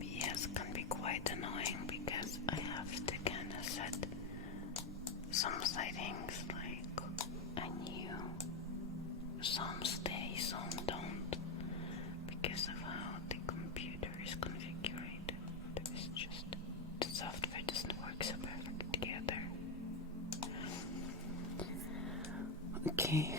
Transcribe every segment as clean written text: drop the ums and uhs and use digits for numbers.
PS can be quite annoying because I have to kind of set some settings, like I knew some stay, some don't, because of how the computer is configured. It's just the software doesn't work so perfect together. Okay.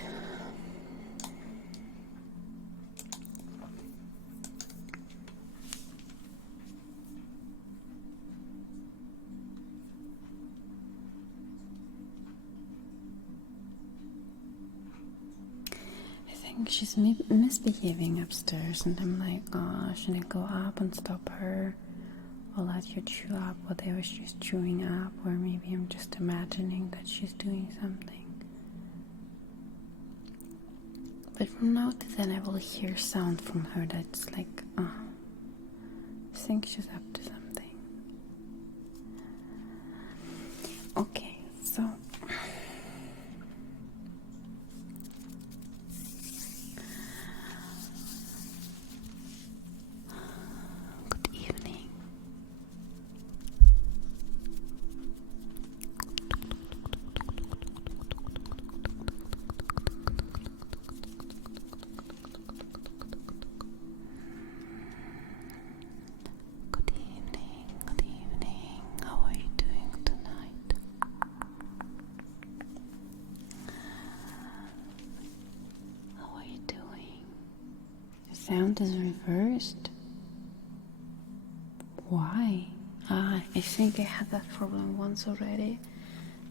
She's misbehaving upstairs, and I'm like, oh, should I go up and stop her or let her chew up whatever she's chewing up, or maybe I'm just imagining that she's doing something. But from now to then I will hear sound from her that's like, oh, I think she's up to something. Okay, so sound is reversed. Why? I think I had that problem once already,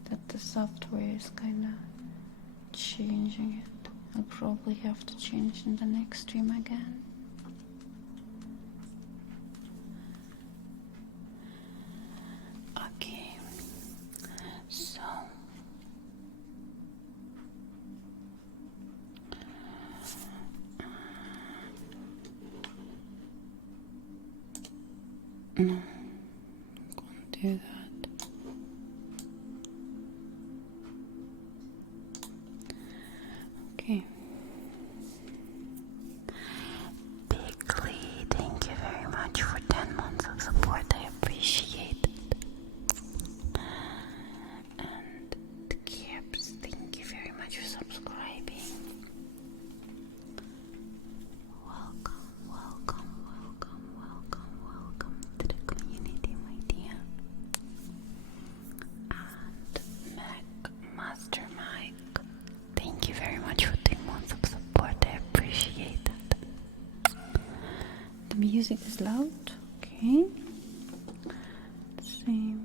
that the software is kind of changing it. I'll probably have to change in the next stream again. Okay, so no, I'm gonna do that. Okay. Bigly, thank you very much for 10 months of support. I appreciate it. And the Caps, thank you very much for subscribing. Welcome, welcome, welcome, welcome, welcome to the community, my dear. And Master Mike, thank you very much for 10 months of support. I appreciate it. The music is loud. Okay. Let's see.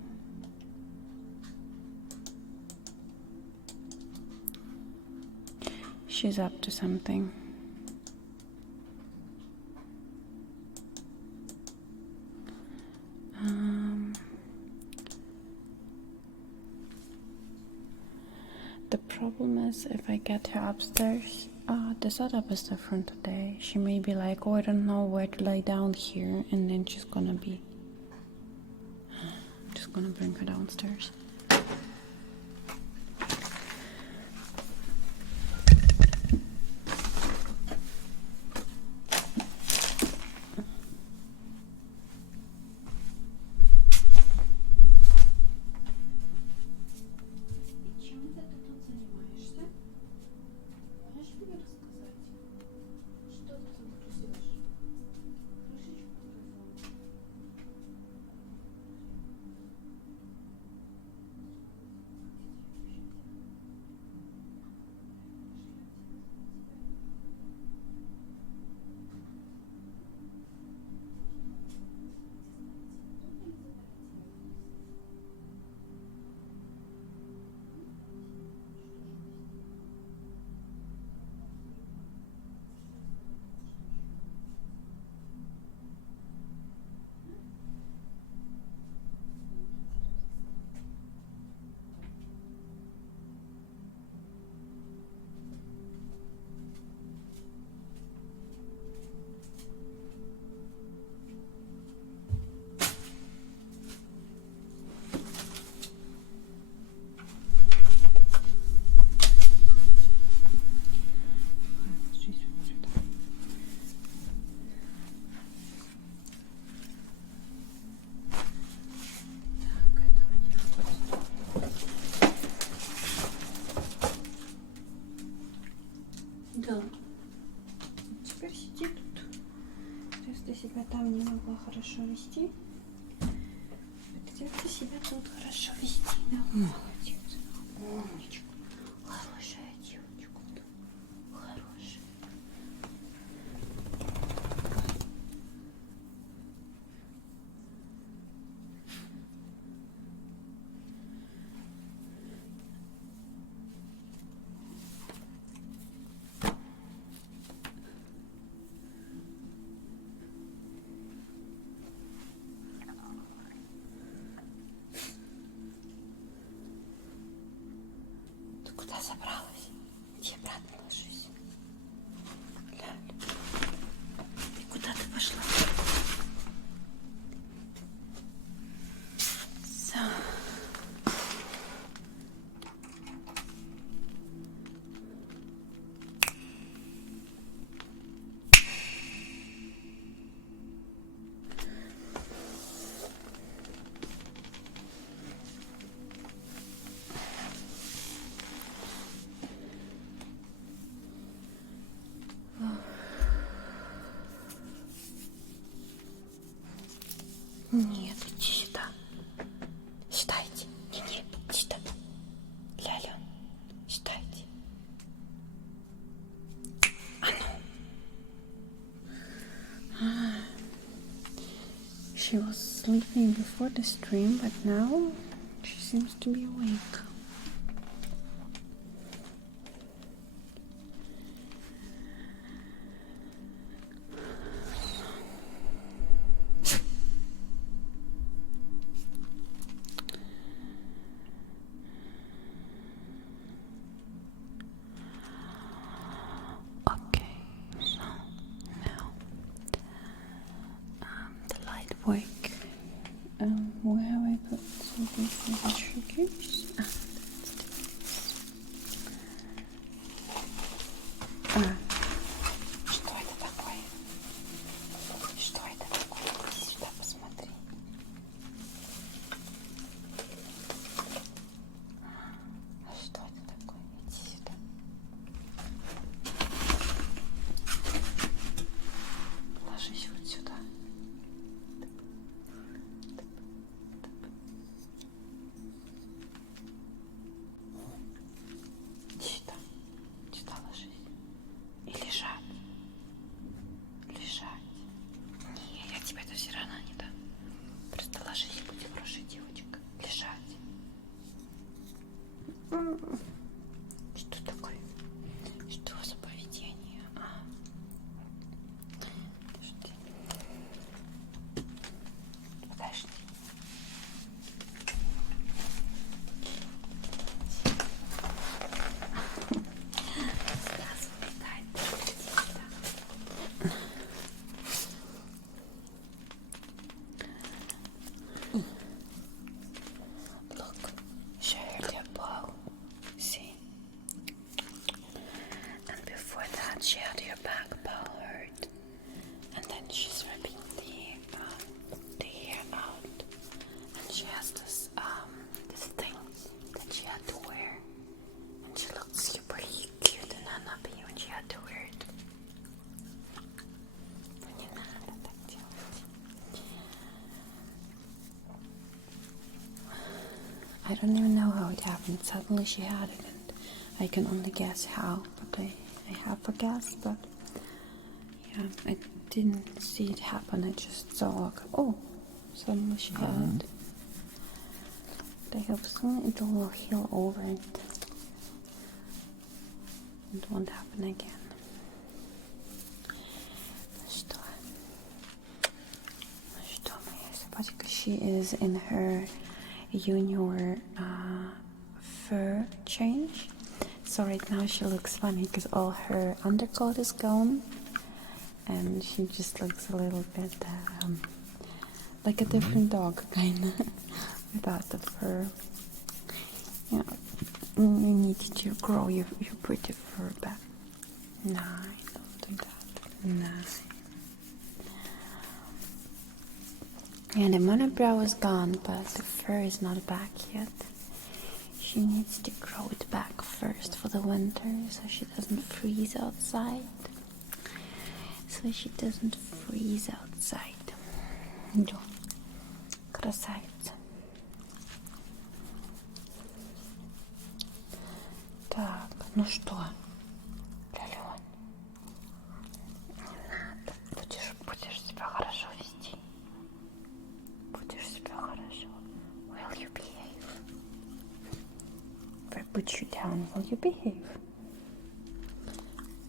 She's up to something. The problem is if I get her upstairs, the setup is different today. She may be like, oh, I don't know where to lay down here, and then she's gonna be just gonna bring her downstairs. Да. Теперь сиди тут. Раз ты себя там не могла хорошо вести, где ты себя тут хорошо вести, да? Молодец. Умничка. Хорошая девочка. Хорошая. Ты куда забралась? Иди обратно ложись. Ляля. И куда ты пошла? So. Нет, иди сюда. Сюда иди. Нет, иди сюда. Ляля, сюда иди. А ну. She was sleeping before the stream, but now she seems to be awake. Okay, so now the light work. Where have I put this is the sugars? Что это такое? Что это такое? Иди сюда, посмотри. А что это такое? Иди сюда. Ложись вот сюда. Иди сюда. Сюда ложись. И лежать. Лежать. Не, я тебе это все равно не дам. Просто ложись и будь хорошая девочка. Лежать. Что такое? Что за поведение? Подожди. Подожди. Сразу улетает. Look, she hurt her paw. See? And before that, she had her back paw hurt. And then she's ripping the hair out. And she has this thing that she had to wear. And she looked super cute and unhappy when she had to wear it. Но не надо так делать. I don't even know how it happened. Suddenly she had it, and I can only guess how. But I have a guess, but yeah, I didn't see it happen. I just saw like, oh, suddenly she had it. But I hope soon it will heal over it. It won't happen again. Что моя собачка? She is in her junior fur change. So right now she looks funny because all her undercoat is gone, and she just looks a little bit like a different dog, kinda, without the fur. Yeah, you need to grow your pretty fur back. No, don't do that. No. Yeah, the monobrow is gone, but the fur is not back yet. she needs to grow it back first for the winter so she doesn't freeze outside. Да, красавица. Так, ну что, Лёлён, не надо. Будешь себя хорошо вести. Будешь себя хорошо. Will you behave? If I put you down, will you behave?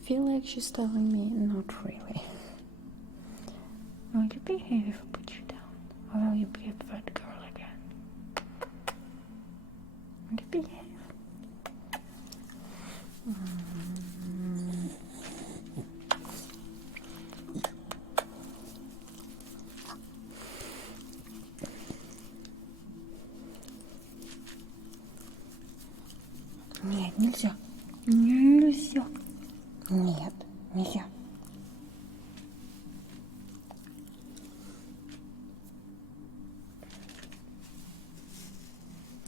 Feel like she's telling me not really. Will you behave if I put you down? Or will you be a bad girl again? Will you behave? Нет, нельзя. Нельзя. Нет, нельзя.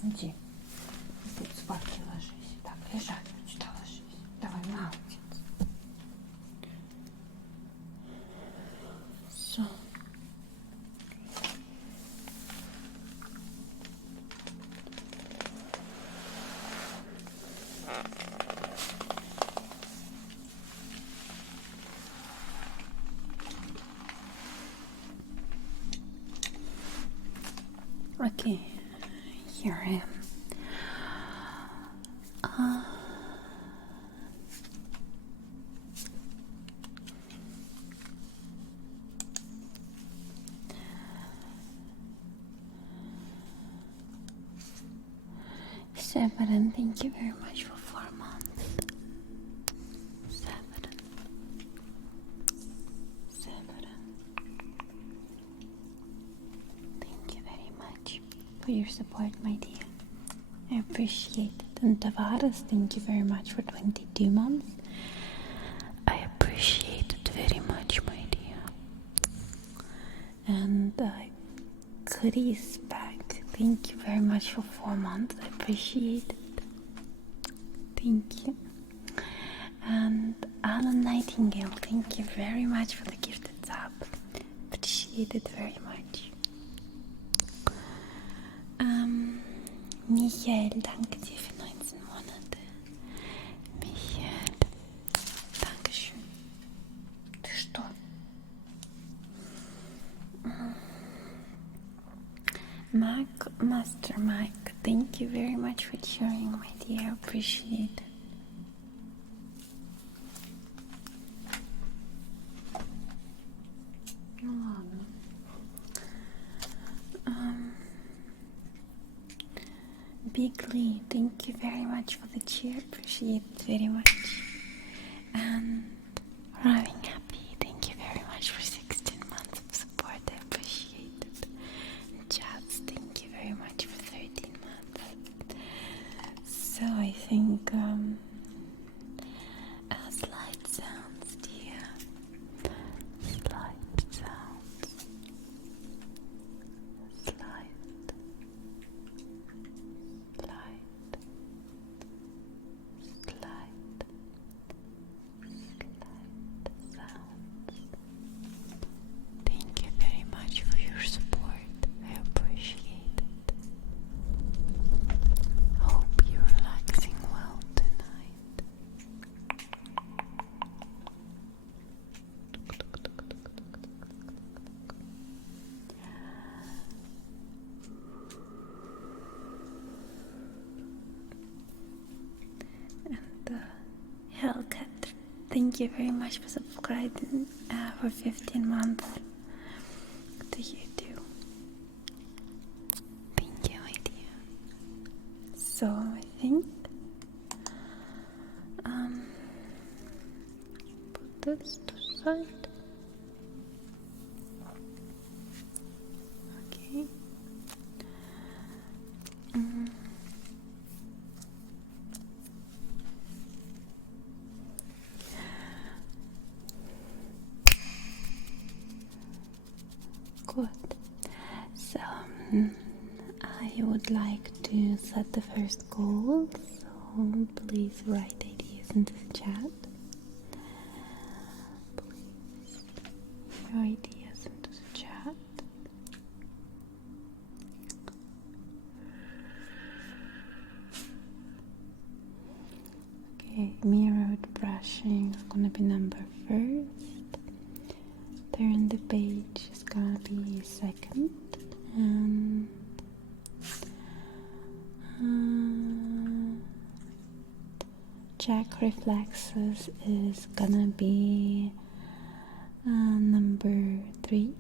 Иди. Тут спадки ложись. Так, лежать. Сюда ложись. Давай, молодец. Все. Okay, here I am. Severin, thank you very much for 4 months. Severin. Thank you very much for your support, my dear. I appreciate it. And Tavares, thank you very much for 22 months. I appreciate it very much, my dear. And Chris back, thank you very much for 4 months. I appreciate it. Thank you. And Alan Nightingale, thank you very much for the gifted sub. Appreciate it very much. Michael, danke dir für 19 Monate. Michael, danke schön. Ты что? Master Mike, thank you very much for cheering, my dear. Appreciate it. Ну ладно. Big Lee, thank you very much for the cheer. Appreciate it very much. And Raving Happy, thank you very much for 16 months of support. I appreciate it. And Chats, thank you very much for 13 months. So I think slide sounds, dear. Slide sounds. Slide. Thank you very much for your support. I appreciate it. Hope you're relaxing well tonight. And Hellcat, thank you very much for subscribing for 15 months to YouTube. Thank you, my dear. So I think put this to side. Okay. Good. So I would like to to set the first goal, so please write ideas into the chat. Please, your ideas into the chat. Okay, mirrored brushing is gonna be number first. Turn the page is gonna be second, and check reflexes is gonna be number 3.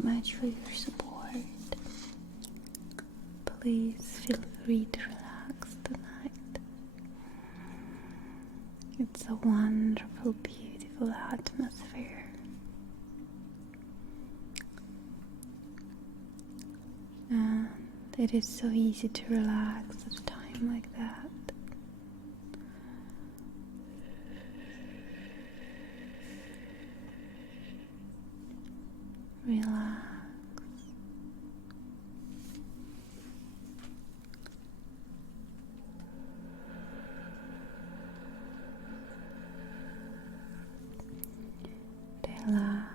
Much for your support. Please feel free to relax tonight. It's a wonderful, beautiful atmosphere. And it is so easy to relax at a time like that. Relax. Relax.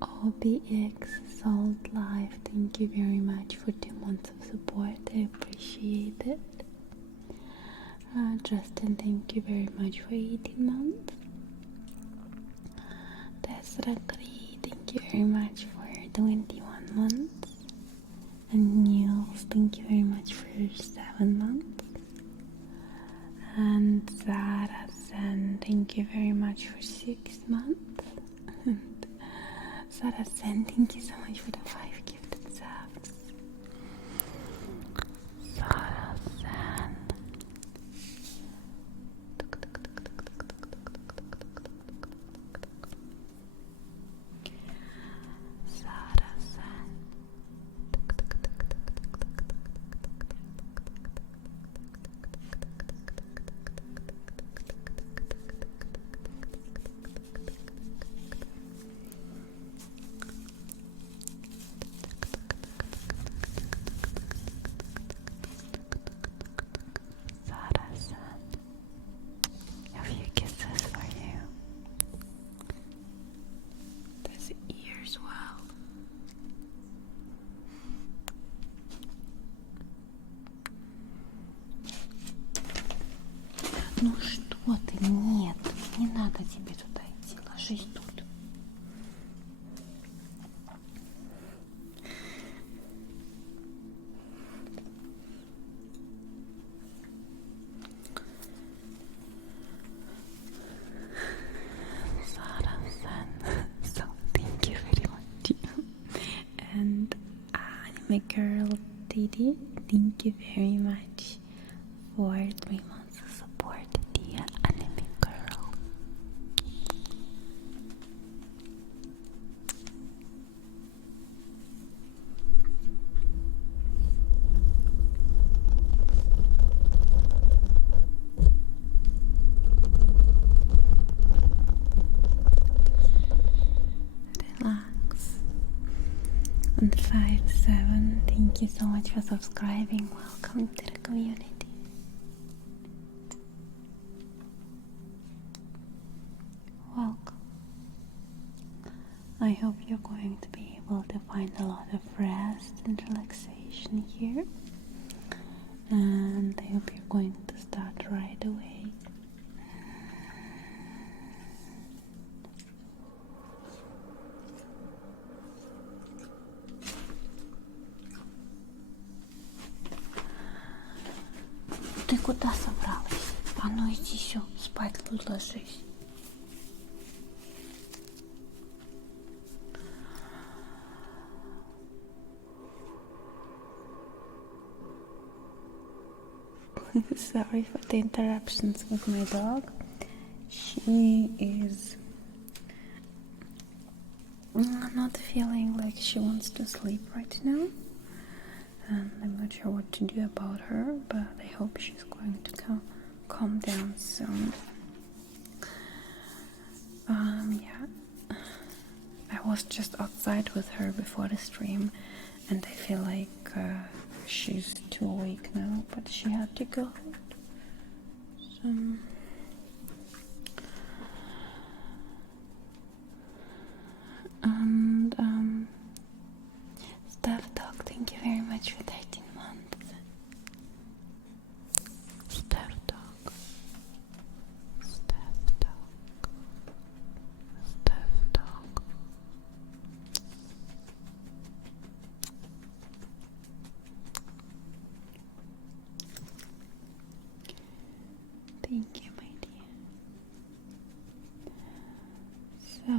OBX Salt Life, thank you very much for 2 months of support. I appreciate it. Justin, thank you very much for 18 months. Tesra Cree, thank you very much for 21 months. And Niels, thank you very much for 7 months. And Zara Sen, thank you very much for 6 months. And Zara Sen, thank you so much for the 5 gifted subs. Zara Sen. Ну что ты, нет, не надо тебе туда идти, ложись тут. So thank you very much. And anime girl Didi, thank you very much for 3 months of support, dear anime girl. Relax. And 5-7, thank you so much for subscribing. Welcome to the community. Welcome. I hope you're going to be able to find a lot of rest and relaxation here. And I hope you're going to start right away. Ты куда собралась? А ну иди еще, спать ложись. Sorry for the interruptions with my dog. She is not feeling like she wants to sleep right now. And I'm not sure what to do about her, but I hope she's going to calm down soon. Yeah. I was just outside with her before the stream, and I feel like she's too awake now, but she had to go. So and Staff Dog, thank you very much for 13 months. Staff Dog. Staff Dog. Staff Dog. Thank you, my dear. So,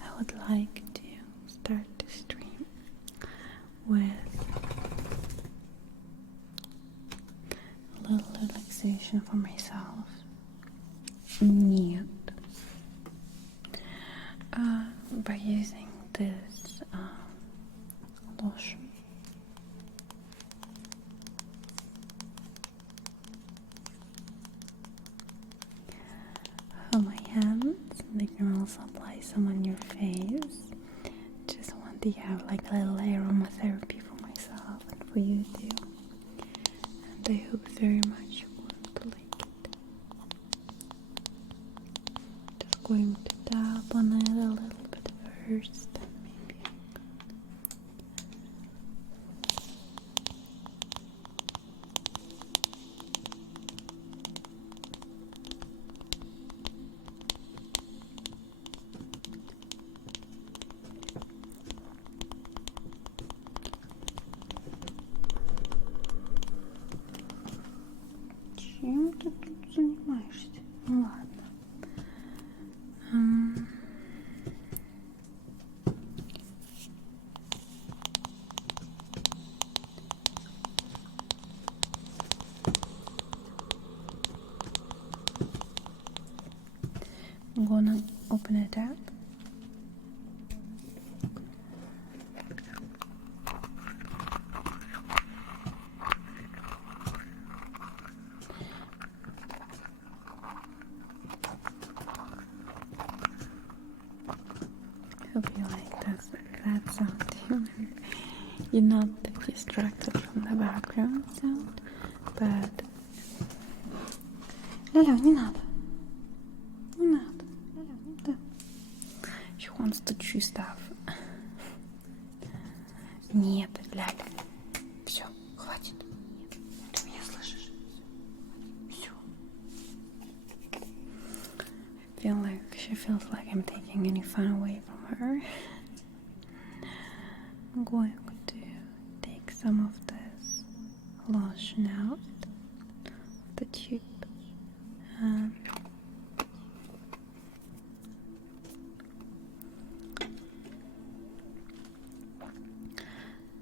I would like to start the stream with a little relaxation for myself. Нет. By using this lotion. For my hands, and you can also apply some on your face. Just want to have like a little aromatherapy for myself and for you too. And I hope very much you want to like it. Just going to tap on it a little bit first, and maybe чем ты тут занимаешься? Ну ладно. I'm gonna open it up. Hope you like that sound. You're not distracted from the background sound, but Ляля, не надо. Не надо. Да. She wants to chew stuff. Нет, Ляля. Все, хватит. Нет, ты меня слышишь? Все. I feel like she feels like I'm taking any fun away from her. I'm going to take some of this lotion out of the tube.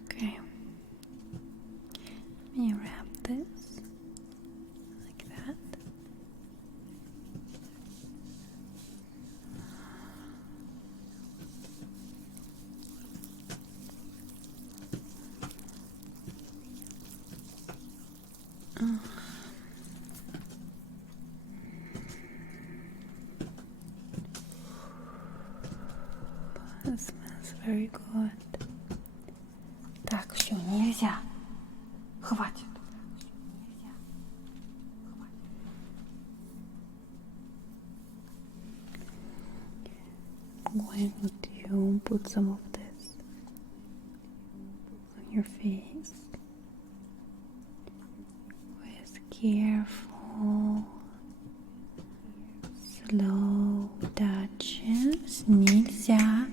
Okay. Let me wrap this like that. It smells very good. Так, все, нельзя. Хватит. I'm going to put some of this on your face with careful, slow touches. Нельзя.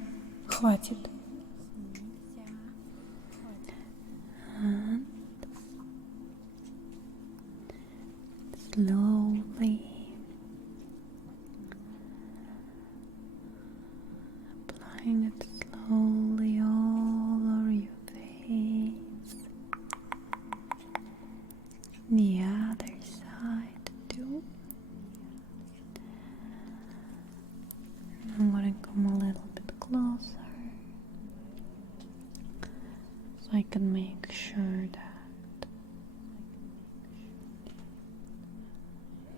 Хватит. And slowly applying it slowly all over your face. I can make sure that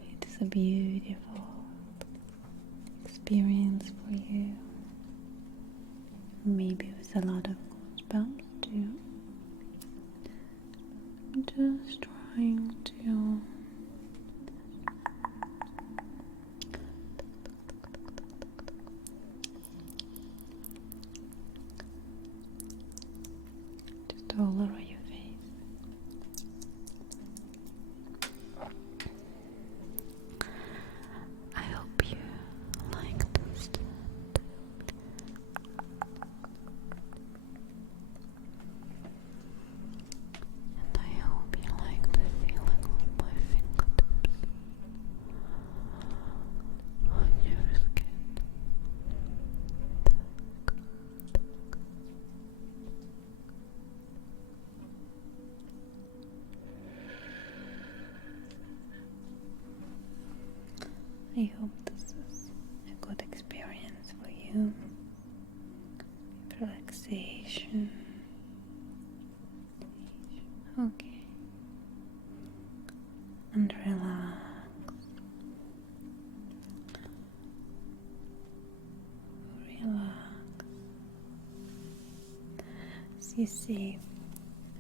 it is a beautiful experience for you. Maybe with a lot of goosebumps too. Just trying to just all over your face. I hope you like this. And I hope you like the feeling of my fingertips on your skin. I hope this is a good experience for you. Relaxation. Okay. And relax. Relax. As you see,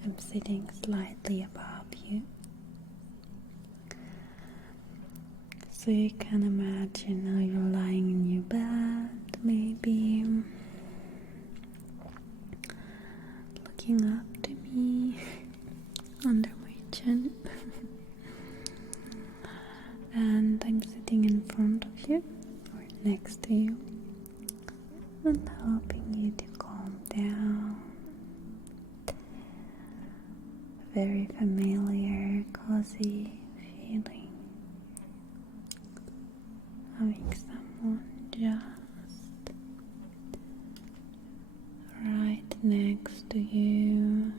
I'm sitting slightly above you. So you can imagine how you're lying in your bed, maybe looking up to me under my chin. And I'm sitting in front of you or next to you and helping you to calm down. A very familiar, cozy feeling. Having someone just right next to you.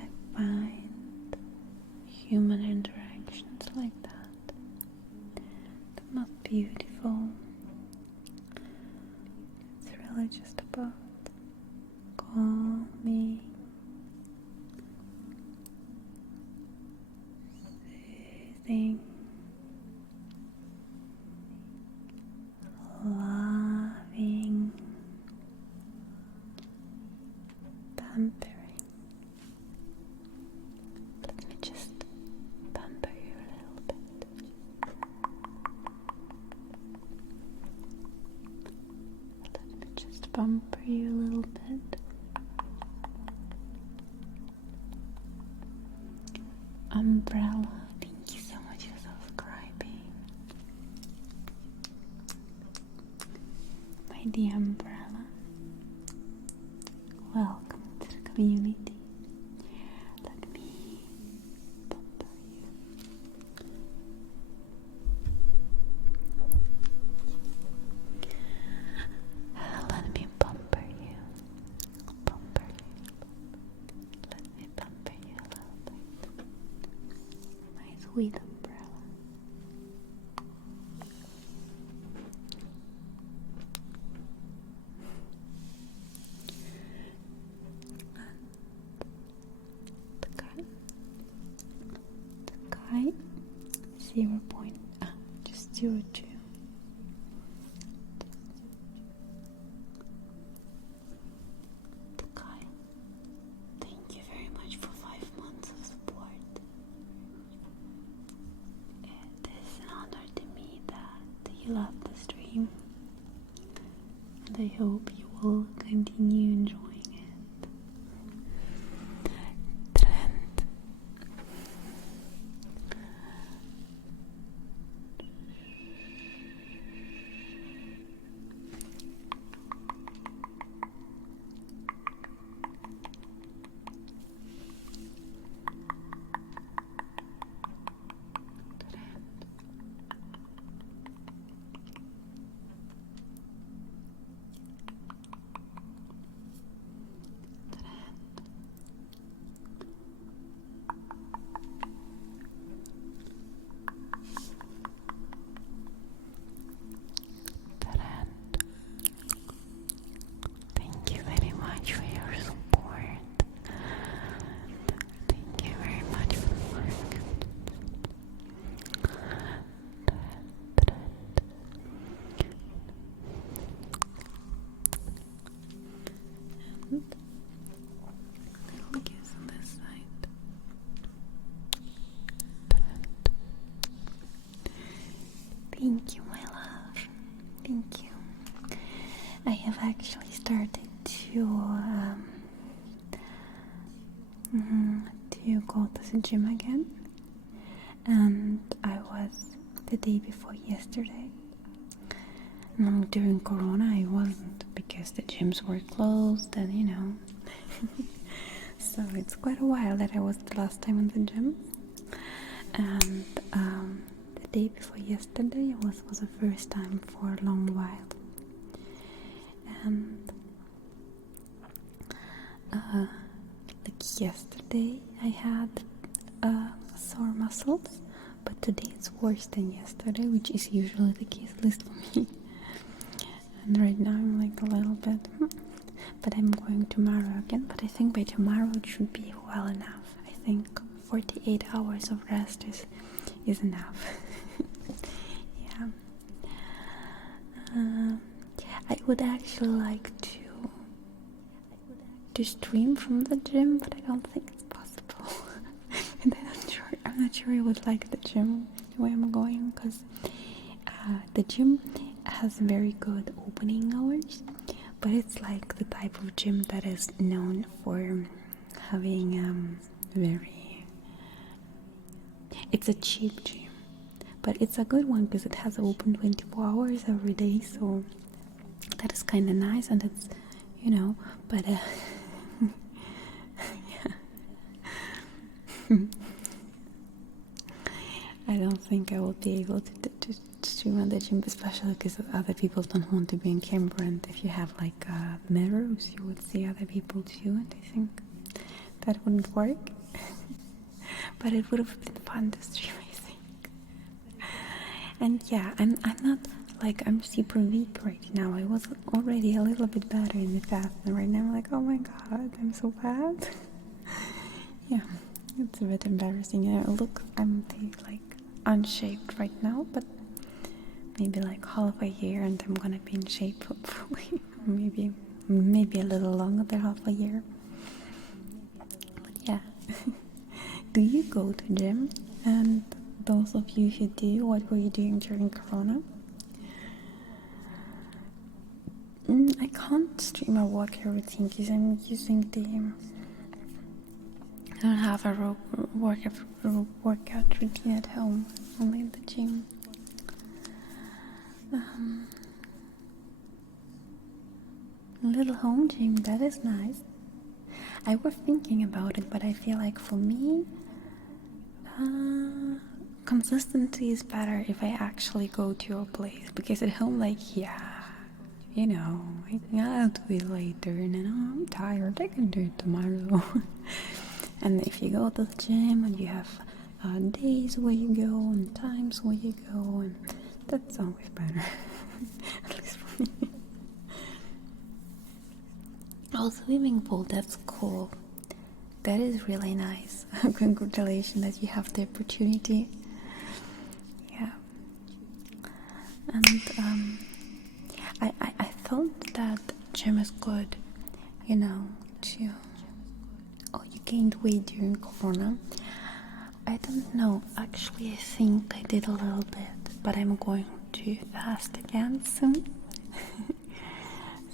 I find human interactions like that the most beautiful. It's really just about calming, soothing, loving, pampering. Let me just pamper you a little bit. Let me just pamper you a little bit. Umbrella, thank you so much for subscribing. My dear umbrella, welcome to the community. Let me pamper you. Let me pamper you. Pamper you. Let me pamper you a little bit. My sweet umbrella. The guy 0. Just 0.2. The guy, thank you very much for 5 months of support. It is an honor to me that you love the stream, and I hope you will continue enjoying it. Trend. Thank you, my love. Thank you. I have actually started to go to the gym again, and I was the day before yesterday. During Corona, I wasn't because the gyms were closed, and so it's quite a while that I was the last time in the gym. And the day before yesterday was the first time for a long while. And like yesterday I had sore muscles, but today it's worse than yesterday, which is usually the case, at least for me. And right now I'm like a little bit, but I'm going tomorrow again. But I think by tomorrow it should be well enough. I think 48 hours of rest is enough. Yeah. I would actually like to stream from the gym, but I don't think it's possible. And I'm not sure I would like the gym the way I'm going, because the gym has very good opening hours, but it's like the type of gym that is known for having it's a cheap gym, but it's a good one because it has open 24 hours every day, so that is kind of nice. And it's but I don't think I will be able to stream at the gym, especially because other people don't want to be in camera, and if you have like mirrors, you would see other people too, and I think that wouldn't work. But it would have been fun to stream, I think. And yeah, I'm not like I'm super weak right now. I was already a little bit better in the past, and right now I'm like, oh my god, I'm so bad. Yeah, it's a bit embarrassing. I'm like unshaped right now, but maybe like half a year and I'm gonna be in shape, hopefully. maybe a little longer than half a year. But yeah. Do you go to gym? And those of you who do, what were you doing during Corona? I can't stream a workout routine because I'm using I don't have a workout routine at home, only in the gym. Little home gym, that is nice. I was thinking about it, but I feel like for me, consistency is better if I actually go to a place, because at home, like, I'll do it later, and then I'm tired, I can do it tomorrow. And if you go to the gym and you have days where you go and times where you go, and that's always better. At least for me. Oh, swimming pool, that's cool. That is really nice. Congratulations that you have the opportunity. Yeah. And I thought that gym is good, to... Oh, you gained weight during Corona? I don't know. Actually, I think I did a little bit, but I'm going to fast again soon.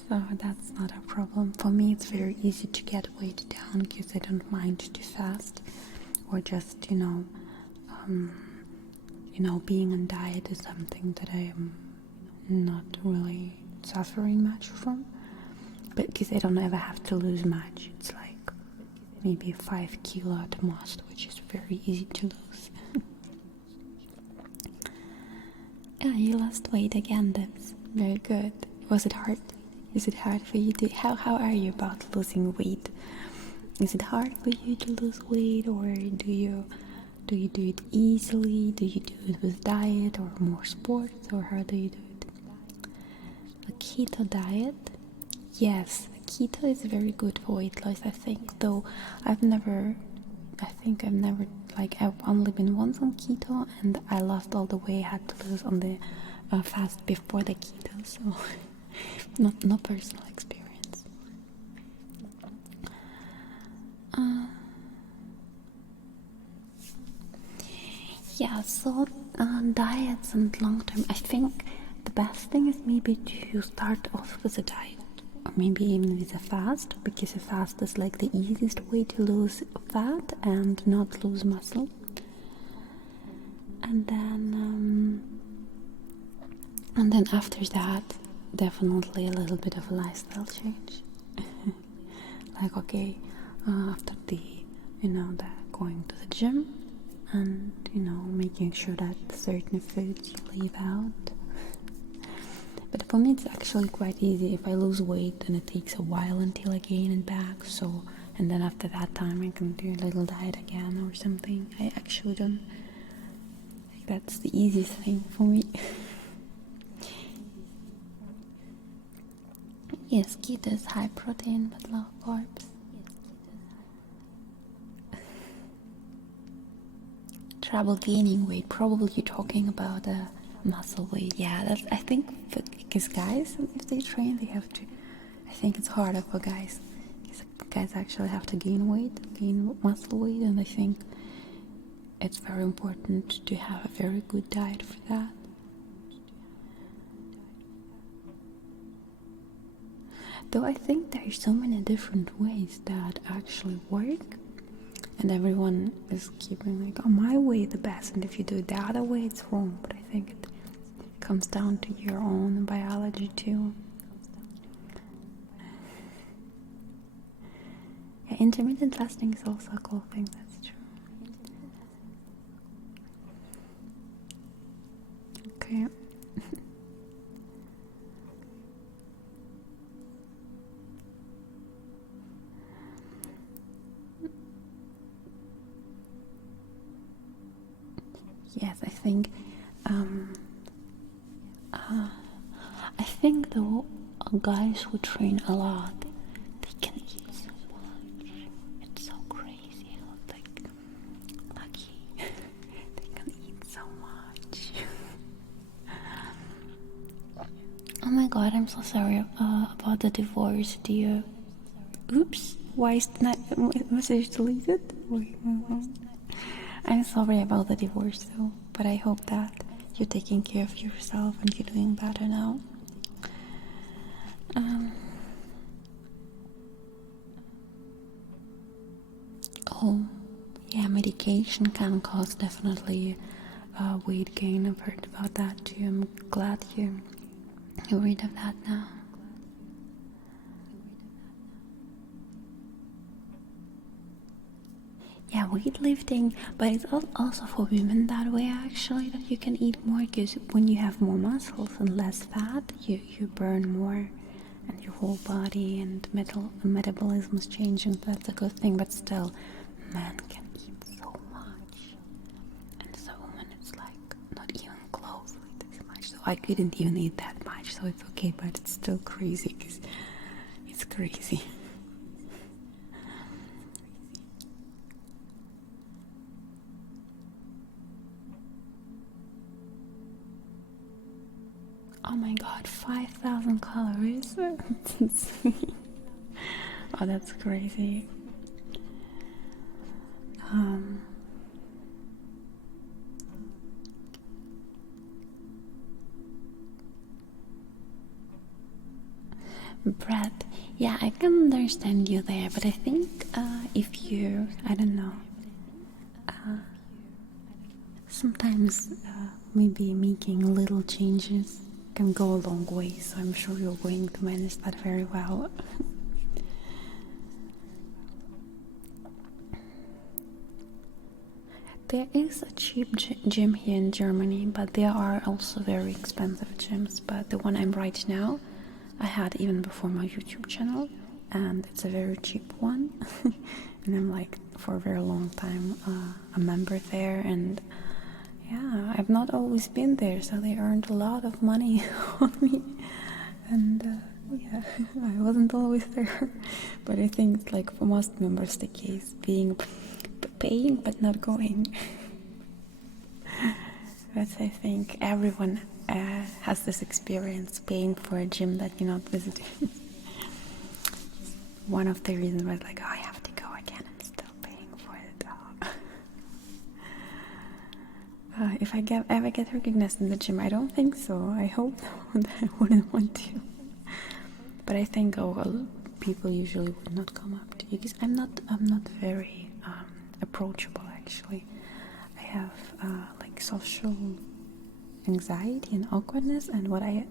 So that's not a problem. For me, it's very easy to get weight down because I don't mind to fast, or just, being on diet is something that I am not really suffering much from. But because I don't ever have to lose much. It's like maybe 5 kilo at most, which is very easy to lose. Yeah, you lost weight again. That's very good. Was it hard? Is it hard for you to... How are you about losing weight? Is it hard for you to lose weight, or do you do it easily? Do you do it with diet or more sports, or how do you do it? A keto diet? Yes, keto is very good for weight loss, I think. Though I've only been once on keto, and I lost all the weight I had to lose on the fast before the keto, so no personal experience. Yeah, so diets and long term, I think the best thing is maybe to start off with a diet, or maybe even with a fast, because a fast is like the easiest way to lose fat and not lose muscle. And then after that, definitely a little bit of a lifestyle change. Like, okay, after the going to the gym, and making sure that certain foods you leave out. But for me it's actually quite easy. If I lose weight, then it takes a while until I gain it back, so, and then after that time I can do a little diet again or something. I actually don't, that's the easiest thing for me. Yes, keto is high protein but low carbs. Trouble gaining weight, probably you're talking about muscle weight. Yeah, that's, I think, because guys, if they train, they have to, I think it's harder for guys, because guys actually have to gain muscle weight, and I think it's very important to have a very good diet for that. Though I think there's so many different ways that actually work, and everyone is keeping like, oh, my way the best, and if you do it the other way it's wrong. But I think it comes down to your own biology too. Yeah, intermittent fasting is also a cool thing, that's true. Okay. Yes, I think though, guys who train a lot, they can eat so much. It's so crazy how lucky they can eat so much. Oh my god, I'm so sorry about the divorce, dear. Oops, why is the message deleted? I'm sorry about the divorce though, but I hope that you're taking care of yourself and you're doing better now. Oh, yeah, medication can cause definitely weight gain. I've heard about that too. I'm glad you read of that now. Yeah, weightlifting, but it's also for women that way actually, that you can eat more, because when you have more muscles and less fat, you burn more, and your whole body and metabolism is changing. That's a good thing, but still, men can eat so much, and as a woman it's like not even close to this much. So I couldn't even eat that much, so it's okay, but it's still crazy, because it's crazy. Oh my god, 5,000 calories? That's insane. Oh, that's crazy. Brett, yeah, I can understand you there, but I think if you, I don't know, sometimes maybe making little changes can go a long way, so I'm sure you're going to manage that very well. There is a cheap gym here in Germany, but there are also very expensive gyms. But the one I'm right now, I had even before my YouTube channel, and it's a very cheap one. And I'm like, for a very long time, a member there, and yeah, I've not always been there, so they earned a lot of money on me. And yeah, I wasn't always there. But I think it's like for most members the case, paying but not going. But I think everyone has this experience, paying for a gym that you're not visiting. One of the reasons was like, oh, I have to go again, I'm still paying for it. If I ever get recognized in the gym, I don't think so. I hope not. I wouldn't want to. But I think people usually would not come up to you because I'm not very approachable actually. I have like social anxiety and awkwardness, and what I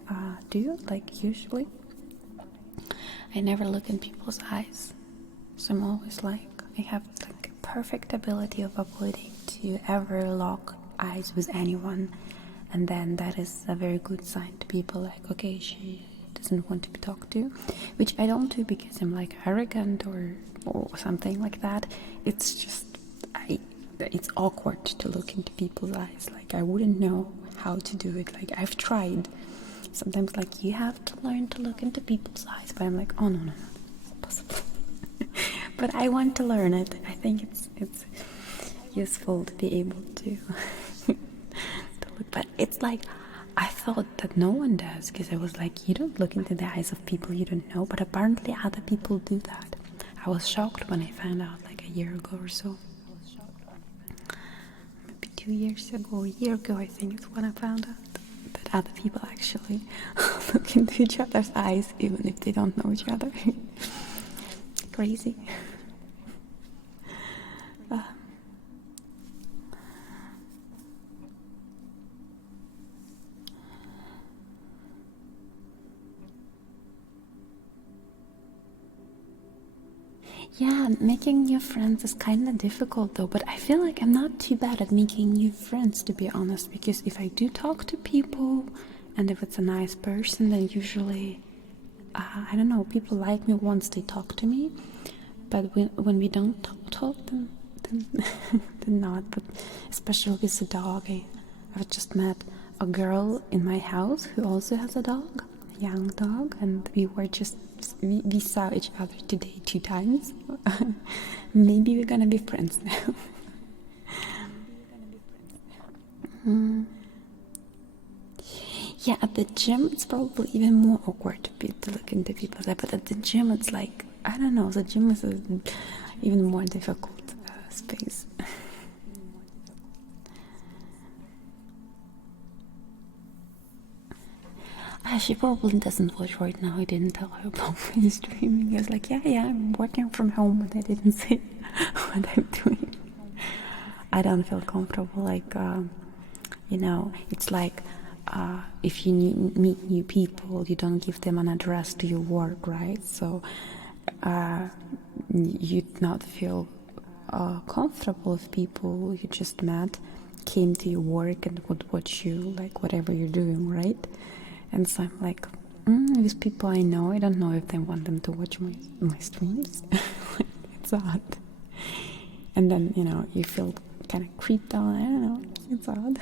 do, like usually, I never look in people's eyes. So I'm always like, I have like a perfect ability of avoiding to ever lock eyes with anyone, and then that is a very good sign to people, like, okay, she doesn't want to be talked to, which I don't do because I'm like arrogant or something like that. It's just it's awkward to look into people's eyes. Like, I wouldn't know how to do it. Like, I've tried sometimes, like, you have to learn to look into people's eyes, but I'm like, oh no, it's impossible. But I want to learn it. I think it's useful to be able to to look. But it's like, I thought that no one does, because I was like, you don't look into the eyes of people you don't know, but apparently other people do that. I was shocked when I found out, like a year ago or so. Maybe 2 years ago, a year ago, I think it's when I found out that other people actually look into each other's eyes, even if they don't know each other. Crazy. Yeah, making new friends is kind of difficult though, but I feel like I'm not too bad at making new friends, to be honest, because if I do talk to people and if it's a nice person, then usually, I don't know, people like me once they talk to me, but when we don't talk, then not. But especially with the dog, I've just met a girl in my house who also has a dog, a young dog, and we saw each other today 2 times. Maybe we're gonna be friends now. Yeah, at the gym it's probably even more awkward to look into people's eyes, but at the gym it's like, I don't know, the gym is an even more difficult space. She probably doesn't watch right now. I didn't tell her about my streaming. I was like, yeah, I'm working from home, but I didn't say what I'm doing. I don't feel comfortable, like, it's like, if you meet new people, you don't give them an address to your work, right? So you'd not feel comfortable if people you just met came to your work and would watch you, like, whatever you're doing, right? And so I'm like, these people I know, I don't know if they want them to watch my streams. It's odd. And then, you feel kind of creeped out. I don't know. It's odd.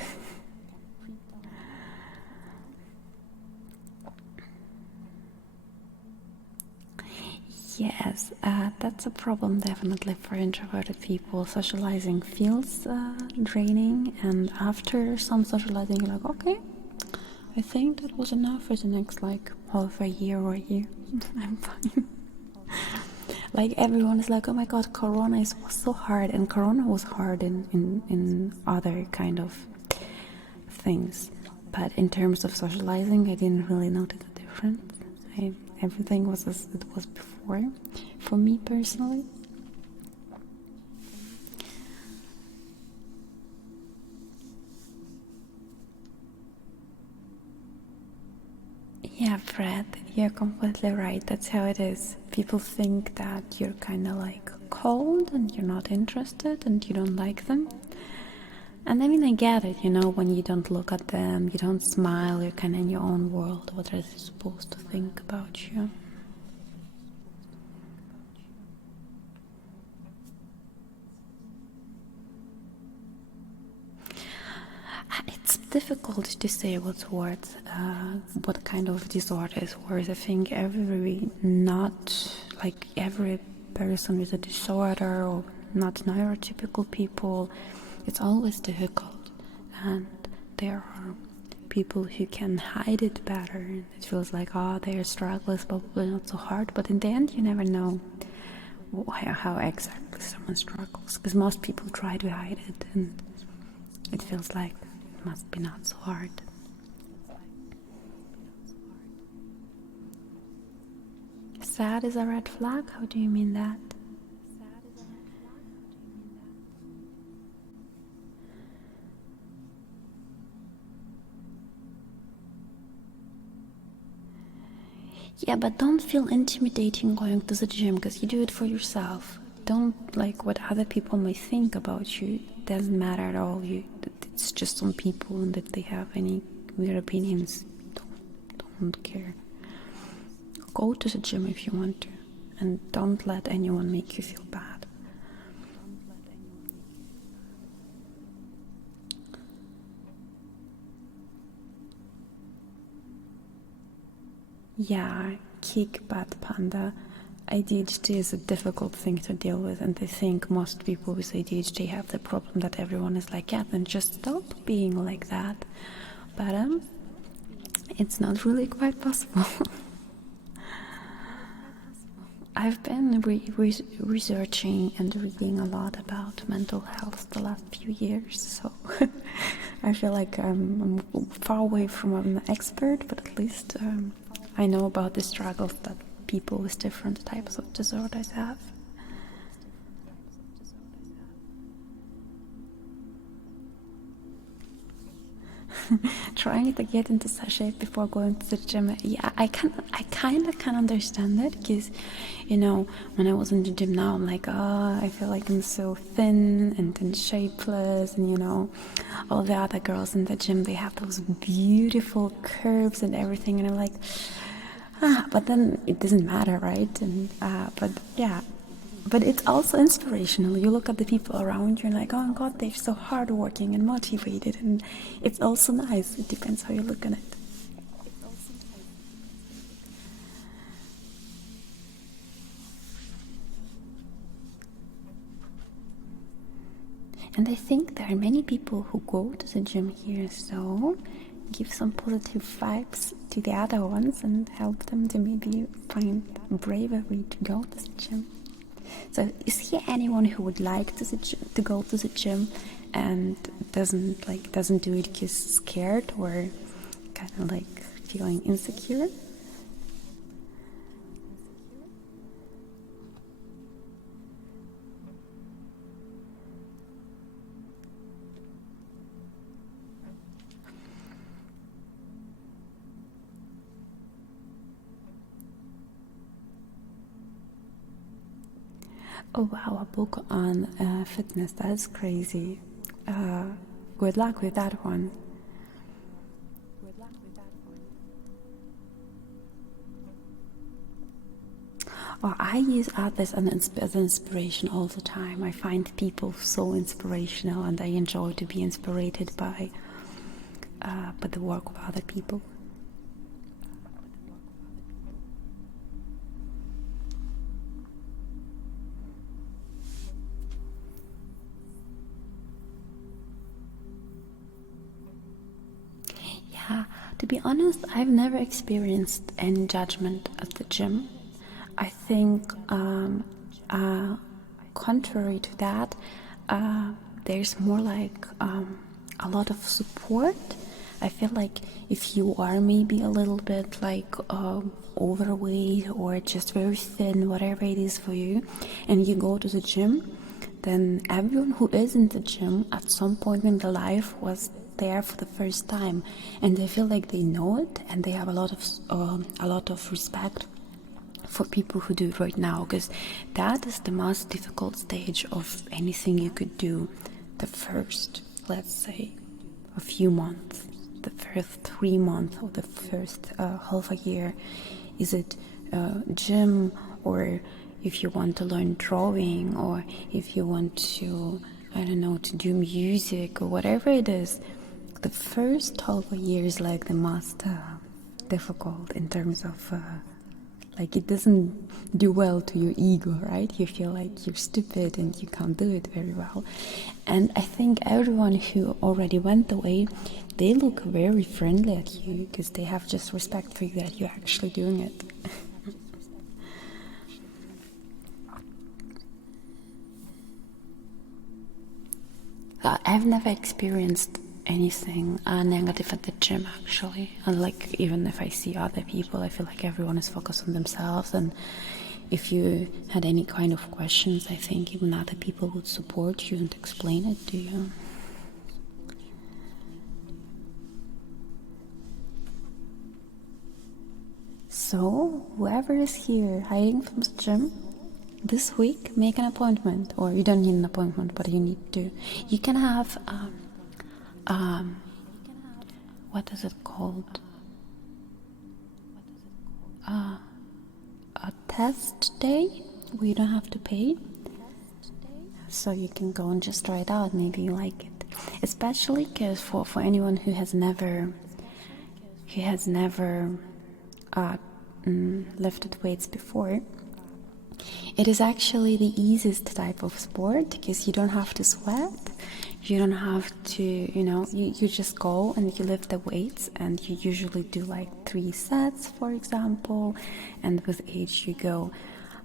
Yes, that's a problem definitely for introverted people. Socializing feels draining, and after some socializing, you're like, okay, I think that was enough for the next, like, half a year or a year. I'm fine. Like, everyone is like, oh my god, Corona was so hard, and Corona was hard in other kind of things. But in terms of socializing, I didn't really notice the difference. Everything was as it was before, for me personally. Yeah, Fred, you're completely right. That's how it is. People think that you're kind of like cold and you're not interested and you don't like them. And I mean, I get it, when you don't look at them, you don't smile, you're kind of in your own world. What are they supposed to think about you? It's difficult to say what kind of disorder is worse. I think every person with a disorder or not neurotypical people, it's always difficult, and there are people who can hide it better, and it feels like, their struggle is probably not so hard, but in the end you never know how exactly someone struggles, because most people try to hide it, and it feels like it must be not so hard. Sad is a red flag? How do you mean that? Yeah, but don't feel intimidating going to the gym because you do it for yourself. Don't like what other people may think about you. It doesn't matter at all. It's just some people, and if they have any weird opinions, don't care. Go to the gym if you want to, and don't let anyone make you feel bad. Yeah, kick butt, panda. ADHD is a difficult thing to deal with, and I think most people with ADHD have the problem that everyone is like, yeah, then just stop being like that. But it's not really quite possible. I've been researching and reading a lot about mental health the last few years, so I feel like I'm far away from an expert, but at least I know about the struggles that people with different types of disorders have. Trying to get into shape before going to the gym, yeah, I kind of can understand it, because when I was in the gym now, I'm like, oh, I feel like I'm so thin and shapeless, and all the other girls in the gym, they have those beautiful curves and everything, and I'm like, but then it doesn't matter, right? And but yeah, but it's also inspirational. You look at the people around you and like, oh my god, they're so hardworking and motivated, and it's also nice. It depends how you look at it. And I think there are many people who go to the gym here, so give some positive vibes to the other ones and help them to maybe find bravery to go to the gym. So is here anyone who would like to go to the gym and doesn't do it because scared or kind of like feeling insecure? Oh wow, a book on fitness, that's crazy. Good luck with that one. Well, I use others as an inspiration all the time. I find people so inspirational, and I enjoy to be inspired by the work of other people. Yeah, to be honest, I've never experienced any judgment at the gym. I think, contrary to that, there's more like a lot of support. I feel like if you are maybe a little bit like overweight or just very thin, whatever it is for you, and you go to the gym, then everyone who is in the gym at some point in their life was there for the first time, and they feel like they know it, and they have a lot of respect for people who do it right now, because that is the most difficult stage of anything you could do. The first, let's say, a few months, the first 3 months or the first half a year. Is it gym, or if you want to learn drawing, or if you want to, I don't know, to do music or whatever it is, the first half a year is like the most difficult in terms of like it doesn't do well to your ego, right? You feel like you're stupid and you can't do it very well. And I think everyone who already went away, they look very friendly at you because they have just respect for you that you're actually doing it. I've never experienced anything negative at the gym, actually. And like, even if I see other people, I feel like everyone is focused on themselves. And if you had any kind of questions, I think even other people would support you and explain it to you. So, whoever is here hiding from the gym, this week, make an appointment. Or you don't need an appointment, but you need to. You can have, what is it called? A test day where you don't have to pay. So you can go and just try it out. Maybe you like it. Especially because for anyone who has never lifted weights before, it is actually the easiest type of sport because you don't have to sweat. You don't have to, you just go and you lift the weights, and you usually do like 3 sets, for example, and with each you go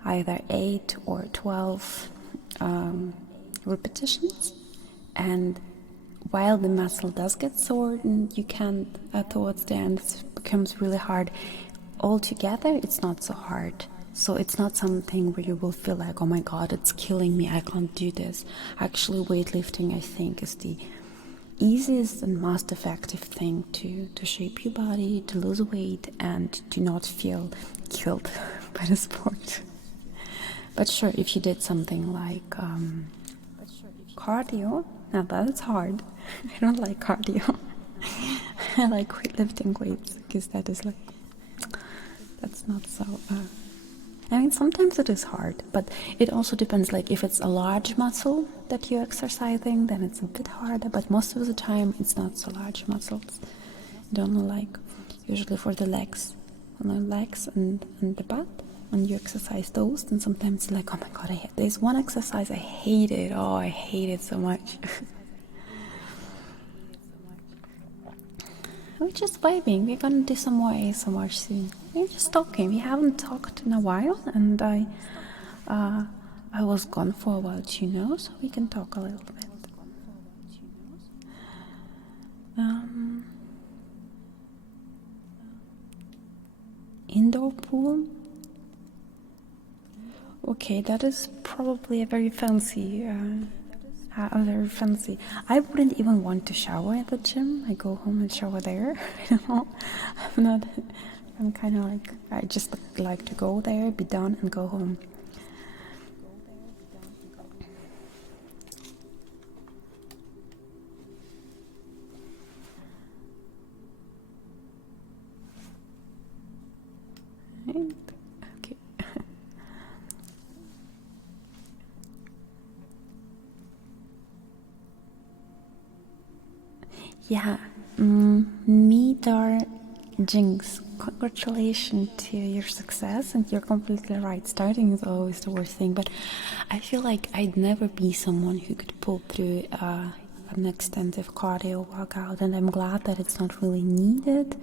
either 8 or 12 repetitions. And while the muscle does get sore and you can't, towards the end it becomes really hard, altogether it's not so hard. So it's not something where you will feel like, oh my god, it's killing me, I can't do this. Actually, weightlifting, I think, is the easiest and most effective thing to shape your body, to lose weight, and to not feel killed by the sport. But sure, if you did something like cardio, now that's hard. I don't like cardio. I like lifting weights because that's not so... I mean, sometimes it is hard, but it also depends. Like, if it's a large muscle that you're exercising, then it's a bit harder, but most of the time it's not so large muscles. Don't like, usually for the legs, and the butt, when you exercise those, then sometimes it's like, oh my god, there's one exercise I hate it. Oh, I hate it so much. We're just vibing. We're gonna do some more ASMR soon. We're just talking. We haven't talked in a while, and I was gone for a while, so we can talk a little bit. Indoor pool. Okay, that is probably a very fancy. Very fancy. I wouldn't even want to shower at the gym. I go home and shower there. I don't know. I'm kind of like, I just like to go there, be done, and go home. Right. Okay. Yeah, Midar Jinx, congratulations to your success, and you're completely right. Starting is always the worst thing, but I feel like I'd never be someone who could pull through an extensive cardio workout, and I'm glad that it's not really needed,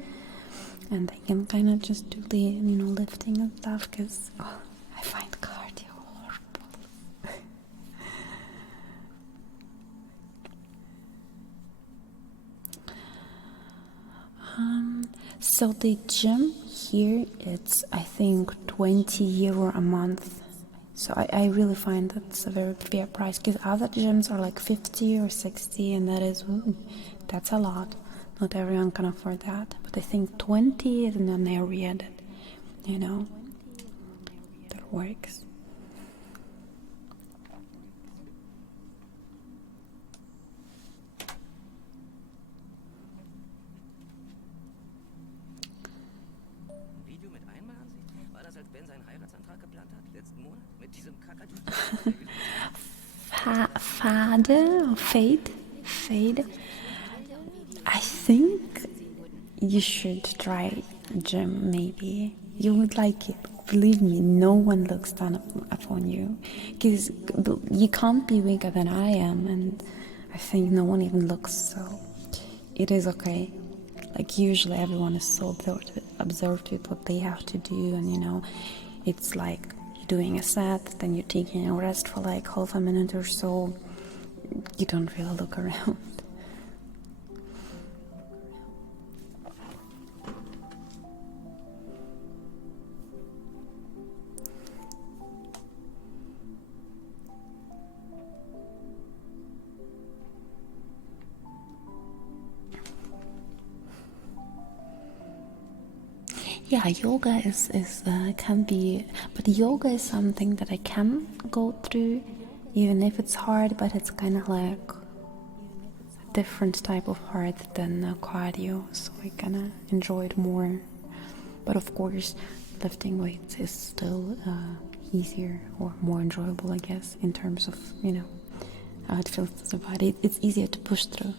and I can kind of just do the lifting and stuff, because I find cardio horrible. So the gym here, it's I think €20 a month. So I really find that's a very fair price, because other gyms are like 50 or 60, and that's a lot. Not everyone can afford that. But I think 20 is in an area that that works. Fade. I think you should try gym. Maybe you would like it. Believe me, no one looks down upon you, because you can't be weaker than I am, and I think no one even looks, so it is okay. Like, usually everyone is so absorbed with what they have to do, and it's like you're doing a set, then you're taking a rest for like half a minute or so. You don't really look around. yeah, yoga is can be, but yoga is something that I can go through, even if it's hard. But it's kind of like a different type of hard than cardio, so I kind of enjoy it more. But of course, lifting weights is still easier or more enjoyable, I guess, in terms of how it feels to the body. It's easier to push through.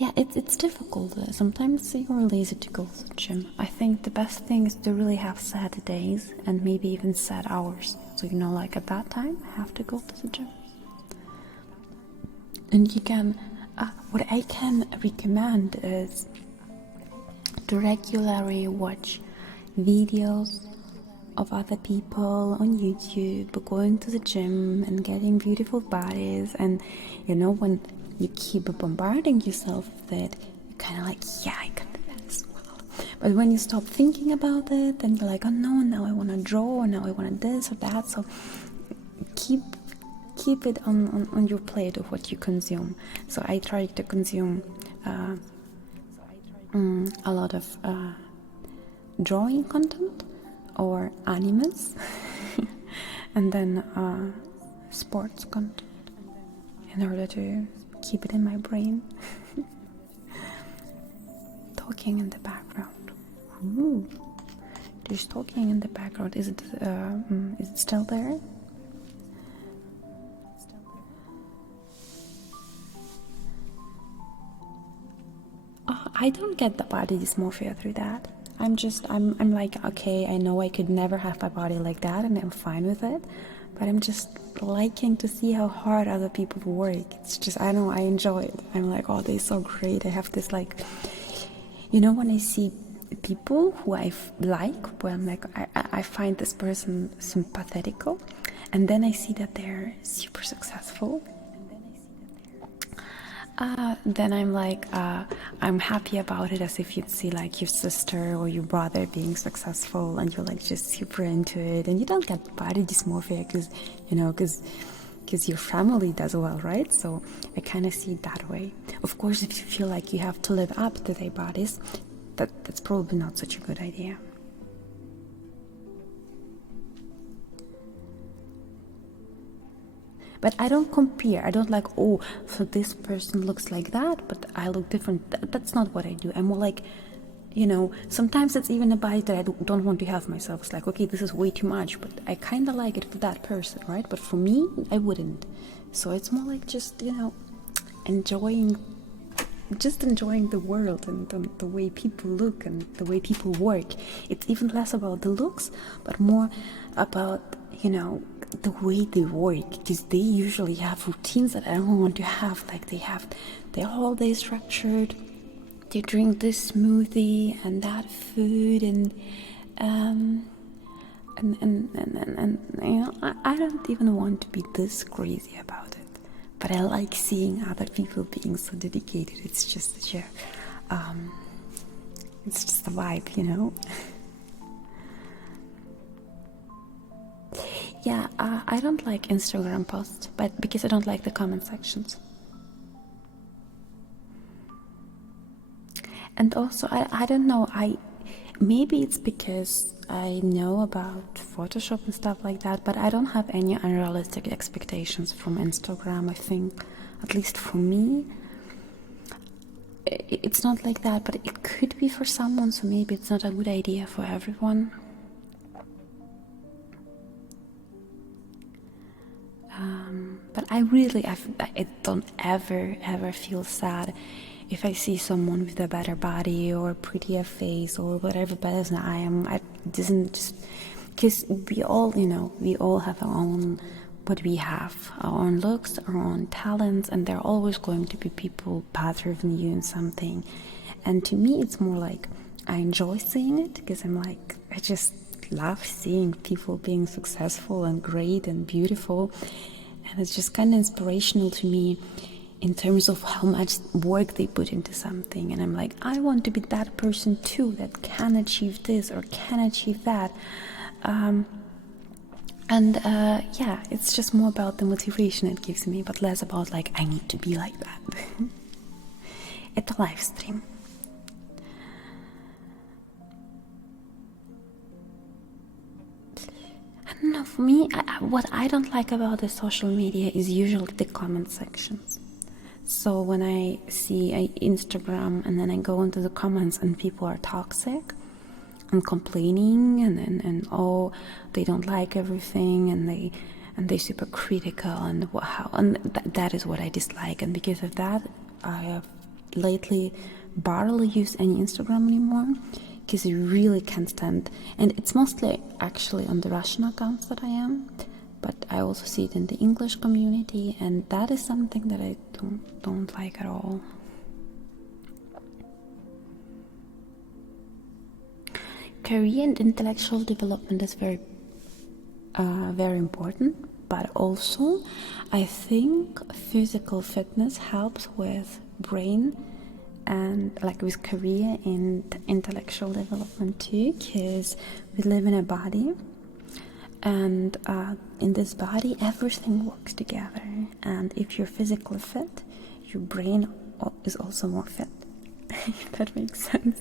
Yeah, it's difficult. Sometimes you're lazy to go to the gym. I think the best thing is to really have set days and maybe even set hours. So like at that time, I have to go to the gym. And you can, what I can recommend is to regularly watch videos of other people on YouTube going to the gym and getting beautiful bodies. And when you keep bombarding yourself with it, you're kind of like, yeah, I can do that as well. But when you stop thinking about it, then you're like, oh no, now I want to draw, or now I want this or that. So keep it on your plate of what you consume. So I try to consume a lot of drawing content or animes and then sports content in order to keep it in my brain. Talking in the background. Ooh. There's talking in the background. Is it still there? I don't get the body dysmorphia through that. I'm like, okay, I know I could never have my body like that, and I'm fine with it. But I'm just liking to see how hard other people work. It's just, I know, I enjoy it. I'm like, oh, they're so great. I have this like, when I see people who I like, where I'm like, I find this person sympathetical, and then I see that they're super successful. Then I'm like, I'm happy about it, as if you'd see like your sister or your brother being successful, and you're like just super into it, and you don't get body dysmorphia because your family does well, right? So I kind of see it that way. Of course, if you feel like you have to live up to their bodies, that's probably not such a good idea. But I don't compare. I don't like, oh, so this person looks like that, but I look different. That's not what I do. I'm more like, sometimes it's even a body that I don't want to have myself. It's like, okay, this is way too much, but I kind of like it for that person, right? But for me, I wouldn't. So it's more like just, enjoying the world and the way people look and the way people work. It's even less about the looks, but more about, the way they work, because they usually have routines that I don't want to have. Like they have their whole day structured, they drink this smoothie and that food, and I don't even want to be this crazy about it, but I like seeing other people being so dedicated. It's just such a it's just a vibe. Yeah, I don't like Instagram posts, but because I don't like the comment sections. And also, I don't know, maybe it's because I know about Photoshop and stuff like that, but I don't have any unrealistic expectations from Instagram, I think. At least for me, it's not like that, but it could be for someone, so maybe it's not a good idea for everyone. But I don't ever feel sad if I see someone with a better body or prettier face or whatever better than I am. It doesn't just, because we all have our own, what we have, our own looks, our own talents, and there are always going to be people better than you in something. And to me, it's more like I enjoy seeing it, because I'm like, I just love seeing people being successful and great and beautiful, and it's just kind of inspirational to me in terms of how much work they put into something. And I'm like, I want to be that person too, that can achieve this or can achieve that. Yeah, it's just more about the motivation it gives me, but less about like I need to be like that. Это live stream. I don't know, for me, what I don't like about the social media is usually the comment sections. So when I see Instagram and then I go into the comments and people are toxic and complaining and oh, they don't like everything and they're super critical and that is what I dislike. And because of that, I have lately barely used any Instagram anymore because I really can't stand. And it's mostly actually on the Russian accounts that I am. But I also see it in the English community, and that is something that I don't like at all. Career and intellectual development is very important, but also I think physical fitness helps with brain and like with career and intellectual development too, because we live in a body. And in this body, everything works together. And if you're physically fit, your brain is also more fit. If that makes sense.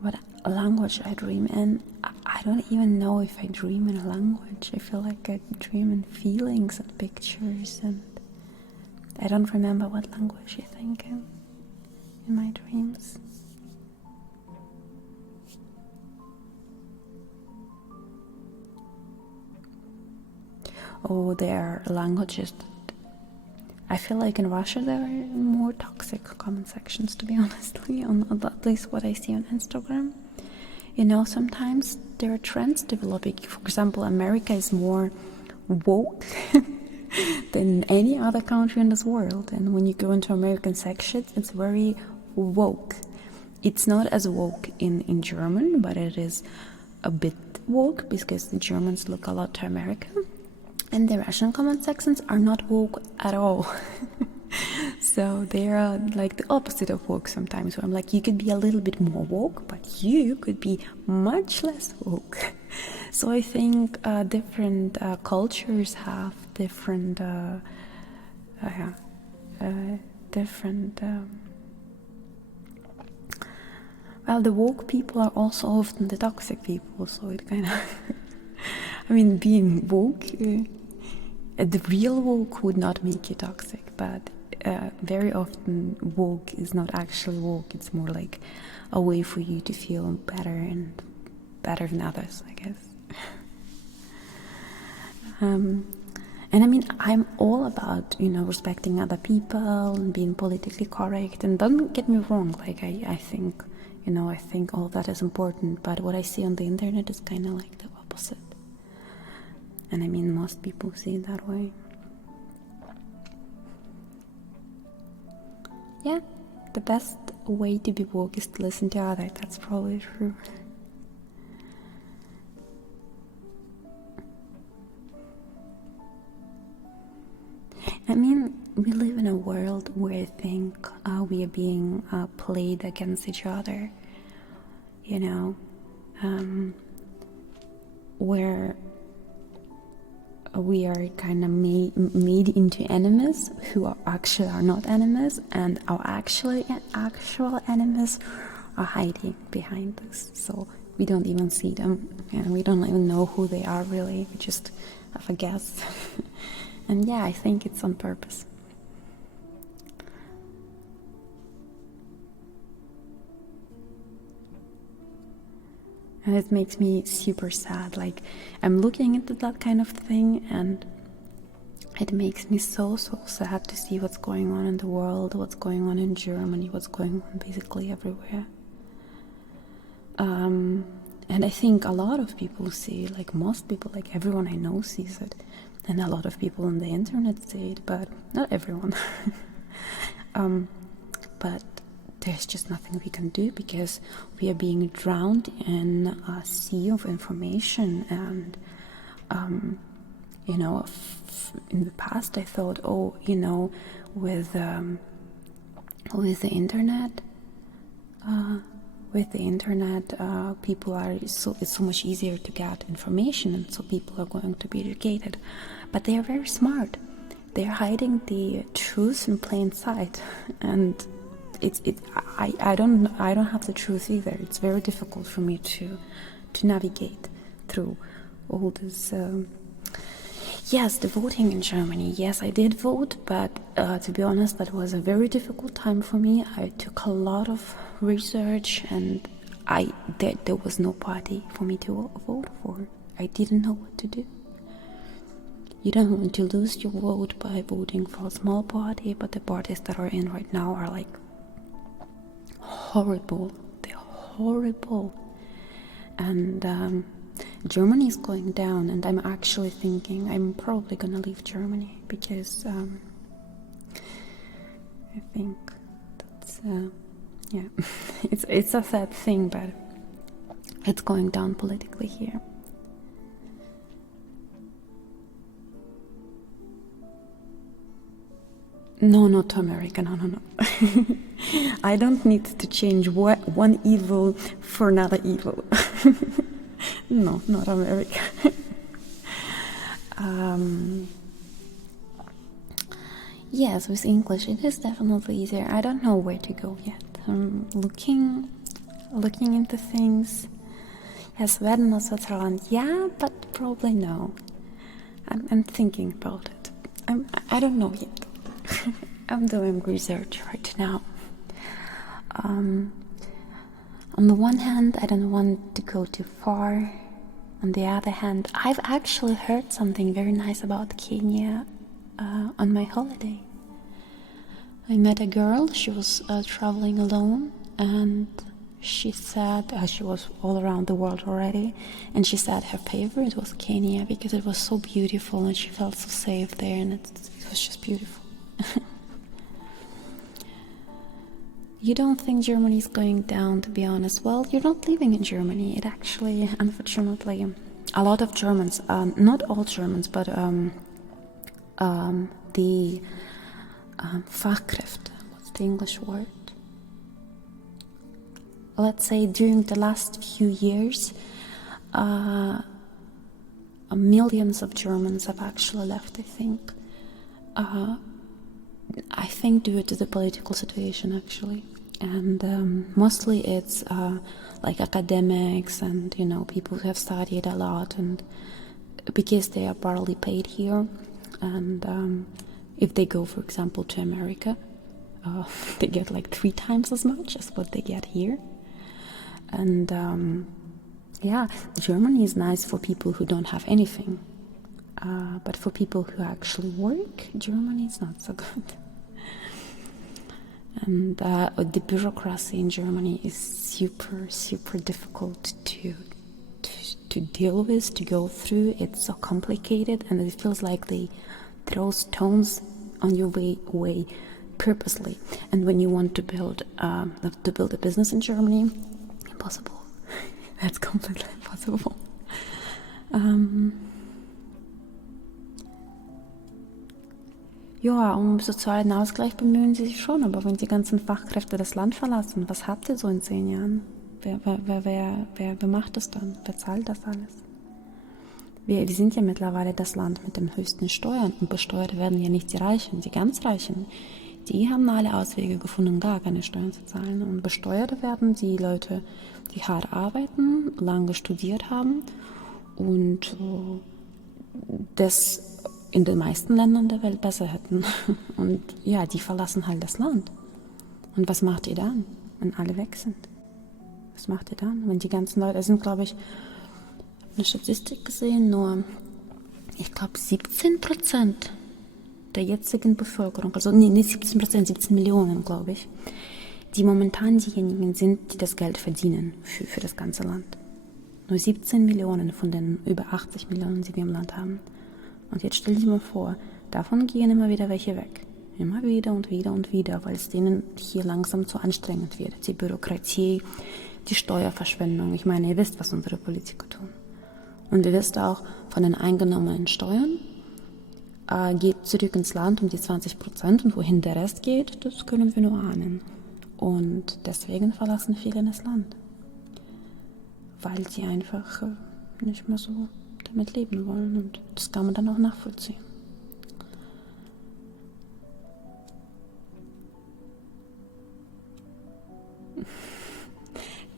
What language I dream in? I don't even know if I dream in a language. I feel like I dream in feelings and pictures, and I don't remember what language I think in my dreams. Oh, there are languages that I feel like in Russia there are more toxic comment sections, to be honestly, on at least what I see on Instagram. You know, sometimes there are trends developing. For example, America is more woke than any other country in this world, and when you go into American sections, it's very woke. It's not as woke in German, but it is a bit woke because the Germans look a lot to America, and the Russian comment sections are not woke at all. So they are like the opposite of woke sometimes, where I'm like, you could be a little bit more woke, but you could be much less woke. So I think different cultures have different well, the woke people are also often the toxic people, so it kind of I mean, being woke, the real woke would not make you toxic, but very often woke is not actually woke. It's more like a way for you to feel better and better than others, I guess. And I mean, I'm all about, respecting other people and being politically correct. And don't get me wrong, like I think, I think all that is important. But what I see on the internet is kind of like the opposite. And I mean, most people see it that way. Yeah, the best way to be woke is to listen to others. That's probably true. I mean, we live in a world where I think we are being played against each other, where we are kind of made into enemies who are actually not enemies, and our actual enemies are hiding behind this. So we don't even see them, and we don't even know who they are really. We just have a guess. And yeah, I think it's on purpose. And it makes me super sad. Like, I'm looking into that kind of thing, and it makes me so sad to see what's going on in the world, what's going on in Germany, what's going on basically everywhere. And I think a lot of people see, like most people, like everyone I know sees it. And a lot of people on the internet see it, but not everyone. But there's just nothing we can do because we are being drowned in a sea of information. And in the past I thought, with the internet, with the internet, it's so much easier to get information, and so people are going to be educated. But they are very smart. They're hiding the truth in plain sight, and I don't have the truth either. It's very difficult for me to navigate through all this. Yes, the voting in Germany. Yes, I did vote, but to be honest, that was a very difficult time for me. I took a lot of research, and there was no party for me to vote for. I didn't know what to do. You don't want to lose your vote by voting for a small party, but the parties that are in right now are like horrible. They're horrible. And Germany is going down, and I'm actually thinking I'm probably gonna leave Germany because I think that's yeah, it's a sad thing, but it's going down politically here. No, not to America. No. I don't need to change one evil for another evil. No, not America. Yes, with English it is definitely easier. I don't know where to go yet. I'm looking into things. Yes, werden aus Switzerland, yeah, but probably no. I'm thinking about it. I don't know yet. I'm doing research right now. On the one hand, I don't want to go too far. On the other hand, I've actually heard something very nice about Kenya on my holiday. I met a girl. She was traveling alone, and she said she was all around the world already, and she said her favorite was Kenya because it was so beautiful and she felt so safe there, and it was just beautiful. You don't think Germany is going down, to be honest? Well, you're not living in Germany. It actually, unfortunately, a lot of Germans, not all Germans, but the Fachkräfte, what's the English word? Let's say during the last few years, millions of Germans have actually left, I think. I think due to the political situation, actually. And mostly it's like academics and, people who have studied a lot, and because they are barely paid here. And if they go, for example, to America, they get like 3 times as much as what they get here. And yeah, Germany is nice for people who don't have anything. But for people who actually work, Germany is not so good. And the bureaucracy in Germany is super, super difficult to deal with, to go through. It's so complicated, and it feels like they throw stones on your way purposely. And when you want to build a business in Germany, impossible. That's completely impossible. Ja, um sozialen Ausgleich bemühen sie sich schon, aber wenn die ganzen Fachkräfte das Land verlassen, was habt ihr so in 10 Jahren? Wer macht das dann? Wer zahlt das alles? Wir sind ja mittlerweile das Land mit den höchsten Steuern, und besteuert werden ja nicht die Reichen, die ganz Reichen. Die haben alle Auswege gefunden, gar keine Steuern zu zahlen. Und besteuert werden die Leute, die hart arbeiten, lange studiert haben und das in den meisten Ländern der Welt besser hätten. Und ja, die verlassen halt das Land. Und was macht ihr dann, wenn alle weg sind? Was macht ihr dann, wenn die ganzen Leute, es sind, glaube ich, eine Statistik gesehen, nur, ich glaube, 17% der jetzigen Bevölkerung, also nicht 17%, 17 Millionen, glaube ich, die momentan diejenigen sind, die das Geld verdienen für das ganze Land. Nur 17 Millionen von den über 80 Millionen, die wir im Land haben. Und jetzt stell dir mal vor, davon gehen immer wieder welche weg. Immer wieder und wieder und wieder, weil es denen hier langsam zu anstrengend wird. Die Bürokratie, die Steuerverschwendung. Ich meine, ihr wisst, was unsere Politiker tun. Und ihr wisst auch, von den eingenommenen Steuern geht zurück ins Land um die 20%, und wohin der Rest geht, das können wir nur ahnen. Und deswegen verlassen viele das Land. weil sie einfach nicht mehr so damit leben wollen. Und das kann man dann auch nachvollziehen.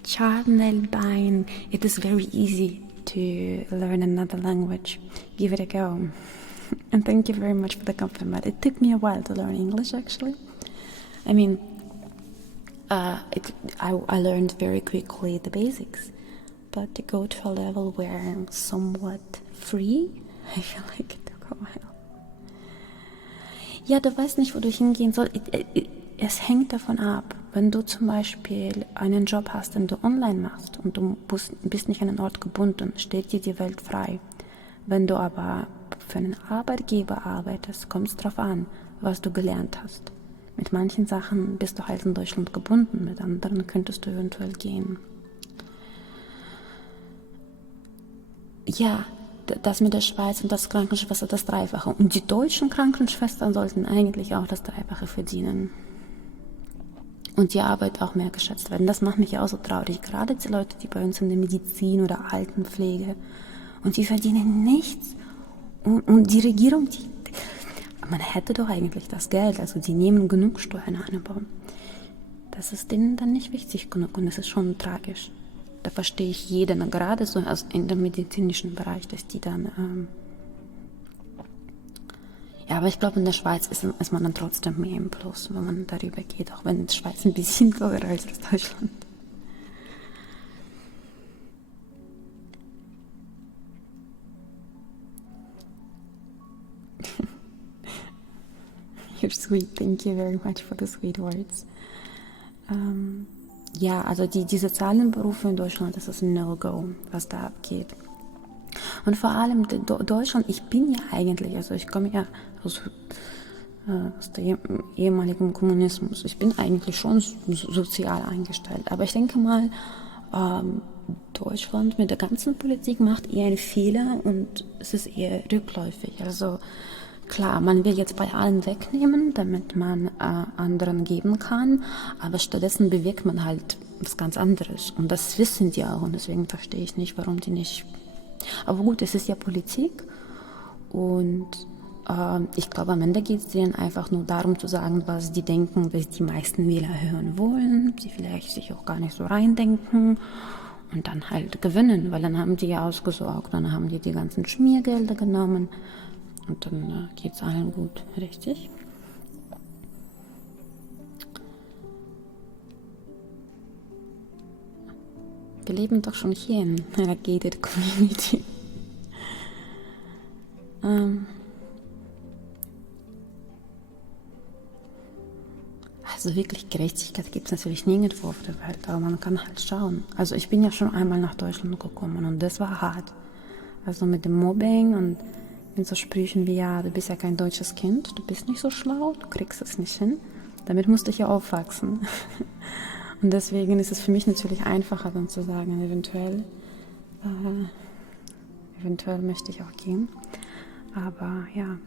Charnel Bine, it is very easy to learn another language. Give it a go. And thank you very much for the compliment. It took me a while to learn English, actually. I mean, I learned very quickly the basics, but to go to a level where I'm somewhat free, I feel like it took a while. Ja, du weißt nicht, wo du hingehen sollst. Es hängt davon ab, wenn du zum Beispiel einen Job hast, den du online machst und du bist nicht an einen Ort gebunden, steht dir die Welt frei. Wenn du aber für einen Arbeitgeber arbeitest, kommt es darauf an, was du gelernt hast. Mit manchen Sachen bist du halt in Deutschland gebunden, mit anderen könntest du eventuell gehen. Ja, das mit der Schweiz und das Krankenschwester, das Dreifache. Und die deutschen Krankenschwestern sollten eigentlich auch das Dreifache verdienen. Und die Arbeit auch mehr geschätzt werden. Das macht mich auch so traurig. Gerade die Leute, die bei uns in der Medizin oder Altenpflege, und die verdienen nichts. Und die Regierung, man hätte doch eigentlich das Geld, also die nehmen genug Steuern an, aber das ist denen dann nicht wichtig genug und das ist schon tragisch. Da verstehe ich jeden, gerade so in dem medizinischen Bereich, dass die dann... Ja, aber ich glaube, in der Schweiz ist man dann trotzdem mehr im Plus, wenn man darüber geht, auch wenn die Schweiz ein bisschen teurer ist als Deutschland. You're sweet, thank you very much for the sweet words. Ja, also die sozialen Berufe in Deutschland, das ist ein No-Go, was da abgeht. Und vor allem Deutschland, ich bin ja eigentlich, also ich komme ja aus dem ehemaligen Kommunismus. Ich bin eigentlich schon sozial eingestellt. Aber ich denke mal, Deutschland mit der ganzen Politik macht eher einen Fehler und es ist eher rückläufig. Also klar, man will jetzt bei allen wegnehmen, damit man anderen geben kann, aber stattdessen bewirkt man halt was ganz anderes. Und das wissen die auch und deswegen verstehe ich nicht, warum die nicht... Aber gut, es ist ja Politik und ich glaube, am Ende geht es denen einfach nur darum zu sagen, was die denken, was die meisten Wähler hören wollen, die vielleicht sich auch gar nicht so reindenken und dann halt gewinnen, weil dann haben die ja ausgesorgt, dann haben die ganzen Schmiergelder genommen und dann geht es allen gut, richtig? Wir leben doch schon hier in einer gated Community. Also wirklich Gerechtigkeit gibt es natürlich nirgendwo auf der Welt, aber man kann halt schauen. Also ich bin ja schon einmal nach Deutschland gekommen und das war hart. Also mit dem Mobbing und mit so Sprüchen wie, ja, du bist ja kein deutsches Kind, du bist nicht so schlau, du kriegst es nicht hin. Damit musste ich ja aufwachsen. Und deswegen ist es für mich natürlich einfacher, dann zu sagen, eventuell möchte ich auch gehen. Aber ja,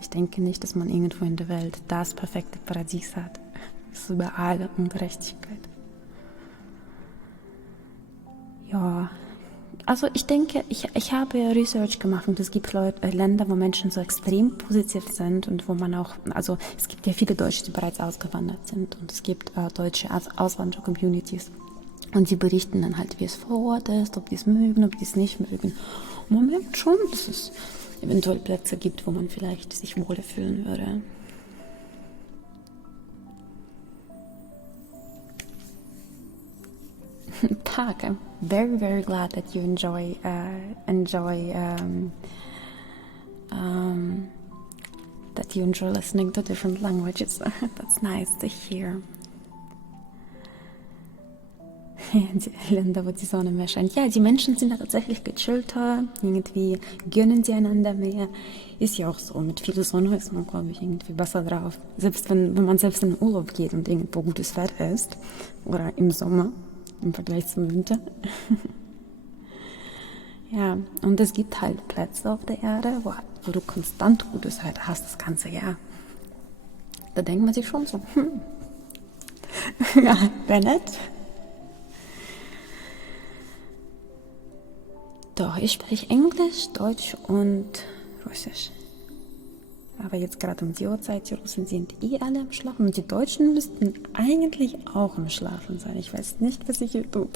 ich denke nicht, dass man irgendwo in der Welt das perfekte Paradies hat. Es ist überall Ungerechtigkeit. Ja, also ich denke, ich habe Research gemacht und es gibt Länder, wo Menschen so extrem positiv sind und wo man auch, also es gibt ja viele Deutsche, die bereits ausgewandert sind und es gibt deutsche Auswanderer-Communities und die berichten dann halt, wie es vor Ort ist, ob die es mögen, ob die es nicht mögen. Und man merkt schon, dass es eventuell Plätze gibt, wo man vielleicht sich wohler fühlen würde. Tak, I'm very, very glad that you enjoy listening to different languages. That's nice to hear. Die Länder, wo die Sonne mehr scheint. Ja, die Menschen sind da tatsächlich gechillter, irgendwie gönnen sie einander mehr. Ist ja auch so, mit viel Sonne ist man, glaube ich, irgendwie besser drauf. Selbst wenn man selbst in den Urlaub geht und irgendwo gutes Wetter ist, oder im Sommer, im Vergleich zum Winter. Ja, und es gibt halt Plätze auf der Erde, wo du konstant gutes Wetter hast das ganze Jahr. Da denkt man sich schon so, ja, wäre nett. Doch, ich spreche Englisch, Deutsch und Russisch. Aber jetzt gerade um die Uhrzeit, die Russen sind alle am Schlafen und die Deutschen müssten eigentlich auch am Schlafen sein. Ich weiß nicht, was ich hier tue.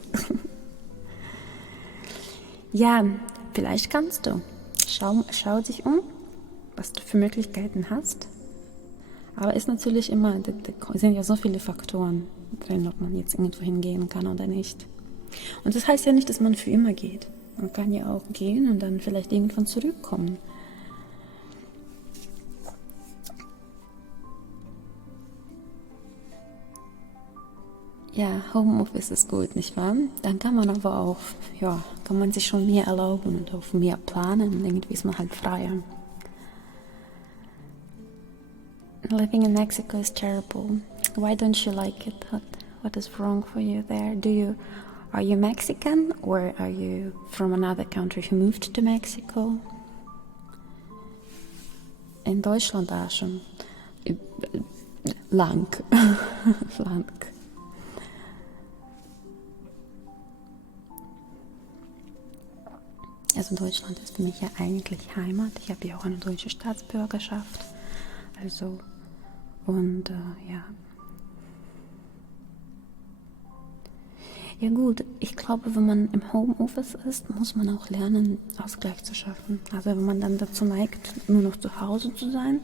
Ja, vielleicht kannst du. Schau dich um, was du für Möglichkeiten hast. Aber ist natürlich immer, da sind ja so viele Faktoren drin, ob man jetzt irgendwo hingehen kann oder nicht. Und das heißt ja nicht, dass man für immer geht. Man kann ja auch gehen und dann vielleicht irgendwann zurückkommen. Ja, Homeoffice ist gut, nicht wahr? Dann kann man aber auch, ja, kann man sich schon mehr erlauben und auch mehr planen. Irgendwie ist man halt freier. Living in Mexico is terrible. Why don't you like it? What is wrong for you there? Are you Mexican or are you from another country who moved to Mexico? In Deutschland auch schon. Lang. Lang. Also Deutschland ist für mich ja eigentlich Heimat. Ich habe ja auch eine deutsche Staatsbürgerschaft. Also, und ja. Ja gut, ich glaube, wenn man im Homeoffice ist, muss man auch lernen, Ausgleich zu schaffen. Also wenn man dann dazu neigt, nur noch zu Hause zu sein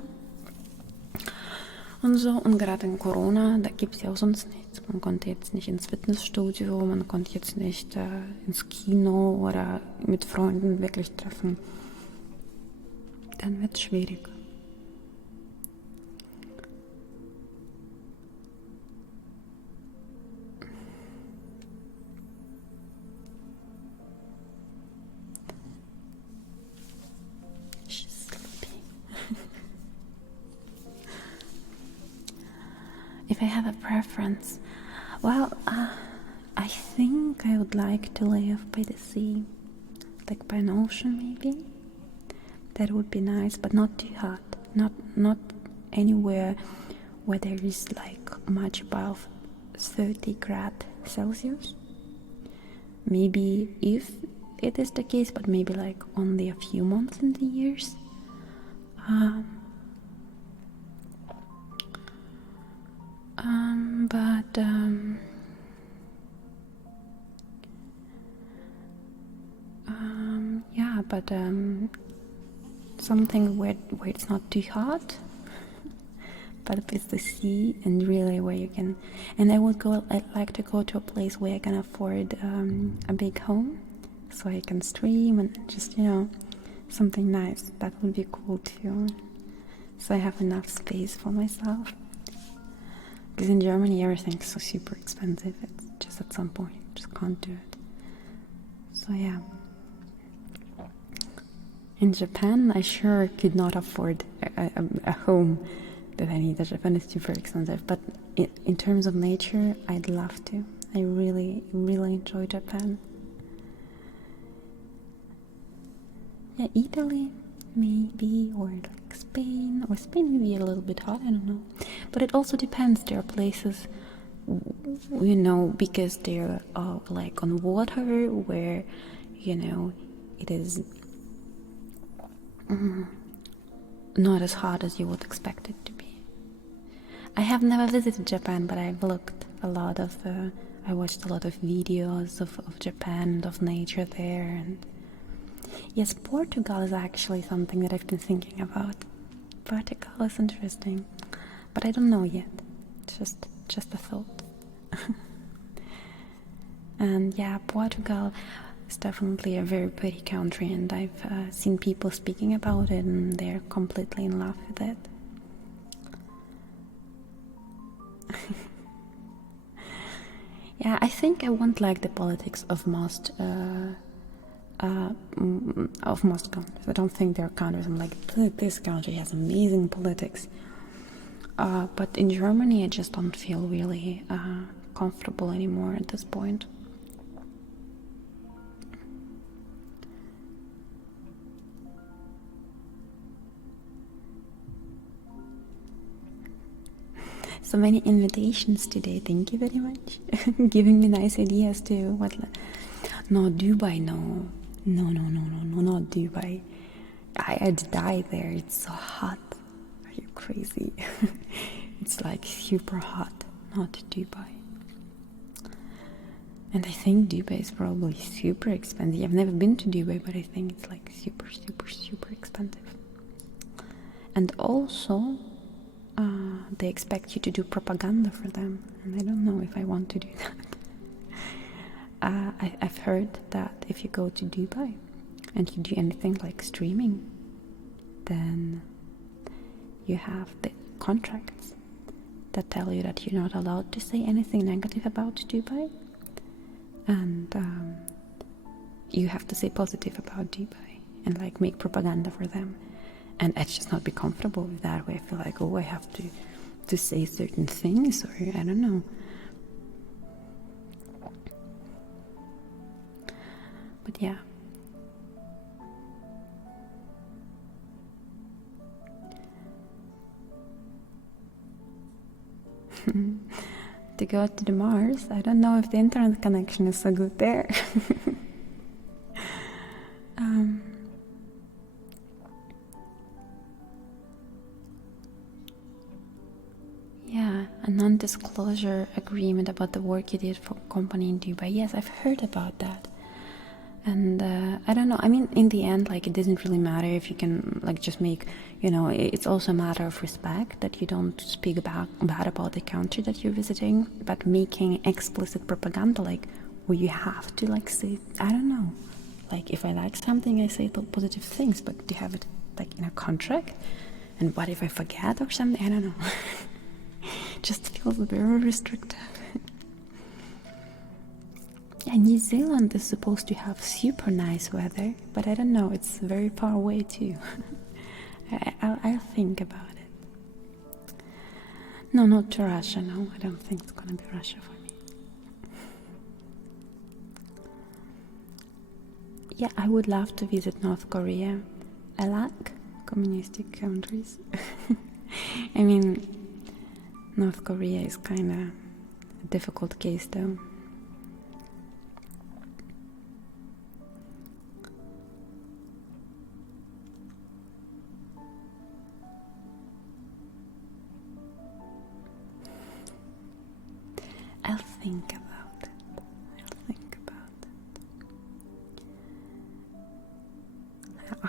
und so. Und gerade in Corona, da gibt es ja auch sonst nichts. Man konnte jetzt nicht ins Fitnessstudio, man konnte jetzt nicht ins Kino oder mit Freunden wirklich treffen. Dann wird es schwierig. If I have a preference, well, I think I would like to live by the sea, like by an ocean maybe. That would be nice, but not too hot. Not anywhere where there is like much above 30 grad Celsius. Maybe if it is the case, but maybe like only a few months in the years. But something where it's not too hot, but it's the sea and really where you can. And I'd like to go to a place where I can afford a big home, so I can stream and just something nice. That would be cool too. So I have enough space for myself. Because in Germany everything's so super expensive. It's just at some point you just can't do it. So yeah. In Japan, I sure could not afford a home that I need. Japan is super expensive. But in terms of nature, I'd love to. I really, really enjoy Japan. Yeah, Italy, maybe, or like Spain. Or Spain may be a little bit hot, I don't know. But it also depends. There are places, because they're like on water where, it is not as hot as you would expect it to be. I have never visited Japan, but I've looked I watched a lot of videos of Japan and of nature there. And yes, Portugal is actually something that I've been thinking about. Portugal is interesting, but I don't know yet. It's just a thought. And yeah, Portugal is definitely a very pretty country, and I've seen people speaking about it, and they're completely in love with it. Yeah, I think I won't like the politics of most countries. I don't think there are countries I'm like, this country has amazing politics. But in Germany, I just don't feel really comfortable anymore at this point. So many invitations today. Thank you very much. Giving me nice ideas too. No, Dubai, no. No, not Dubai. I'd die there. It's so hot. Are you crazy? It's like super hot, not Dubai. And I think Dubai is probably super expensive. I've never been to Dubai, but I think it's like super expensive. And also, they expect you to do propaganda for them, and I don't know if I want to do that. I've heard that if you go to Dubai and you do anything like streaming, then you have the contracts that tell you that you're not allowed to say anything negative about Dubai, and you have to say positive about Dubai and like make propaganda for them. And I'd just not be comfortable with that way. I feel like, oh, I have to say certain things, or I don't know. But yeah. To go to the Mars, I don't know if the internet connection is so good there. Yeah, a non-disclosure agreement about the work you did for a company in Dubai. Yes, I've heard about that. And I don't know, I mean, in the end, like, it doesn't really matter if you can, like, just make, you know, it's also a matter of respect that you don't speak bad about the country that you're visiting, but making explicit propaganda, like, where you have to, like, say, I don't know, like, if I like something, I say positive things, but to have it, like, in a contract, and what if I forget or something, I don't know. Just feels very restrictive. Yeah, New Zealand is supposed to have super nice weather, but I don't know, it's very far away too. I'll think about it. No, not to Russia, no, I don't think it's gonna be Russia for me. Yeah, I would love to visit North Korea. I like communistic countries. I mean, North Korea is kind of a difficult case though. I'll think about it.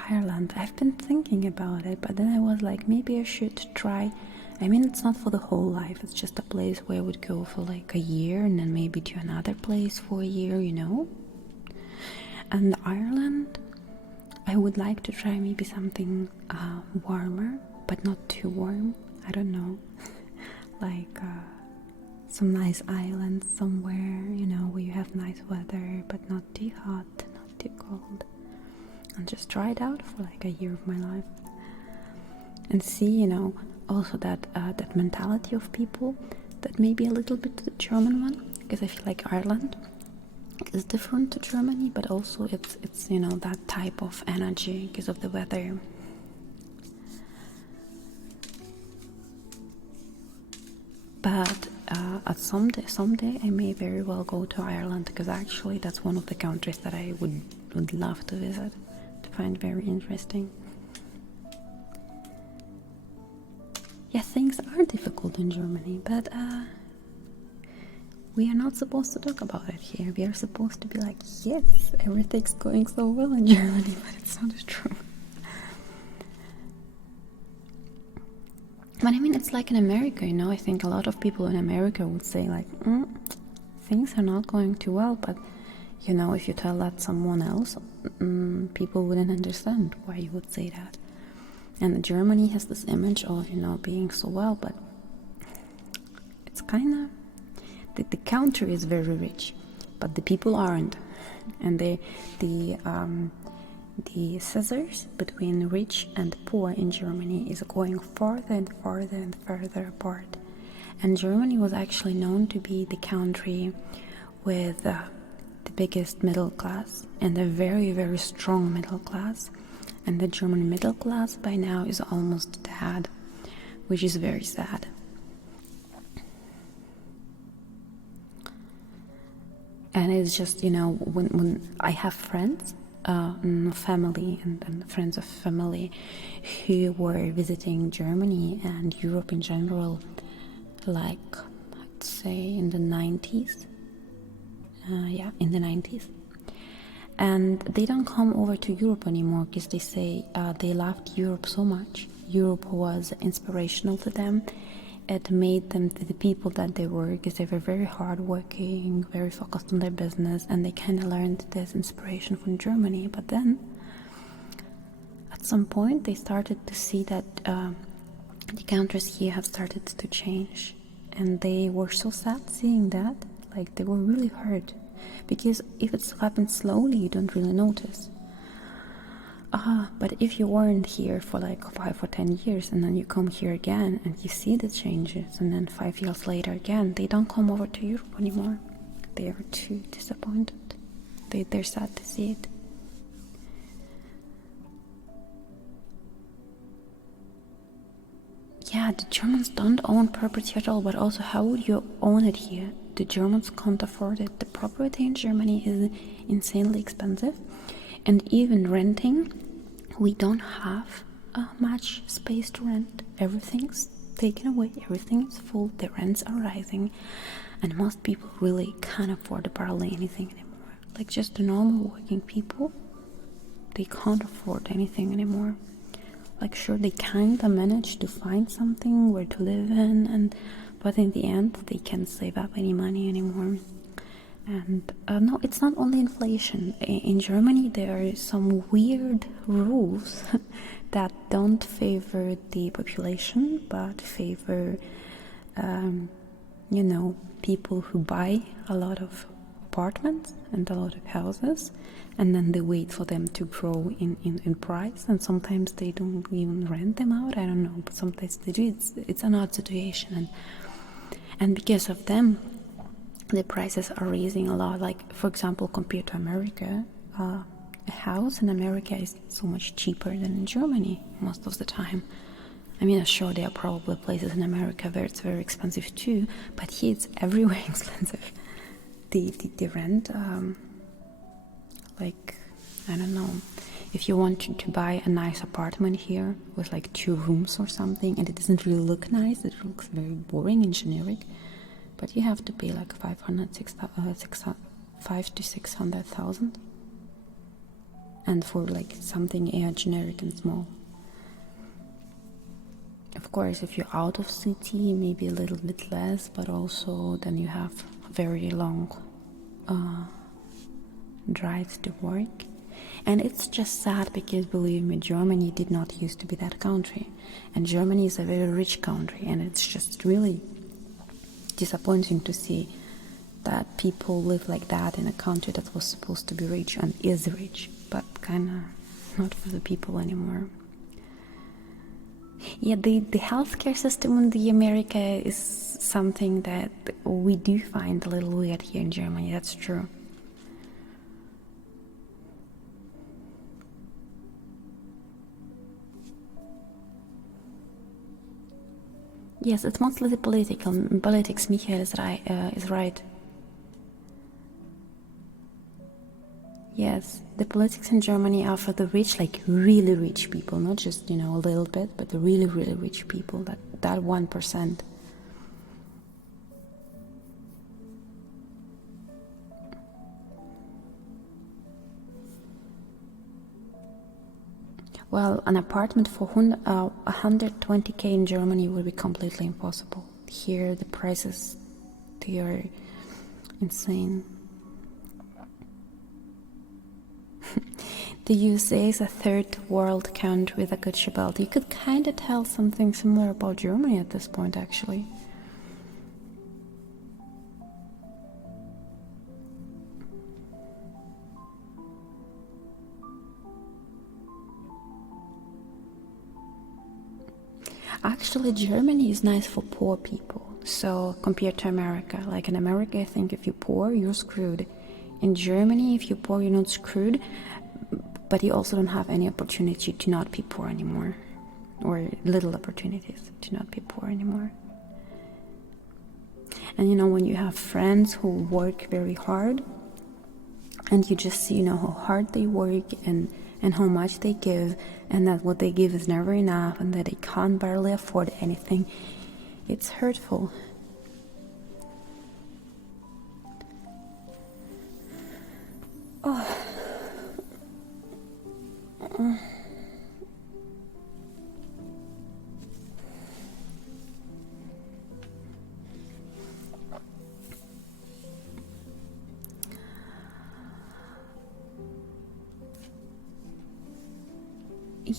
Ireland, I've been thinking about it, but then I was like, maybe I should try. I mean, it's not for the whole life, it's just a place where I would go for like a year and then maybe to another place for a year, you know? And Ireland, I would like to try maybe something warmer, but not too warm. I don't know. Like some nice island somewhere, you know, where you have nice weather, but not too hot, not too cold. And just try it out for like a year of my life. And see, you know, also that that mentality of people that may be a little bit to the German one, because I feel like Ireland is different to Germany, but also it's you know, that type of energy because of the weather. But at someday I may very well go to Ireland, because actually that's one of the countries that I would love to visit, to find very interesting. Yeah, things are difficult in Germany, but we are not supposed to talk about it here. We are supposed to be like, yes, everything's going so well in Germany, but it's not true. But I mean, it's like in America, you know, I think a lot of people in America would say like, things are not going too well, but you know, if you tell that someone else, people wouldn't understand why you would say that. And Germany has this image of, you know, being so well, but it's kind of, the country is very rich, but the people aren't. And the scissors between rich and poor in Germany is going farther and farther and further apart. And Germany was actually known to be the country with the biggest middle class and a very, very strong middle class. And the German middle class by now is almost dead, which is very sad. And it's just, you know, when I have friends family and friends of family who were visiting Germany and Europe in general, like I'd say in the 90s. In the 90s. And they don't come over to Europe anymore because they say they loved Europe so much. Europe was inspirational to them. It made them the people that they were, because they were very hardworking, very focused on their business, and they kind of learned this inspiration from Germany. But then, at some point, they started to see that the countries here have started to change, and they were so sad seeing that. Like, they were really hurt, because if it's happened slowly, you don't really notice. But if you weren't here for like 5 or 10 years, and then you come here again and you see the changes, and then 5 years later again, they don't come over to Europe anymore. They are too disappointed. They're sad to see it. Yeah, the Germans don't own property at all, but also how would you own it here? The Germans can't afford it. The property in Germany is insanely expensive, and even renting, we don't have much space to rent. Everything's taken away, everything is full, the rents are rising, and most people really can't afford barely anything anymore. Like just the normal working people, they can't afford anything anymore. Like sure, they kinda manage to find something where to live in, but in the end, they can't save up any money anymore. And no, it's not only inflation. In Germany, there are some weird rules that don't favor the population, but favor, people who buy a lot of apartments and a lot of houses, and then they wait for them to grow in price, and sometimes they don't even rent them out. I don't know, but sometimes they do. It's an odd situation, and because of them, the prices are raising a lot. Like, for example, compared to America, a house in America is so much cheaper than in Germany most of the time. I mean, sure, there are probably places in America where it's very expensive too, but here it's everywhere expensive. The rent, I don't know, if you want to buy a nice apartment here with like 2 rooms or something, and it doesn't really look nice, it looks very boring and generic, but you have to pay like 500 to 600,000, and for like something generic and small. Of course, if you're out of city, maybe a little bit less, but also then you have very long drives to work. And it's just sad because, believe me, Germany did not used to be that country, and Germany is a very rich country, and it's just really disappointing to see that people live like that in a country that was supposed to be rich and is rich, but kind of not for the people anymore. Yeah, the healthcare system in the America is something that we do find a little weird here in Germany, that's true. Yes, it's mostly the politics. Michael is right. Yes, the politics in Germany are for the rich, like really rich people, not just, a little bit, but the really, really rich people, that 1%. Well, an apartment for 120k in Germany would be completely impossible. Here, the prices, they are insane. The USA is a third world country with a Gucci belt. You could kind of tell something similar about Germany at this point, actually. Actually, Germany is nice for poor people. So, compared to America, like in America, I think if you're poor, you're screwed. In Germany, if you're poor, you're not screwed, but you also don't have any opportunity to not be poor anymore, or little opportunities to not be poor anymore. And when you have friends who work very hard, and you just see, how hard they work and how much they give, and that what they give is never enough, and that they can't barely afford anything. It's hurtful.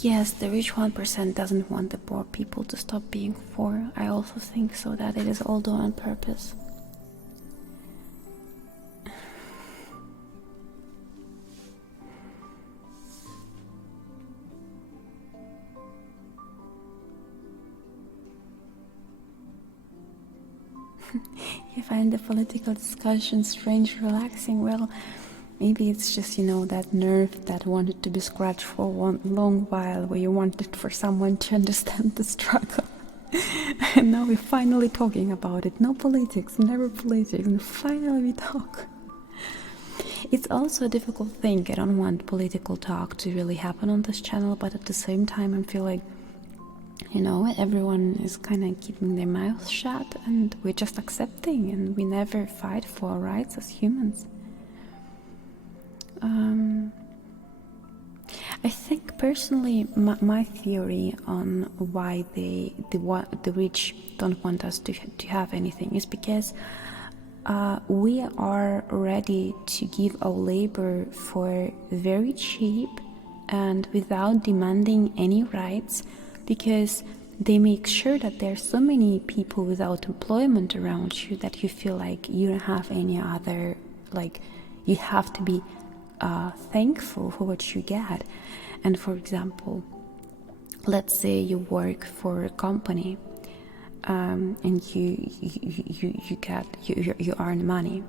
Yes, the rich 1% doesn't want the poor people to stop being poor. I also think so, that it is all done on purpose. You find the political discussion strange, relaxing. Well, maybe it's just, that nerve that wanted to be scratched for one long while, where you wanted for someone to understand the struggle. And now we're finally talking about it. No politics, never politics, and finally we talk. It's also a difficult thing. I don't want political talk to really happen on this channel, but at the same time I feel like, everyone is kind of keeping their mouths shut, and we're just accepting, and we never fight for our rights as humans. I think personally, my theory on why the rich don't want us to have anything is because we are ready to give our labor for very cheap and without demanding any rights, because they make sure that there are so many people without employment around you that you feel like you don't have any other, like you have to be thankful for what you get. And for example, let's say you work for a company and you earn money,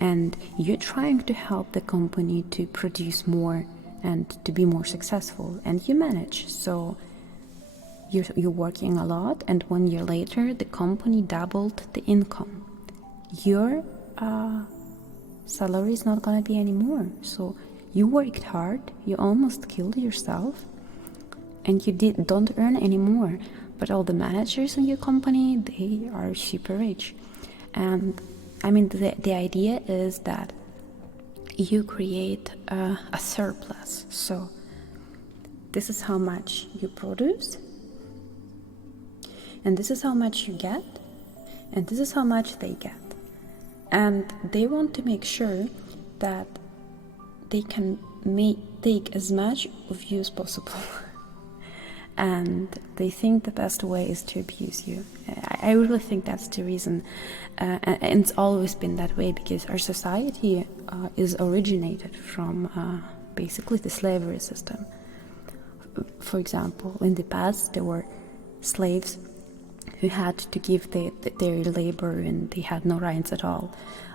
and you're trying to help the company to produce more and to be more successful, and you manage. So you're working a lot, and 1 year later the company doubled the income. Your salary is not going to be anymore. So you worked hard, you almost killed yourself, and you don't earn anymore. But all the managers in your company, they are super rich. And I mean, the idea is that you create a surplus. So this is how much you produce, and this is how much you get, and this is how much they get. And they want to make sure that they can take as much of you as possible. And they think the best way is to abuse you. I really think that's the reason. And it's always been that way, because our society is originated from basically the slavery system. For example, in the past there were slaves who had to give their labor, and they had no rights at all.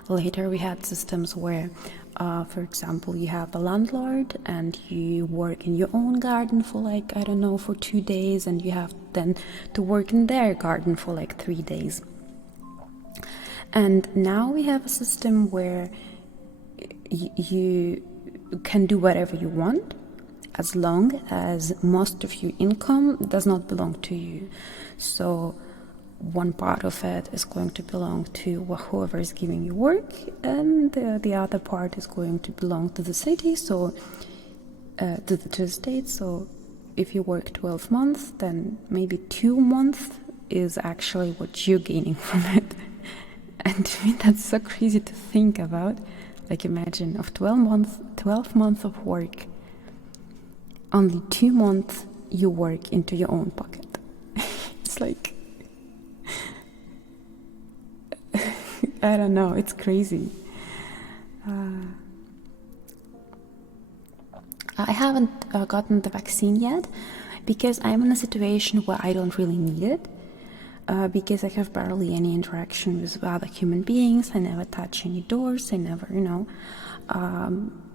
Later we had systems where, for example, you have a landlord and you work in your own garden for for 2 days, and you have then to work in their garden for 3 days. And now we have a system where you can do whatever you want, as long as most of your income does not belong to you. So one part of it is going to belong to whoever is giving you work, and the other part is going to belong to the city, so to the state. So if you work 12 months, then maybe 2 months is actually what you're gaining from it. And to me, that's so crazy to think about. Imagine, of 12 months of work, only 2 months you work into your own pocket. It's I don't know, it's crazy. I haven't gotten the vaccine yet, because I'm in a situation where I don't really need it, because I have barely any interaction with other human beings. I never touch any doors, I never,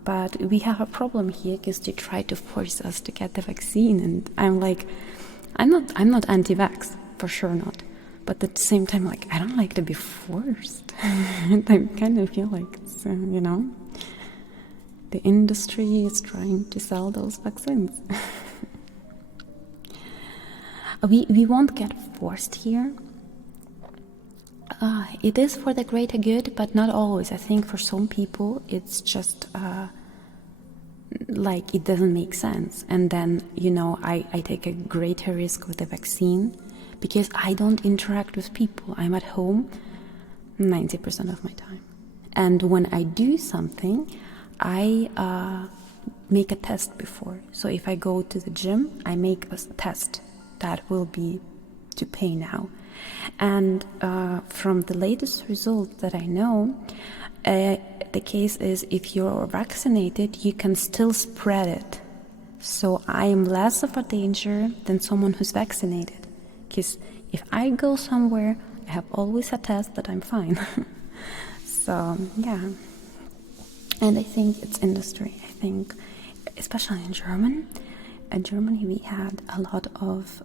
but we have a problem here, because they try to force us to get the vaccine, and I'm I'm not anti-vax, for sure not. But at the same time, I don't like to be forced. I kind of feel like it's, the industry is trying to sell those vaccines. We won't get forced here. It is for the greater good, but not always. I think for some people it's just like it doesn't make sense. And then, I take a greater risk with the vaccine because I don't interact with people. I'm at home 90% of my time. And when I do something, I make a test before. So if I go to the gym, I make a test that will be to pay now. And from the latest result that I know, the case is if you're vaccinated, you can still spread it. So I am less of a danger than someone who's vaccinated. Because if I go somewhere, I have always a test that I'm fine. So, yeah. And I think it's industry. I think, especially in Germany we had a lot of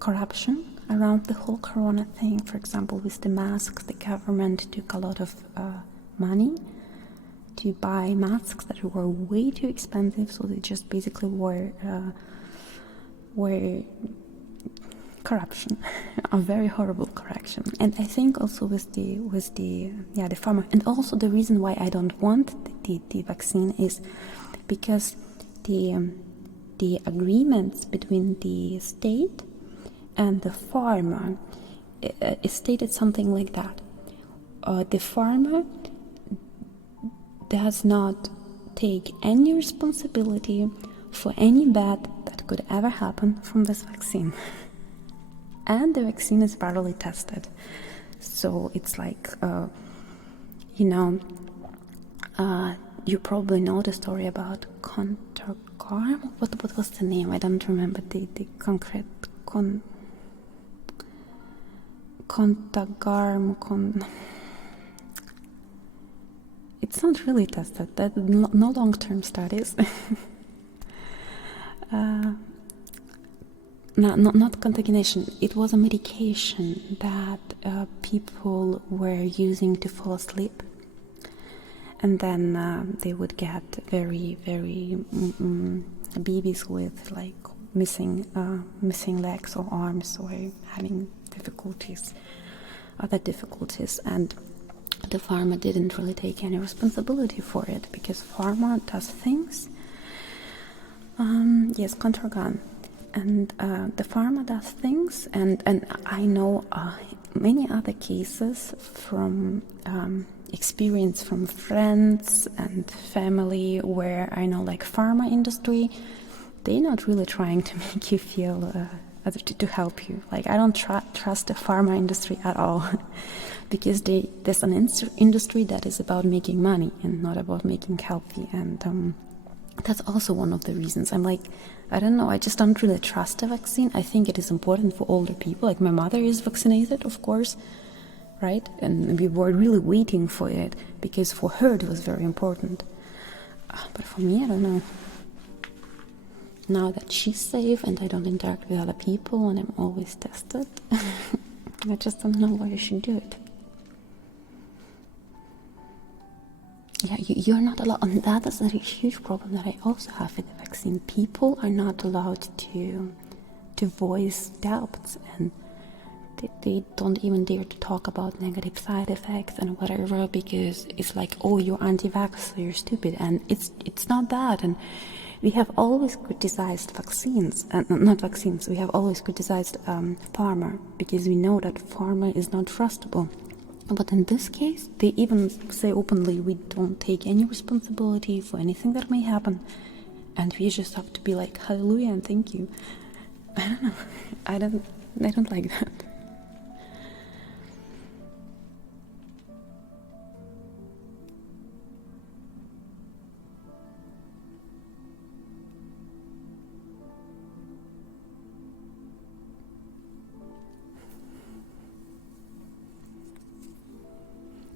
corruption around the whole corona thing. For example, with the masks, the government took a lot of money to buy masks that were way too expensive, so they just basically were corruption, a very horrible corruption. And I think also with the pharma, and also the reason why I don't want the vaccine is because the agreements between the state and the farmer is stated something like that. The farmer does not take any responsibility for any bad that could ever happen from this vaccine. And the vaccine is thoroughly tested. So it's like, you probably know the story about Contagarm. What was the name? I don't remember the concrete. Contagarm. It's not really tested. That no long-term studies. Not contamination. It was a medication that people were using to fall asleep, and then they would get very, very babies with like missing legs or arms, or having other difficulties, and the pharma didn't really take any responsibility for it because pharma does things. Yes, Contagarm. And the pharma does things, and I know many other cases from experience from friends and family where I know, like, pharma industry, they're not really trying to make you feel to help you. Like, I don't trust the pharma industry at all because there's an industry that is about making money and not about making healthy, and that's also one of the reasons I'm like, I don't know, I just don't really trust the vaccine. I think it is important for older people. Like, my mother is vaccinated, of course, right? And we were really waiting for it because for her it was very important. But for me, I don't know. Now that she's safe and I don't interact with other people and I'm always tested, I just don't know why I should do it. Yeah, you're not allowed, and that is a huge problem that I also have with the vaccine. People are not allowed to voice doubts, and they don't even dare to talk about negative side effects and whatever, because it's like, oh, you're anti-vax, so you're stupid, and it's not that. And we have always criticized vaccines, not vaccines. We have always criticized pharma because we know that pharma is not trustable. But in this case, they even say openly, we don't take any responsibility for anything that may happen, and we just have to be like, hallelujah and thank you. I don't know. I don't like that.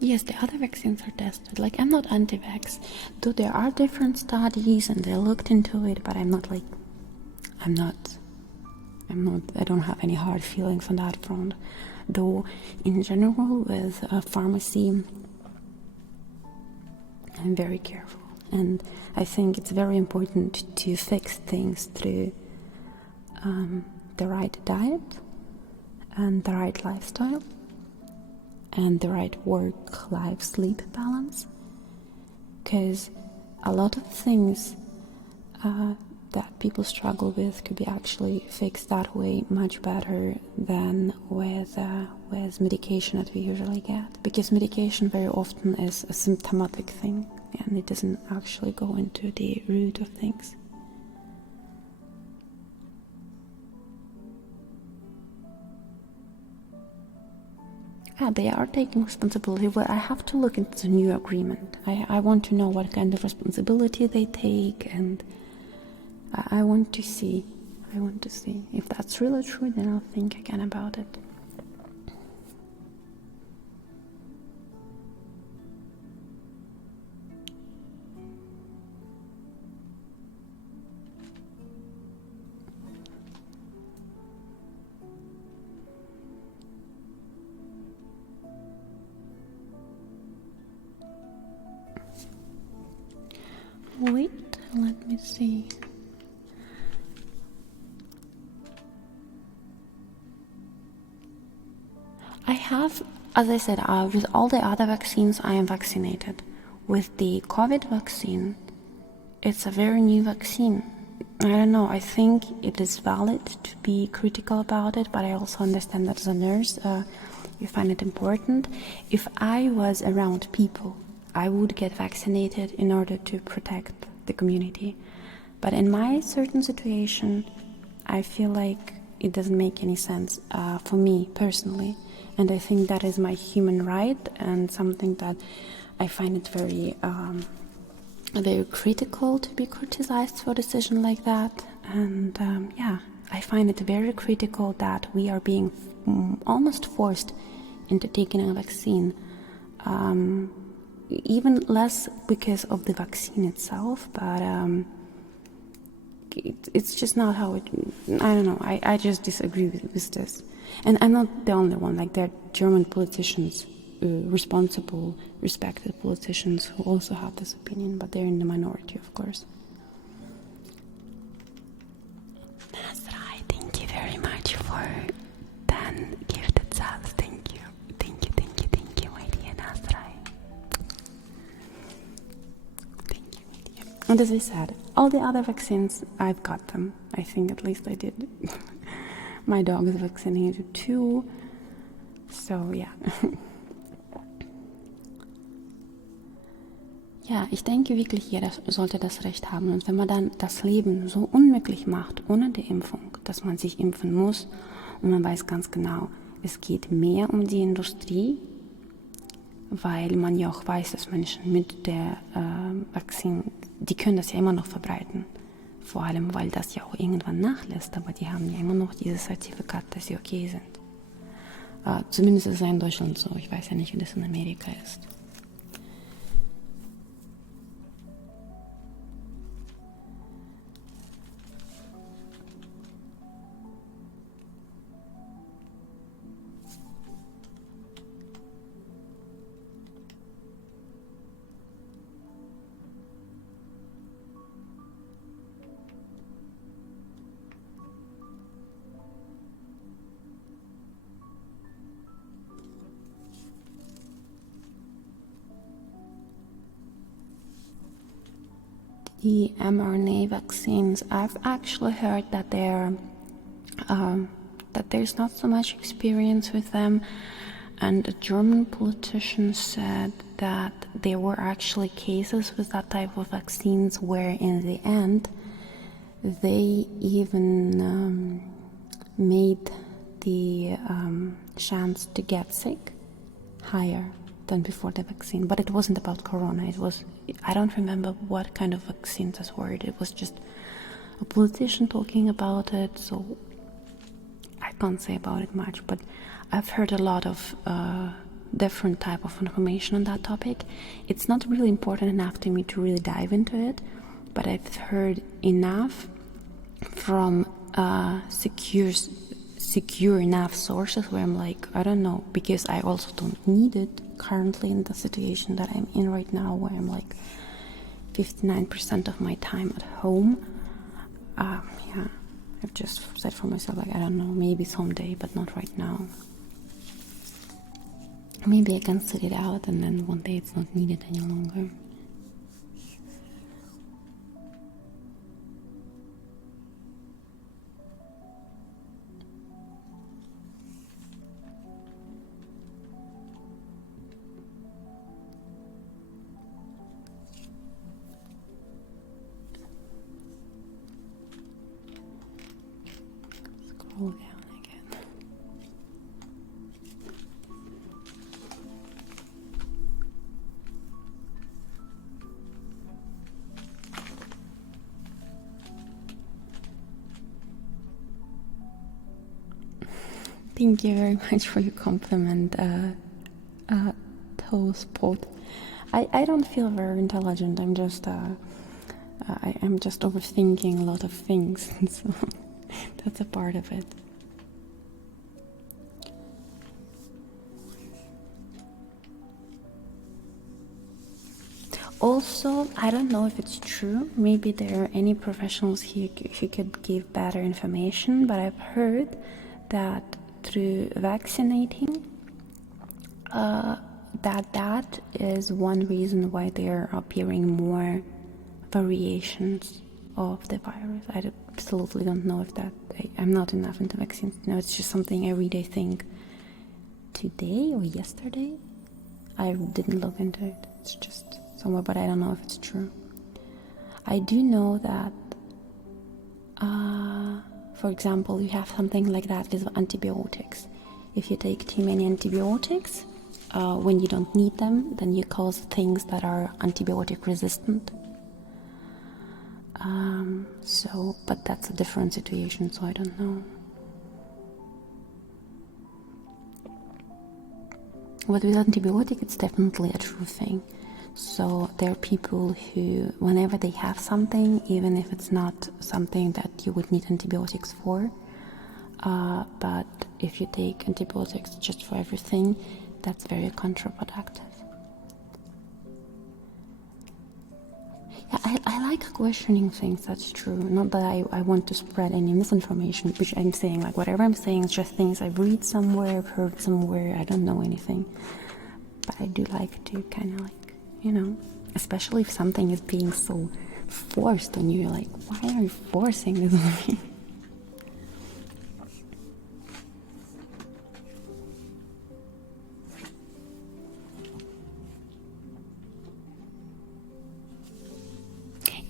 Yes, the other vaccines are tested. Like, I'm not anti-vax, though there are different studies and they looked into it, but I don't have any hard feelings on that front. Though, in general, with pharmacy, I'm very careful. And I think it's very important to fix things through the right diet and the right lifestyle and the right work-life-sleep balance, because a lot of things that people struggle with could be actually fixed that way much better than with medication that we usually get, because medication very often is a symptomatic thing and it doesn't actually go into the root of things. Yeah, they are taking responsibility, but I have to look into the new agreement. I want to know what kind of responsibility they take, and I want to see. If that's really true, then I'll think again about it. Wait, let me see. I have, as I said, with all the other vaccines, I am vaccinated. With the COVID vaccine, it's a very new vaccine. I don't know, I think it is valid to be critical about it, but I also understand that as a nurse, you find it important. If I was around people, I would get vaccinated in order to protect the community. But in my certain situation, I feel like it doesn't make any sense for me personally. And I think that is my human right, and something that I find it very critical to be criticized for a decision like that. And I find it very critical that we are being almost forced into taking a vaccine. Even less because of the vaccine itself, but it's just not how it. I don't know. I just disagree with this, and I'm not the only one. Like, there are German politicians, responsible, respected politicians who also have this opinion, but they're in the minority, of course. Nasrai, thank you very much for 10 gifted subs. Thank you, my dear Nasrai. Thank you. And as I said, all the other vaccines, I've got them. I think at least I did. My dog is vaccinated too. So, ja. Ja, ich denke wirklich, jeder sollte das Recht haben. Und wenn man dann das Leben so unmöglich macht, ohne die Impfung, dass man sich impfen muss, und man weiß ganz genau, es geht mehr um die Industrie, weil man ja auch weiß, dass Menschen mit der Vakzin, die können das ja immer noch verbreiten. Vor allem, weil das ja auch irgendwann nachlässt, aber die haben ja immer noch dieses Zertifikat, dass sie okay sind. Zumindest ist es in Deutschland so. Ich weiß ja nicht, wie das in Amerika ist. The mRNA vaccines, I've actually heard that there's not so much experience with them, and a German politician said that there were actually cases with that type of vaccines where in the end they even made the chance to get sick higher than before the vaccine. But it wasn't about corona. It was, I don't remember what kind of vaccine this were. It was just a politician talking about it, so I can't say about it much, but I've heard a lot of different type of information on that topic. It's not really important enough to me to really dive into it, but I've heard enough from secure enough sources where I'm like, I don't know, because I also don't need it currently in the situation that I'm in right now, where I'm like, 59% of my time at home. Yeah, I've just said for myself, like, I don't know, maybe someday, but not right now. Maybe I can sit it out and then one day it's not needed any longer. Scroll down again. Thank you very much for your compliment, toe spot. I don't feel very intelligent. I'm just I'm just overthinking a lot of things, so that's a part of it. Also, I don't know if it's true. Maybe there are any professionals here who could give better information, but I've heard that through vaccinating, that is one reason why there are appearing more variations of the virus. I absolutely don't know if that... I'm not enough into vaccines. No, it's just something I read, I think, today or yesterday. I didn't look into it. It's just somewhere, but I don't know if it's true. I do know that, for example, you have something like that with antibiotics. If you take too many antibiotics, when you don't need them, then you cause things that are antibiotic resistant. But that's a different situation, so I don't know. But with antibiotic, it's definitely a true thing. So there are people who, whenever they have something, even if it's not something that you would need antibiotics for, but if you take antibiotics just for everything, that's very counterproductive. Yeah, I like questioning things, that's true. Not that I want to spread any misinformation, which I'm saying, like, whatever I'm saying is just things I've read somewhere, I've heard somewhere, I don't know anything. But I do like to kind of, like, you know, especially if something is being so forced on you, like, why are you forcing this on me?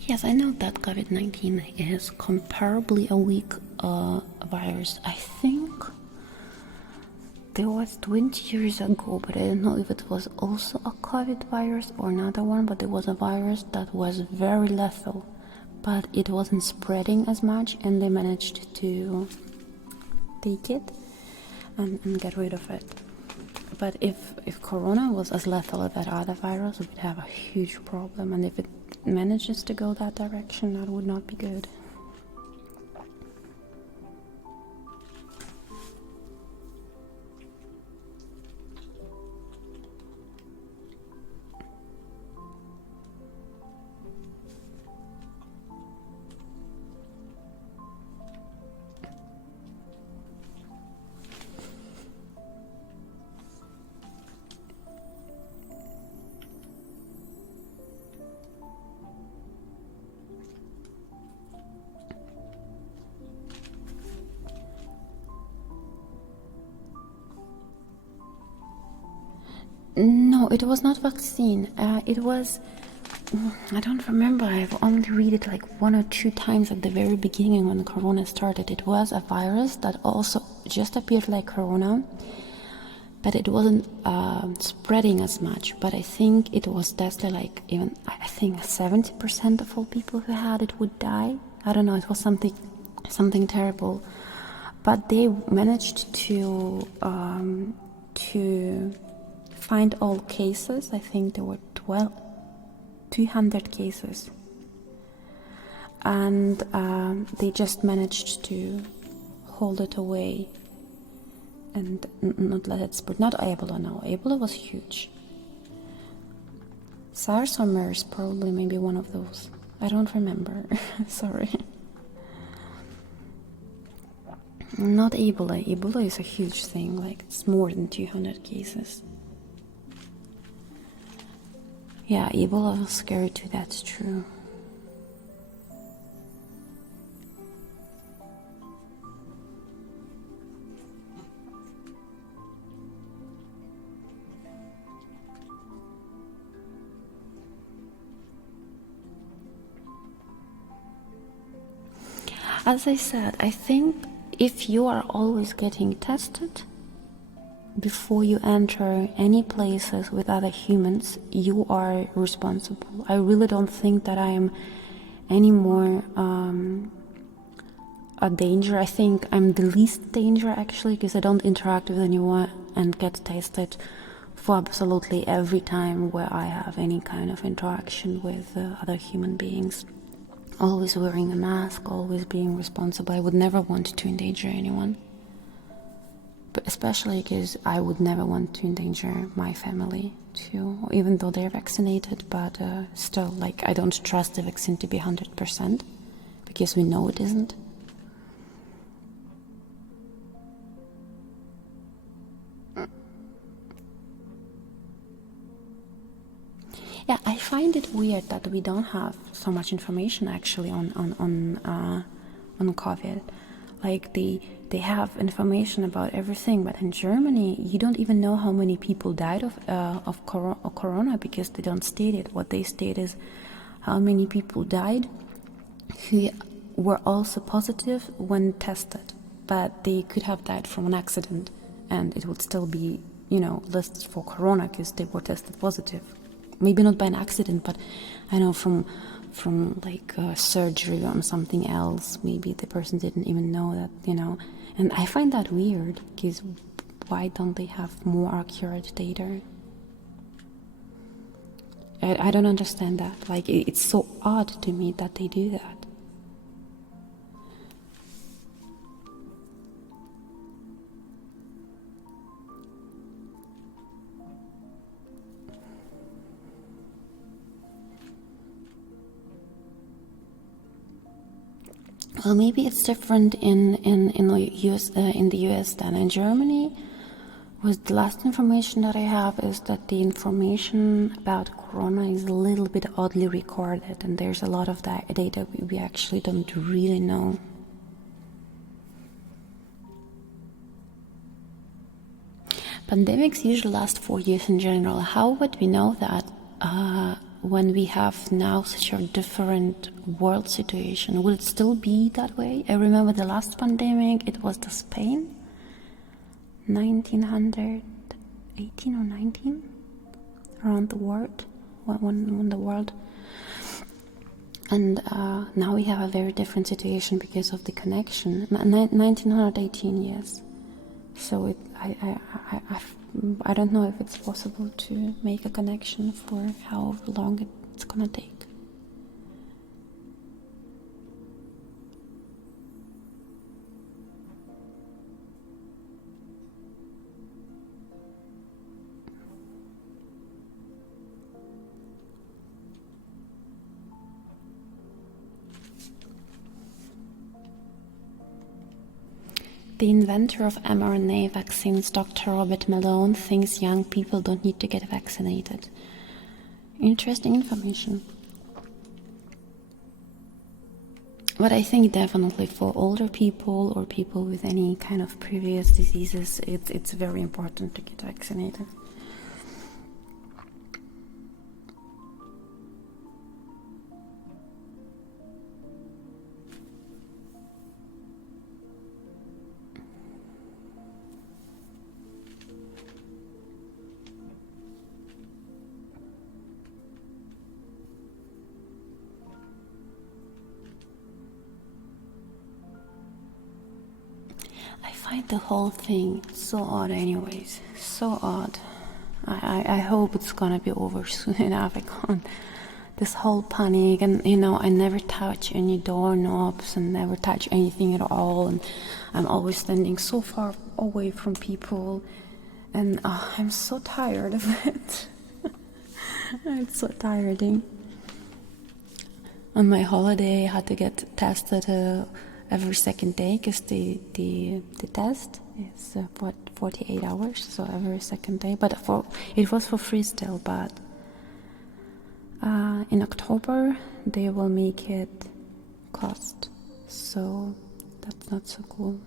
Yes, I know that COVID-19 is comparably a weak virus. I think there was 20 years ago, but I don't know if it was also a COVID virus or another one, but there was a virus that was very lethal, but it wasn't spreading as much, and they managed to take it and get rid of it. But if Corona was as lethal as that other virus, we would have a huge problem, and if it manages to go that direction, that would not be good. No, it was not vaccine. It was... I don't remember. I've only read it like 1 or 2 times at the very beginning when Corona started. It was a virus that also just appeared like Corona, but it wasn't spreading as much. But I think it was tested like even... I think 70% of all people who had it would die. I don't know. It was something terrible. But they managed to find all cases. I think there were 200 cases, and they just managed to hold it away and not let it spread. Not Ebola, no. Ebola was huge. SARS or MERS, probably, maybe one of those. I don't remember. Sorry. Not Ebola. Ebola is a huge thing, like it's more than 200 cases. Yeah, Ebola was scary too, that's true. As I said, I think if you are always getting tested before you enter any places with other humans, you are responsible. I really don't think that I am any more a danger. I think I'm the least danger, actually, because I don't interact with anyone and get tested for absolutely every time where I have any kind of interaction with other human beings. Always wearing a mask, always being responsible. I would never want to endanger anyone. But especially because I would never want to endanger my family too, even though they're vaccinated, but still, like, I don't trust the vaccine to be 100% because we know it isn't. Yeah, I find it weird that we don't have so much information actually on COVID. Like they have information about everything, but in Germany you don't even know how many people died of corona because they don't state it. What they state is how many people died who were also positive when tested, but they could have died from an accident, and it would still be, listed for corona because they were tested positive. Maybe not by an accident, but I know from like surgery on something else. Maybe the person didn't even know that, And I find that weird, because why don't they have more accurate data? I don't understand that. Like, it's so odd to me that they do that. Well, maybe it's different in the US than in Germany. With the last information that I have is that the information about corona is a little bit oddly recorded, and there's a lot of that data we actually don't really know. Pandemics usually last 4 years in general. How would we know that when we have now such a different world situation? Will it still be that way? I remember the last pandemic, it was the Spain, 1918 or 19, around the world, when the world. And now we have a very different situation because of the connection. 1918, yes. So I don't know if it's possible to make a connection for how long it's gonna take. The inventor of mRNA vaccines, Dr. Robert Malone, thinks young people don't need to get vaccinated. Interesting information. But I think definitely for older people or people with any kind of previous diseases, it's very important to get vaccinated. I find the whole thing so odd anyways, so odd. I hope it's gonna be over soon enough. I can't. This whole panic, and I never touch any doorknobs and never touch anything at all, and I'm always standing so far away from people, and I'm so tired of it. It's so tiring. On my holiday, I had to get tested every second day because the test is 48 hours, so every second day. But it was for free still. But in October they will make it cost, so that's not so cool.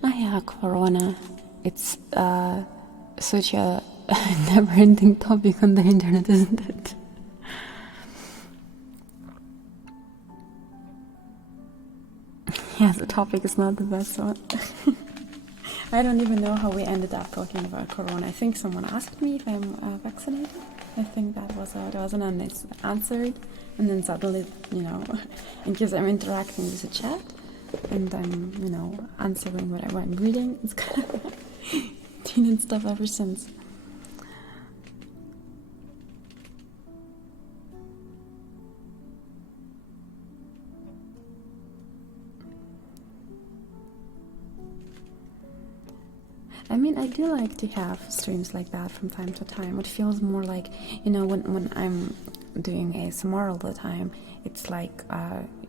Oh yeah, Corona. It's such a never-ending topic on the internet, isn't it? Yeah, the topic is not the best one. I don't even know how we ended up talking about Corona. I think someone asked me if I'm vaccinated. I think that was an unanswered, and then suddenly, because I'm interacting with the chat, and I'm, answering whatever I'm reading. It's kind of been stuff ever since. I mean, I do like to have streams like that from time to time. It feels more like, when I'm doing ASMR all the time, it's like,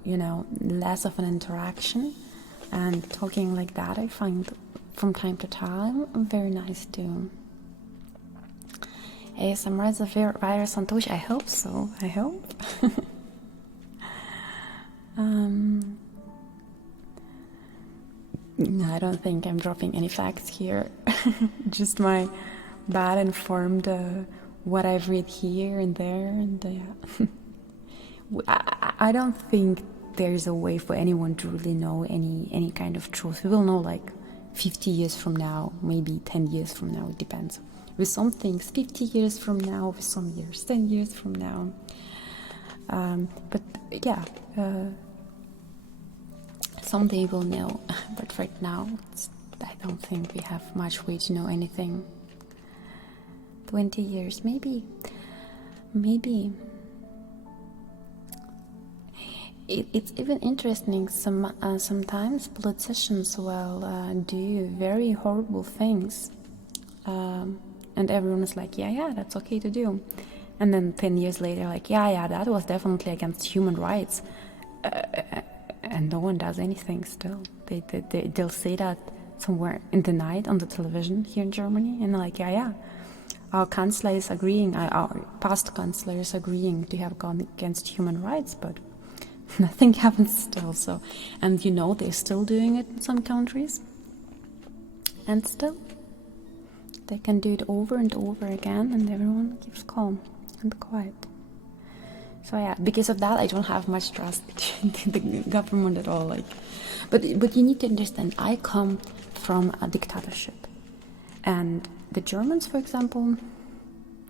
less of an interaction. And talking like that, I find from time to time very nice too. ASMR is a virus on Twitch. I hope so. I hope. No, I don't think I'm dropping any facts here. Just my bad informed what I've read here and there, and I don't think there's a way for anyone to really know any kind of truth. We will know like 50 years from now, maybe 10 years from now. It depends. With some things, 50 years from now. With some years, 10 years from now. But yeah. Someday we'll know, but right now, I don't think we have much way to know anything. 20 years, maybe. It's even interesting. Sometimes politicians will do very horrible things, and everyone is like, yeah, that's okay to do. And then 10 years later, like, yeah, that was definitely against human rights. And no one does anything still. They'll say that somewhere in the night on the television here in Germany, and like, yeah, our chancellor is agreeing, our past chancellor is agreeing to have gone against human rights, but nothing happens still. So, and they're still doing it in some countries, and still they can do it over and over again, and everyone keeps calm and quiet. So yeah, because of that, I don't have much trust in the government at all. But you need to understand, I come from a dictatorship, and the Germans, for example,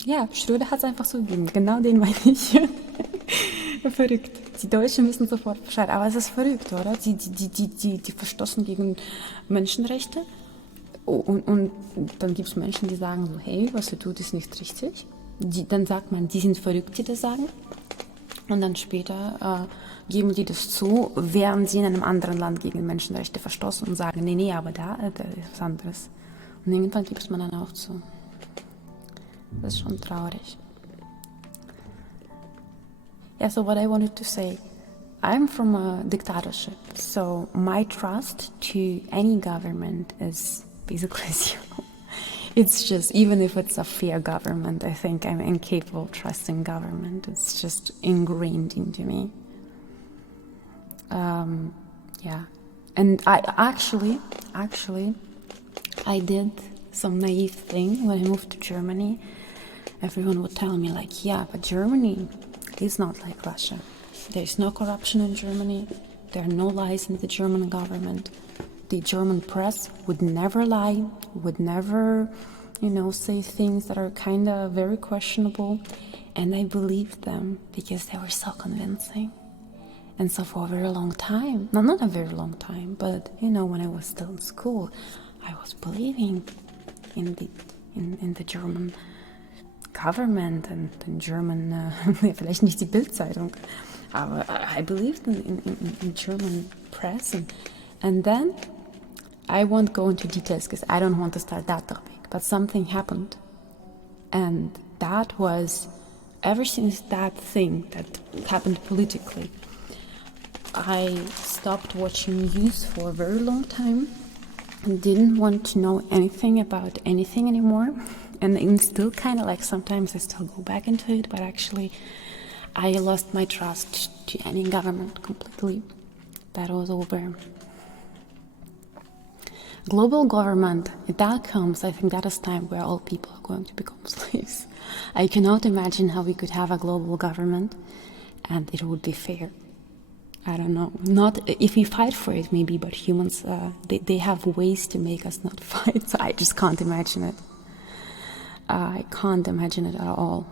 ja, Schröder hat es einfach so gegeben. Genau den meine ich. Verrückt. Die Deutschen wissen sofort Bescheid, aber es ist verrückt, oder? Die verstoßen gegen Menschenrechte, und dann gibt es Menschen, die sagen so, hey, was ihr tut, ist nicht richtig. Dann sagt man, die sind verrückt, die das sagen. Und dann später geben die das zu, während sie in einem anderen Land gegen Menschenrechte verstoßen und sagen, nee, aber da ist was anderes. Und irgendwann gibt es man dann auch zu. Das ist schon traurig. Yeah, so what I wanted to say, I'm from a dictatorship, so my trust to any government is basically zero. It's just, even if it's a fair government, I think I'm incapable of trusting government. It's just ingrained into me. Yeah. And I actually, I did some naive thing when I moved to Germany. Everyone would tell me like, yeah, but Germany is not like Russia. There's no corruption in Germany. There are no lies in the German government. The German press would never lie, would never say things that are kind of very questionable, and I believed them because they were so convincing. And so for a very long time, no, not a very long time, but when I was still in school, I was believing in the German government and in German, vielleicht nicht die Bildzeitung, aber I believed in German press, and then I won't go into details because I don't want to start that topic, but something happened, and that was, ever since that thing that happened politically, I stopped watching news for a very long time and didn't want to know anything about anything anymore. And still kind of like sometimes I still go back into it, but actually I lost my trust to any government completely. That was over. Global government, if that comes, I think that is time where all people are going to become slaves. I cannot imagine how we could have a global government and it would be fair. I don't know. Not if we fight for it, maybe, but humans, they have ways to make us not fight. So I just can't imagine it. I can't imagine it at all.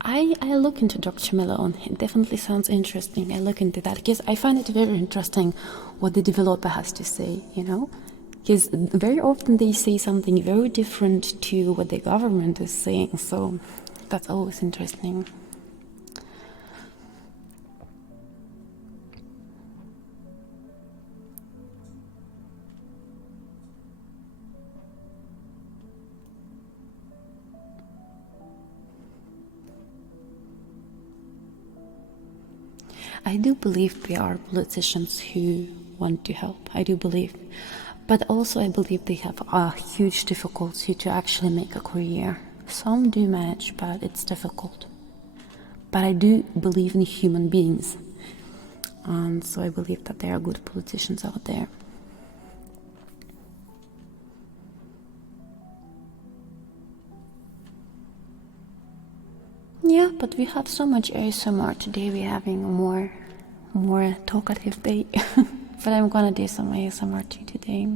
I look into Dr. Miller on him. Definitely sounds interesting. I look into that because I find it very interesting what the developer has to say, Because very often they say something very different to what the government is saying, so that's always interesting. I do believe there are politicians who want to help. I do believe. But also I believe they have a huge difficulty to actually make a career. Some do manage, but it's difficult. But I do believe in human beings. And so I believe that there are good politicians out there. Yeah, but we have so much ASMR today. We're having a more talkative day. But I'm gonna do some ASMR too today.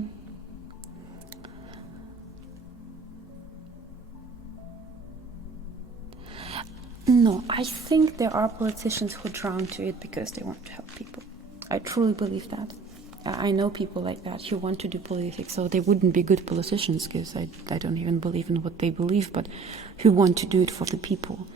No, I think there are politicians who are drawn to it because they want to help people. I truly believe that. I know people like that who want to do politics, so they wouldn't be good politicians because I don't even believe in what they believe, but who want to do it for the people.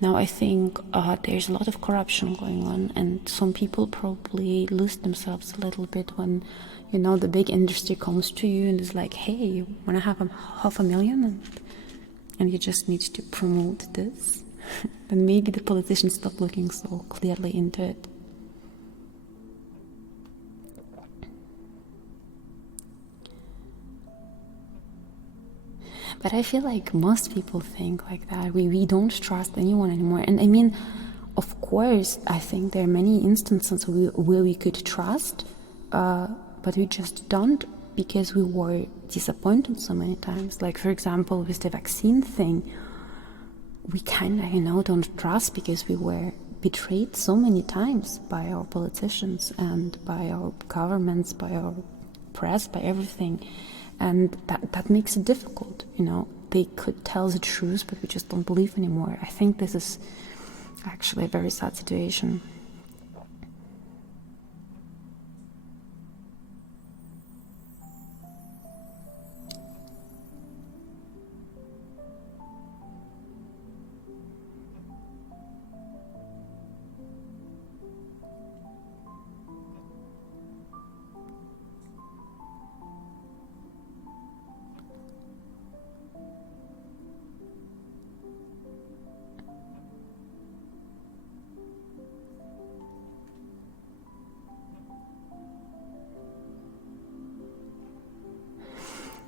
Now I think there's a lot of corruption going on, and some people probably lose themselves a little bit when, the big industry comes to you and is like, hey, you want to have $500,000 and you just need to promote this. Then maybe the politicians stop looking so clearly into it. But I feel like most people think like that. We don't trust anyone anymore. And I mean, of course, I think there are many instances where we could trust, but we just don't because we were disappointed so many times. Like, for example, with the vaccine thing, we kind of, don't trust because we were betrayed so many times by our politicians and by our governments, by our press, by everything. And that makes it difficult, They could tell the truth, but we just don't believe anymore. I think this is actually a very sad situation.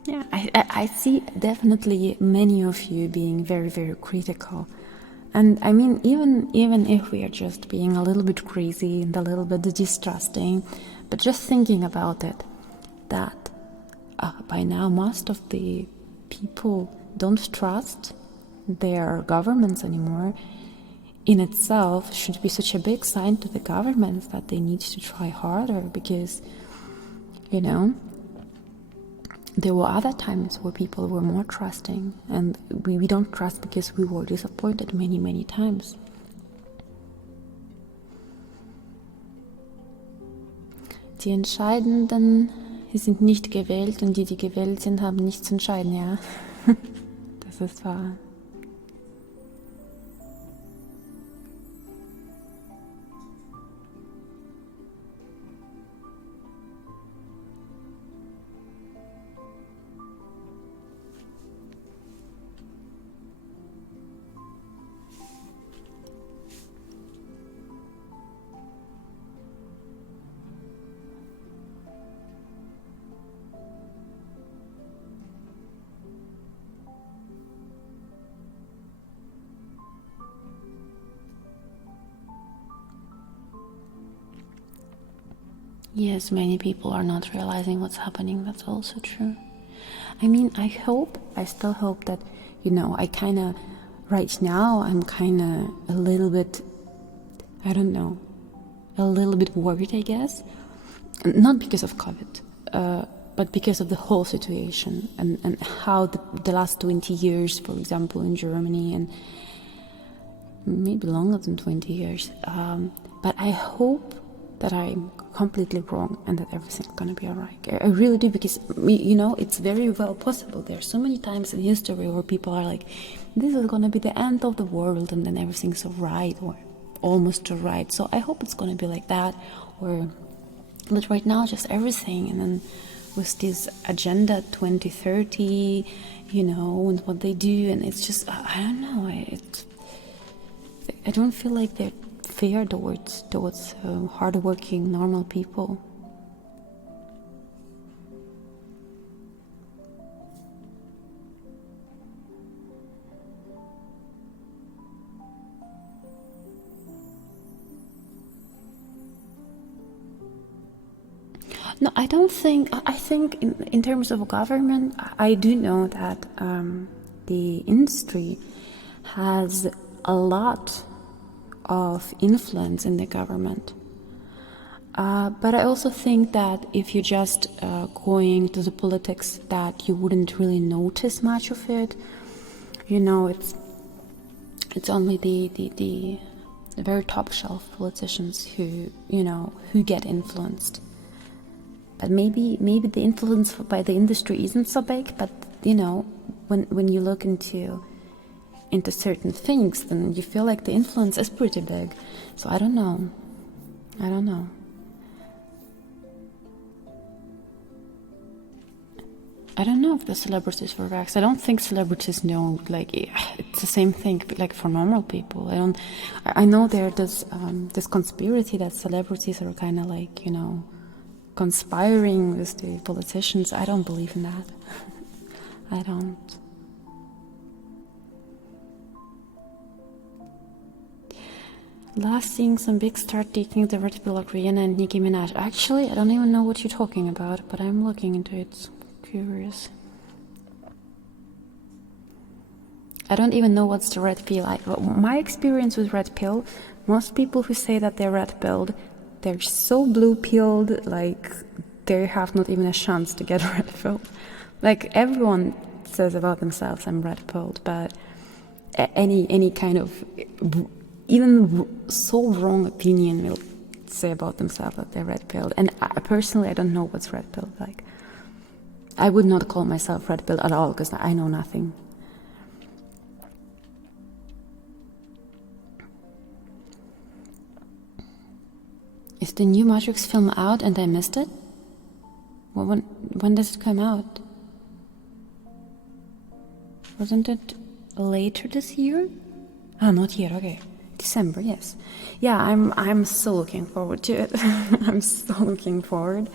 Yeah, I see definitely many of you being very, very critical. And I mean, even if we are just being a little bit crazy and a little bit distrusting, but just thinking about it, that by now most of the people don't trust their governments anymore, in itself should be such a big sign to the government that they need to try harder, because, you know, there were other times where people were more trusting, and we don't trust because we were disappointed many, many times. Die Entscheidenden sind nicht gewählt und die, die gewählt sind, haben nichts zu entscheiden, ja. Das ist wahr. Yes, many people are not realizing what's happening. That's also true. I mean, I still hope that, you know, right now, I'm kind of a little bit, I don't know, a little bit worried, I guess. Not because of COVID, but because of the whole situation and how the last 20 years, for example, in Germany, and maybe longer than 20 years. But I hope that I'm completely wrong and that everything's gonna be alright. I really do, because, you know, it's very well possible. There are so many times in history where people are like, this is gonna be the end of the world, and then everything's alright, or almost alright. So I hope it's gonna be like that, but right now just everything. And then with this agenda 2030, you know, and what they do, and it's just, I don't know, I don't feel like they're fair towards hardworking, normal people. No, I don't think. I think in terms of government, I do know that the industry has a lot of influence in the government. But I also think that if you're just going to the politics, that you wouldn't really notice much of it. You know, it's only the very top shelf politicians who, you know, who get influenced. But maybe the influence by the industry isn't so big, but, you know, when you look into certain things, then you feel like the influence is pretty big. So I don't know. I don't know if the celebrities were vaxxed. I don't think celebrities know, like, it's the same thing, like, for normal people. I know there's this conspiracy that celebrities are kind of like, you know, conspiring with the politicians. I don't believe in that. I don't. Last seeing some big star dating the red pill of Rihanna and Nicki Minaj. Actually, I don't even know what you're talking about, but I'm looking into it. Curious. I don't even know what's the red pill. My experience with red pill, most people who say that they're red pilled, they're so blue pilled, like they have not even a chance to get red pilled. Like, everyone says about themselves, I'm red pilled, but any kind of even so wrong opinion will say about themselves that they're red pilled. And personally, I don't know what's red pilled like. I would not call myself red pilled at all, because I know nothing. Is the new Matrix film out and I missed it? When does it come out? Wasn't it later this year? Not yet, okay. December, yes. Yeah, I'm so looking forward to it. I'm so looking forward.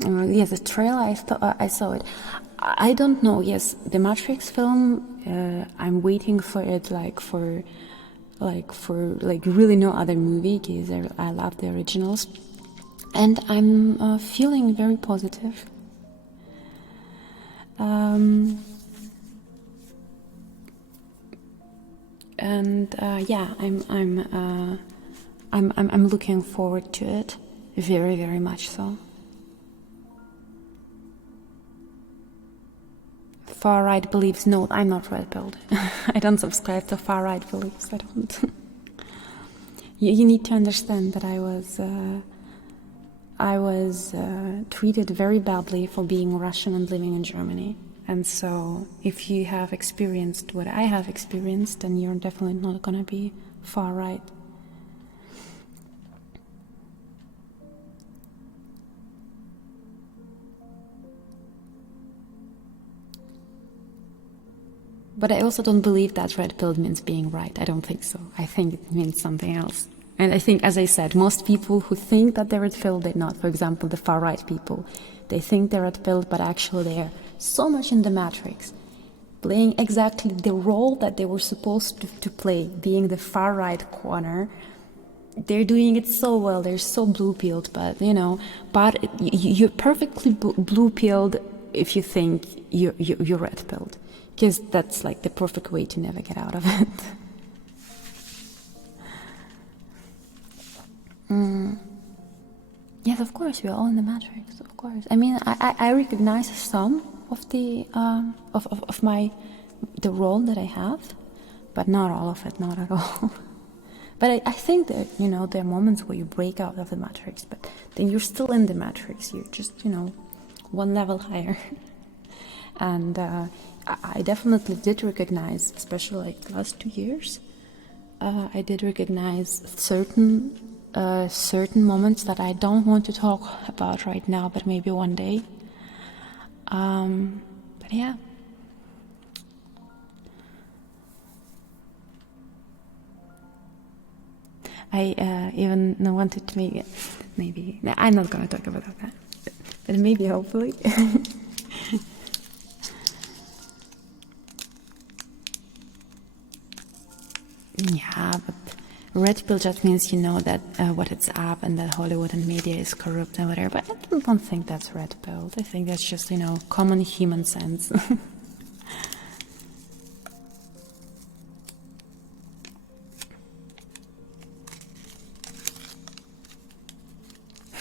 Yes, the trailer, I saw it. I don't know, yes, the Matrix film, I'm waiting for it like really no other movie, because I love the originals. And I'm feeling very positive. and yeah, I'm looking forward to it, very, very much so. Far right beliefs? No, I'm not red-pilled. I don't subscribe to far right beliefs. I don't. You need to understand that I was treated very badly for being Russian and living in Germany. And so if you have experienced what I have experienced, then you're definitely not going to be far right. But I also don't believe that red-pilled means being right. I don't think so. I think it means something else. And I think, as I said, most people who think that they're red-pilled, they're not. For example, the far-right people. They think they're red-pilled, but actually they're so much in the matrix, playing exactly the role that they were supposed to play, being the far-right corner. They're doing it so well. They're so blue-pilled, but, you're perfectly blue-pilled if you think you're red-pilled. Because that's like the perfect way to never get out of it. Yes, of course, we're all in the matrix, of course. I mean, I recognize some of the the role that I have, but not all of it, not at all. But I think that, there are moments where you break out of the matrix, but then you're still in the matrix. You're just, one level higher. And I definitely did recognize, especially like the last 2 years, I did recognize certain moments that I don't want to talk about right now, but maybe one day. But yeah. I even wanted to maybe I'm not gonna talk about that, but maybe hopefully. Yeah, but red pill just means that what it's up and that Hollywood and media is corrupt and whatever. But I don't think that's red pill. I think that's just common human sense.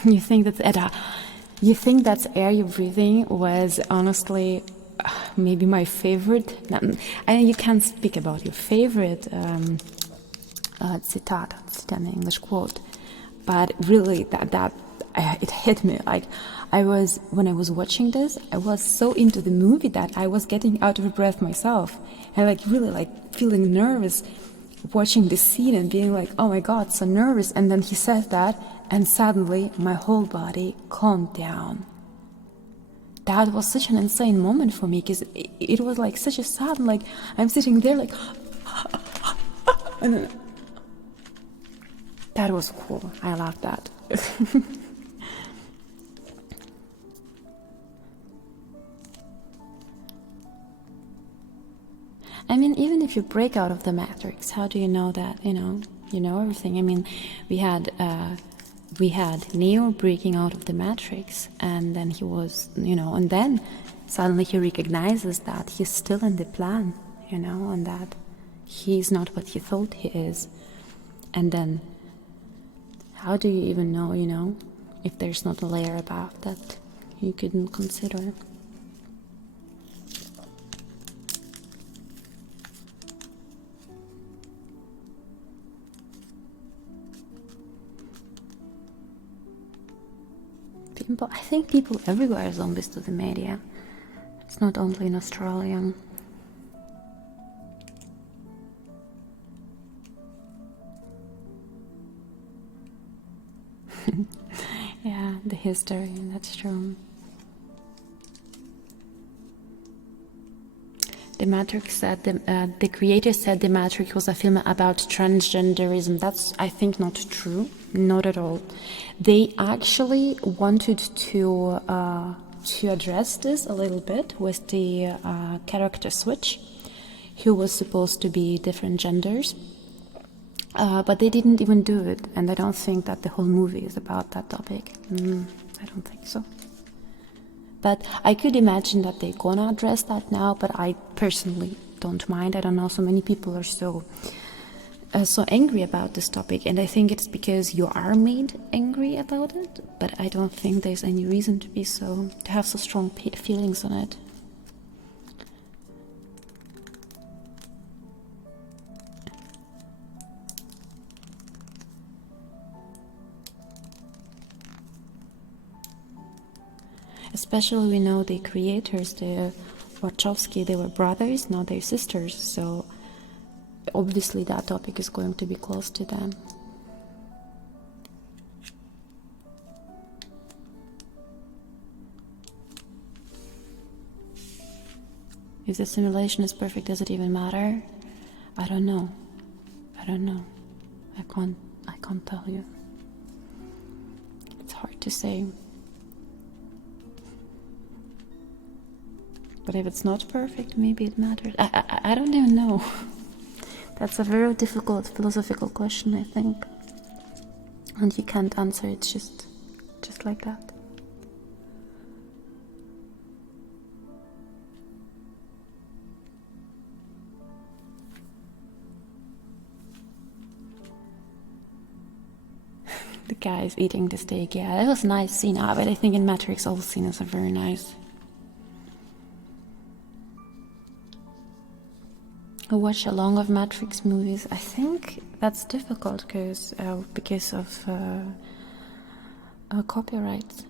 You think that air you're breathing was honestly maybe my favorite. You can't speak about your favorite citat in English quote, but really that it hit me. Like when I was watching this, I was so into the movie that I was getting out of breath myself, and really feeling nervous watching this scene and being like, oh my god, so nervous. And then he said that, and suddenly my whole body calmed down. That was such an insane moment for me, because it was like such a sudden, like I'm sitting there like and then, that was cool. I loved that. I mean, even if you break out of the matrix, how do you know that you know everything? I mean, we had Neo breaking out of the matrix, and then he was, and then suddenly he recognizes that he's still in the plan, and that he's not what he thought he is. And then how do you even know, if there's not a layer above that you couldn't consider? I think people everywhere are zombies to the media. It's not only in Australia. Yeah, the history, that's true. The Matrix said, the creator said The Matrix was a film about transgenderism. That's, I think, not true. Not at all. They actually wanted to address this a little bit with the character switch, who was supposed to be different genders. But they didn't even do it, and I don't think that the whole movie is about that topic. I don't think so. But I could imagine that they're gonna address that now, but I personally don't mind. I don't know, so many people are so so angry about this topic, and I think it's because you are made angry about it, but I don't think there's any reason to be so, to have so strong feelings on it. Especially we know the creators, the Wachowski, they were brothers, now they're sisters, so obviously that topic is going to be close to them. If the simulation is perfect, does it even matter? I don't know. I don't know. I can't tell you. It's hard to say. But if it's not perfect, maybe it matters. I don't even know. That's a very difficult philosophical question, I think. And you can't answer it just like that. The guy is eating the steak. Yeah, that was a nice scene. But I think in Matrix all scenes are very nice. I watch a lot of Matrix movies. I think that's difficult because of copyrights.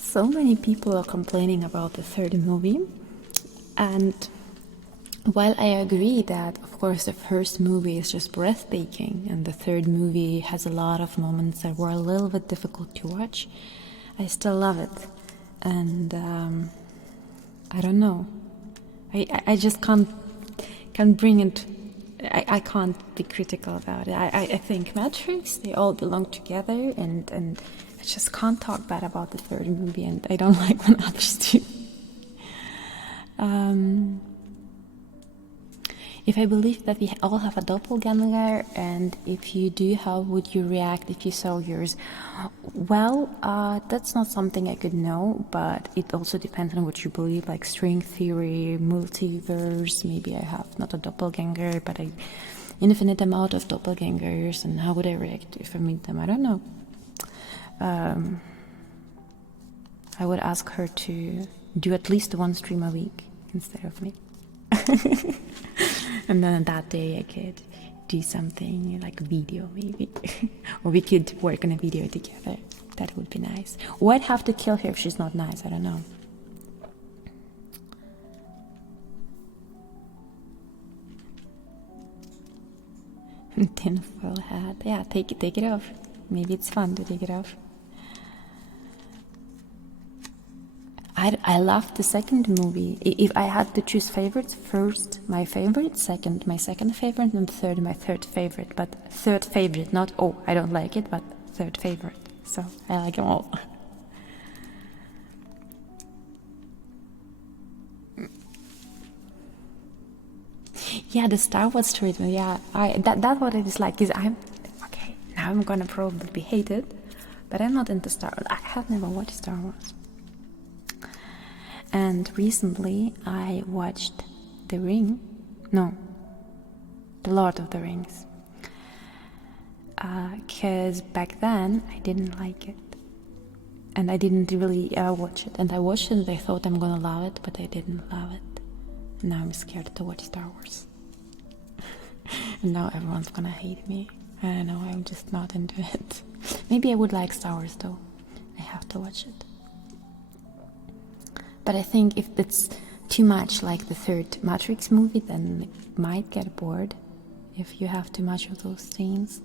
So many people are complaining about the third movie, and while I agree that of course the first movie is just breathtaking and the third movie has a lot of moments that were a little bit difficult to watch, I still love it. And I don't know, I just can't bring it. I can't be critical about it. I think Matrix, they all belong together, and I just can't talk bad about the third movie, and I don't like when others do. If I believe that we all have a doppelganger, and if you do, how would you react if you saw yours? Well, that's not something I could know, but it also depends on what you believe, like string theory, multiverse. Maybe I have not a doppelganger, but an infinite amount of doppelgangers, and how would I react if I meet them? I don't know. I would ask her to do at least one stream a week instead of me. And then on that day I could do something like a video maybe. Or we could work on a video together. That would be nice. Or I'd have to kill her if she's not nice, I don't know. Tinfoil hat. Yeah, take it off. Maybe it's fun to take it off. I loved the second movie. If I had to choose favorites, first my favorite, second my second favorite, and third my third favorite. But third favorite, not I don't like it, but third favorite. So I like them all. Yeah, the Star Wars treatment. Yeah, that's what it is like. Is I'm okay. Now I'm gonna probably be hated, but I'm not into Star Wars. I have never watched Star Wars. And recently I watched The Lord of the Rings. Because back then I didn't like it. And I didn't really watch it. And I watched it and I thought I'm gonna love it, but I didn't love it. And now I'm scared to watch Star Wars. And now everyone's gonna hate me. I don't know, I'm just not into it. Maybe I would like Star Wars though. I have to watch it. But I think if it's too much like the third Matrix movie, then it might get bored if you have too much of those scenes.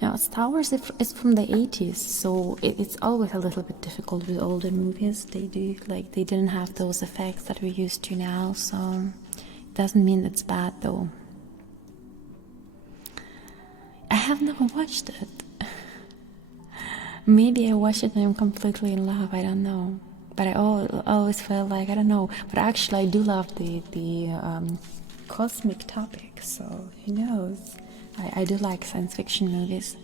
Now, Star Wars is from the 80s, so it's always a little bit difficult with older movies. They didn't have those effects that we're used to now, so it doesn't mean it's bad though. I have never watched it. Maybe I watched it and I'm completely in love. I don't know, but I always felt like I don't know. But actually, I do love the cosmic topic. So who knows? I do like science fiction movies.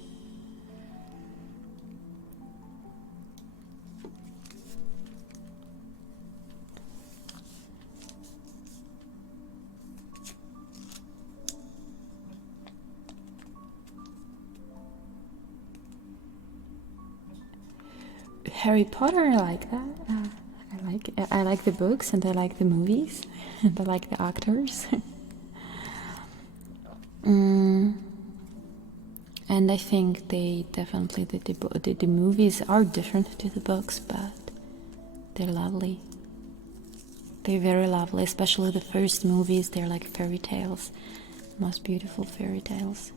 Harry Potter, I like that. I like the books and I like the movies and I like the actors. And I think they definitely the movies are different to the books, but they're lovely. They're very lovely, especially the first movies. They're like fairy tales, most beautiful fairy tales.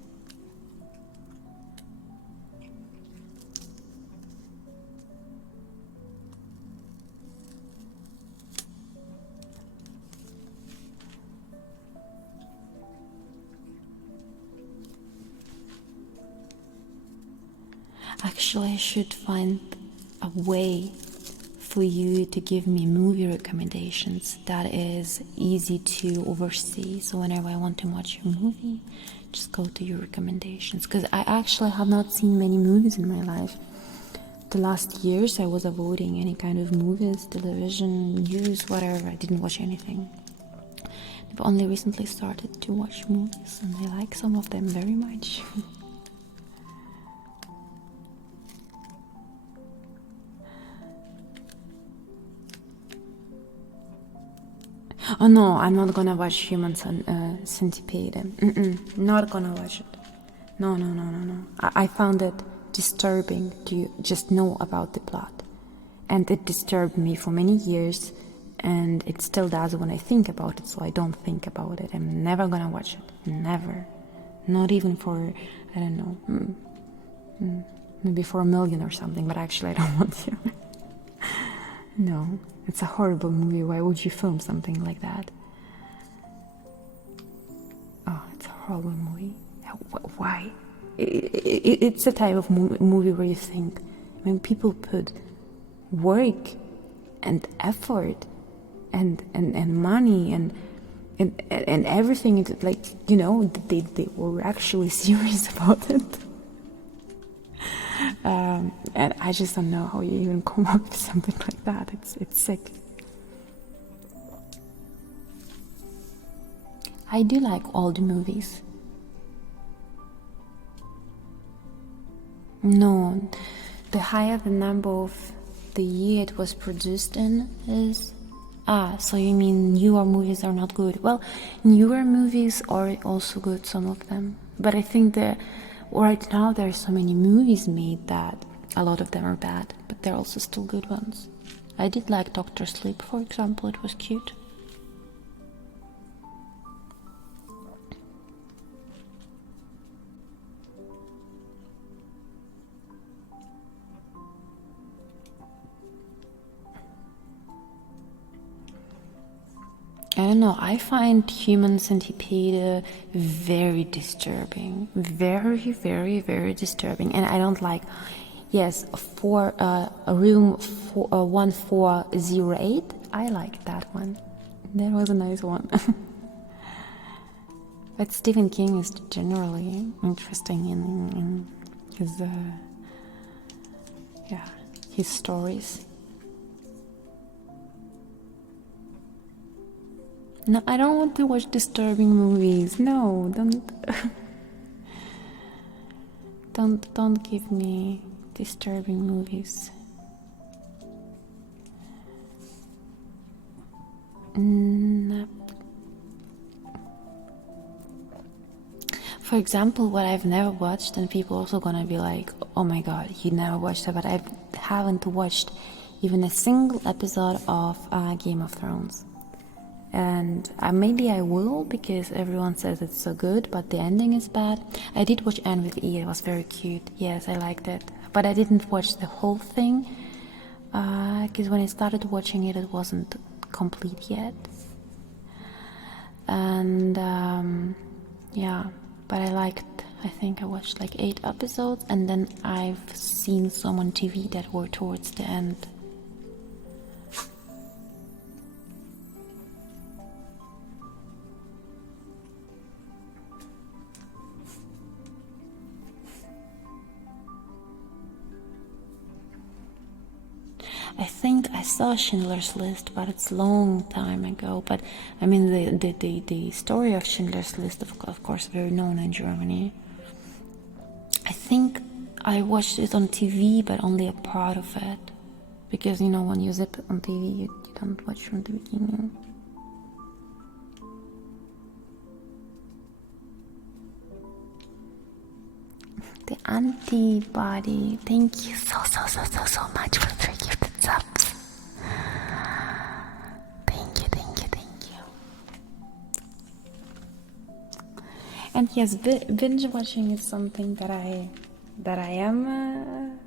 Actually, I should find a way for you to give me movie recommendations that is easy to oversee. So whenever I want to watch a movie, just go to your recommendations. Because I actually have not seen many movies in my life. The last years I was avoiding any kind of movies, television, news, whatever. I didn't watch anything. I've only recently started to watch movies and I like some of them very much. Oh no, I'm not gonna watch Human Centipede. Not gonna watch it. No. I found it disturbing to just know about the plot. And it disturbed me for many years, and it still does when I think about it, so I don't think about it. I'm never gonna watch it. Never. Not even for, I don't know, maybe for $1 million or something, but actually I don't want to. No, it's a horrible movie. Why would you film something like that? Oh, it's a horrible movie. Why? It's a type of movie where you think, when people put work and effort and money and everything into, like, you know, they were actually serious about it. And I just don't know how you even come up with something like that. It's sick. I do like all the movies. No, the higher the number of the year it was produced in is... Ah, so you mean newer movies are not good? Well, newer movies are also good, some of them. But I think that right now there are so many movies made that a lot of them are bad, but there are also still good ones. I did like Doctor Sleep, for example. It was cute. I don't know, I find Human Centipede very disturbing. Very, very, very disturbing. And I don't like... Yes, for room 1408, I like that one. That was a nice one. But Stephen King is generally interesting in his, his stories. No, I don't want to watch disturbing movies. No, don't give me disturbing movies. No. For example, what I've never watched, and people also gonna be like, "Oh my god, you never watched that," but I haven't watched even a single episode of Game of Thrones. And maybe I will, because everyone says it's so good, but the ending is bad. I did watch Anne with E. It was very cute. Yes, I liked it, but I didn't watch the whole thing, because when I started watching it, it wasn't complete yet. And yeah, but I I think I watched like 8 episodes, and then I've seen some on TV that were towards the end. I think I saw Schindler's List, but it's a long time ago. But I mean, the story of Schindler's List, of course, very known in Germany. I think I watched it on TV, but only a part of it, because you know when you zip it on TV, you don't watch from the beginning. The antibody. Thank you so much for 3 gifted subs. Thank you. And yes, binge watching is something that I am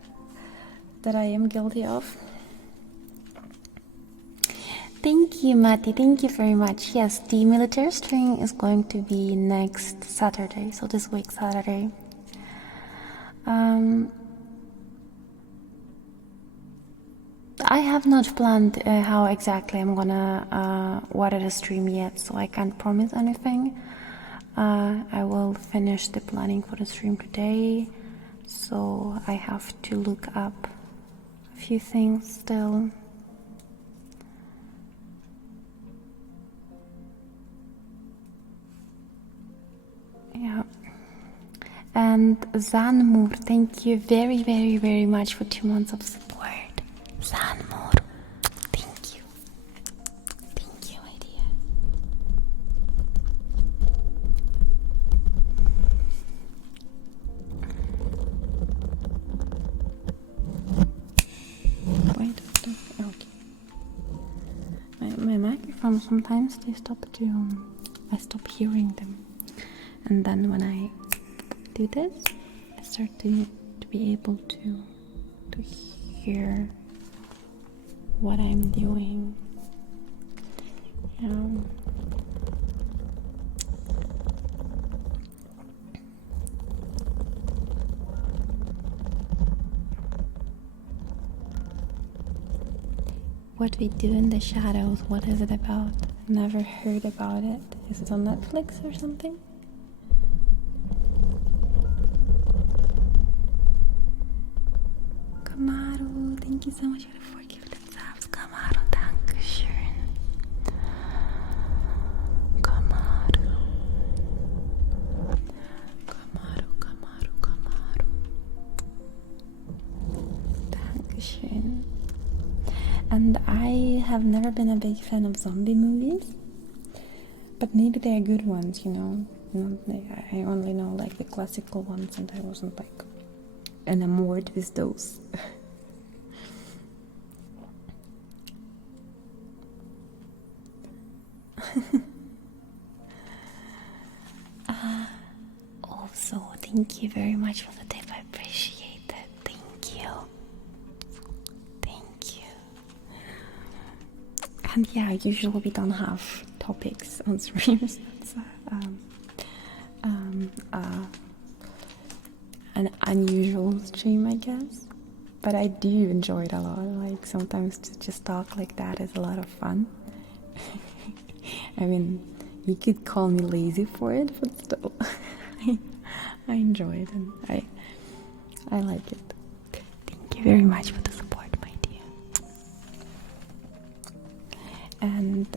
guilty of. Thank you, Matti. Thank you very much. Yes, the military string is going to be next Saturday, so this week Saturday. I have not planned how exactly I'm gonna water the stream yet, so I can't promise anything. I will finish the planning for the stream today, so I have to look up a few things still. Yeah. And Zanmur, thank you very much for 2 months of support. Zanmur, thank you. Thank you, my dear. Wait, okay. My microphone, sometimes they stop I stop hearing them. And then when I do this, I start to be able to hear what I'm doing. What We Do in the Shadows, what is it about? Never heard about it. Is it on Netflix or something? Kamaru, thank you so much for the 4 gifted subs. Kamaru, dankeschön. Kamaru. Dankeschön. And I have never been a big fan of zombie movies, but maybe they're good ones, you know. I only know like the classical ones, and I wasn't like enamored with those. Also, thank you very much for the tip. I appreciate it. Thank you. And yeah, usually we don't have topics on streams. It's an unusual stream, I guess. But I do enjoy it a lot. Like sometimes to just talk like that is a lot of fun. I mean, you could call me lazy for it, but still, I enjoy it and I like it. Thank you very much for the support, my dear. And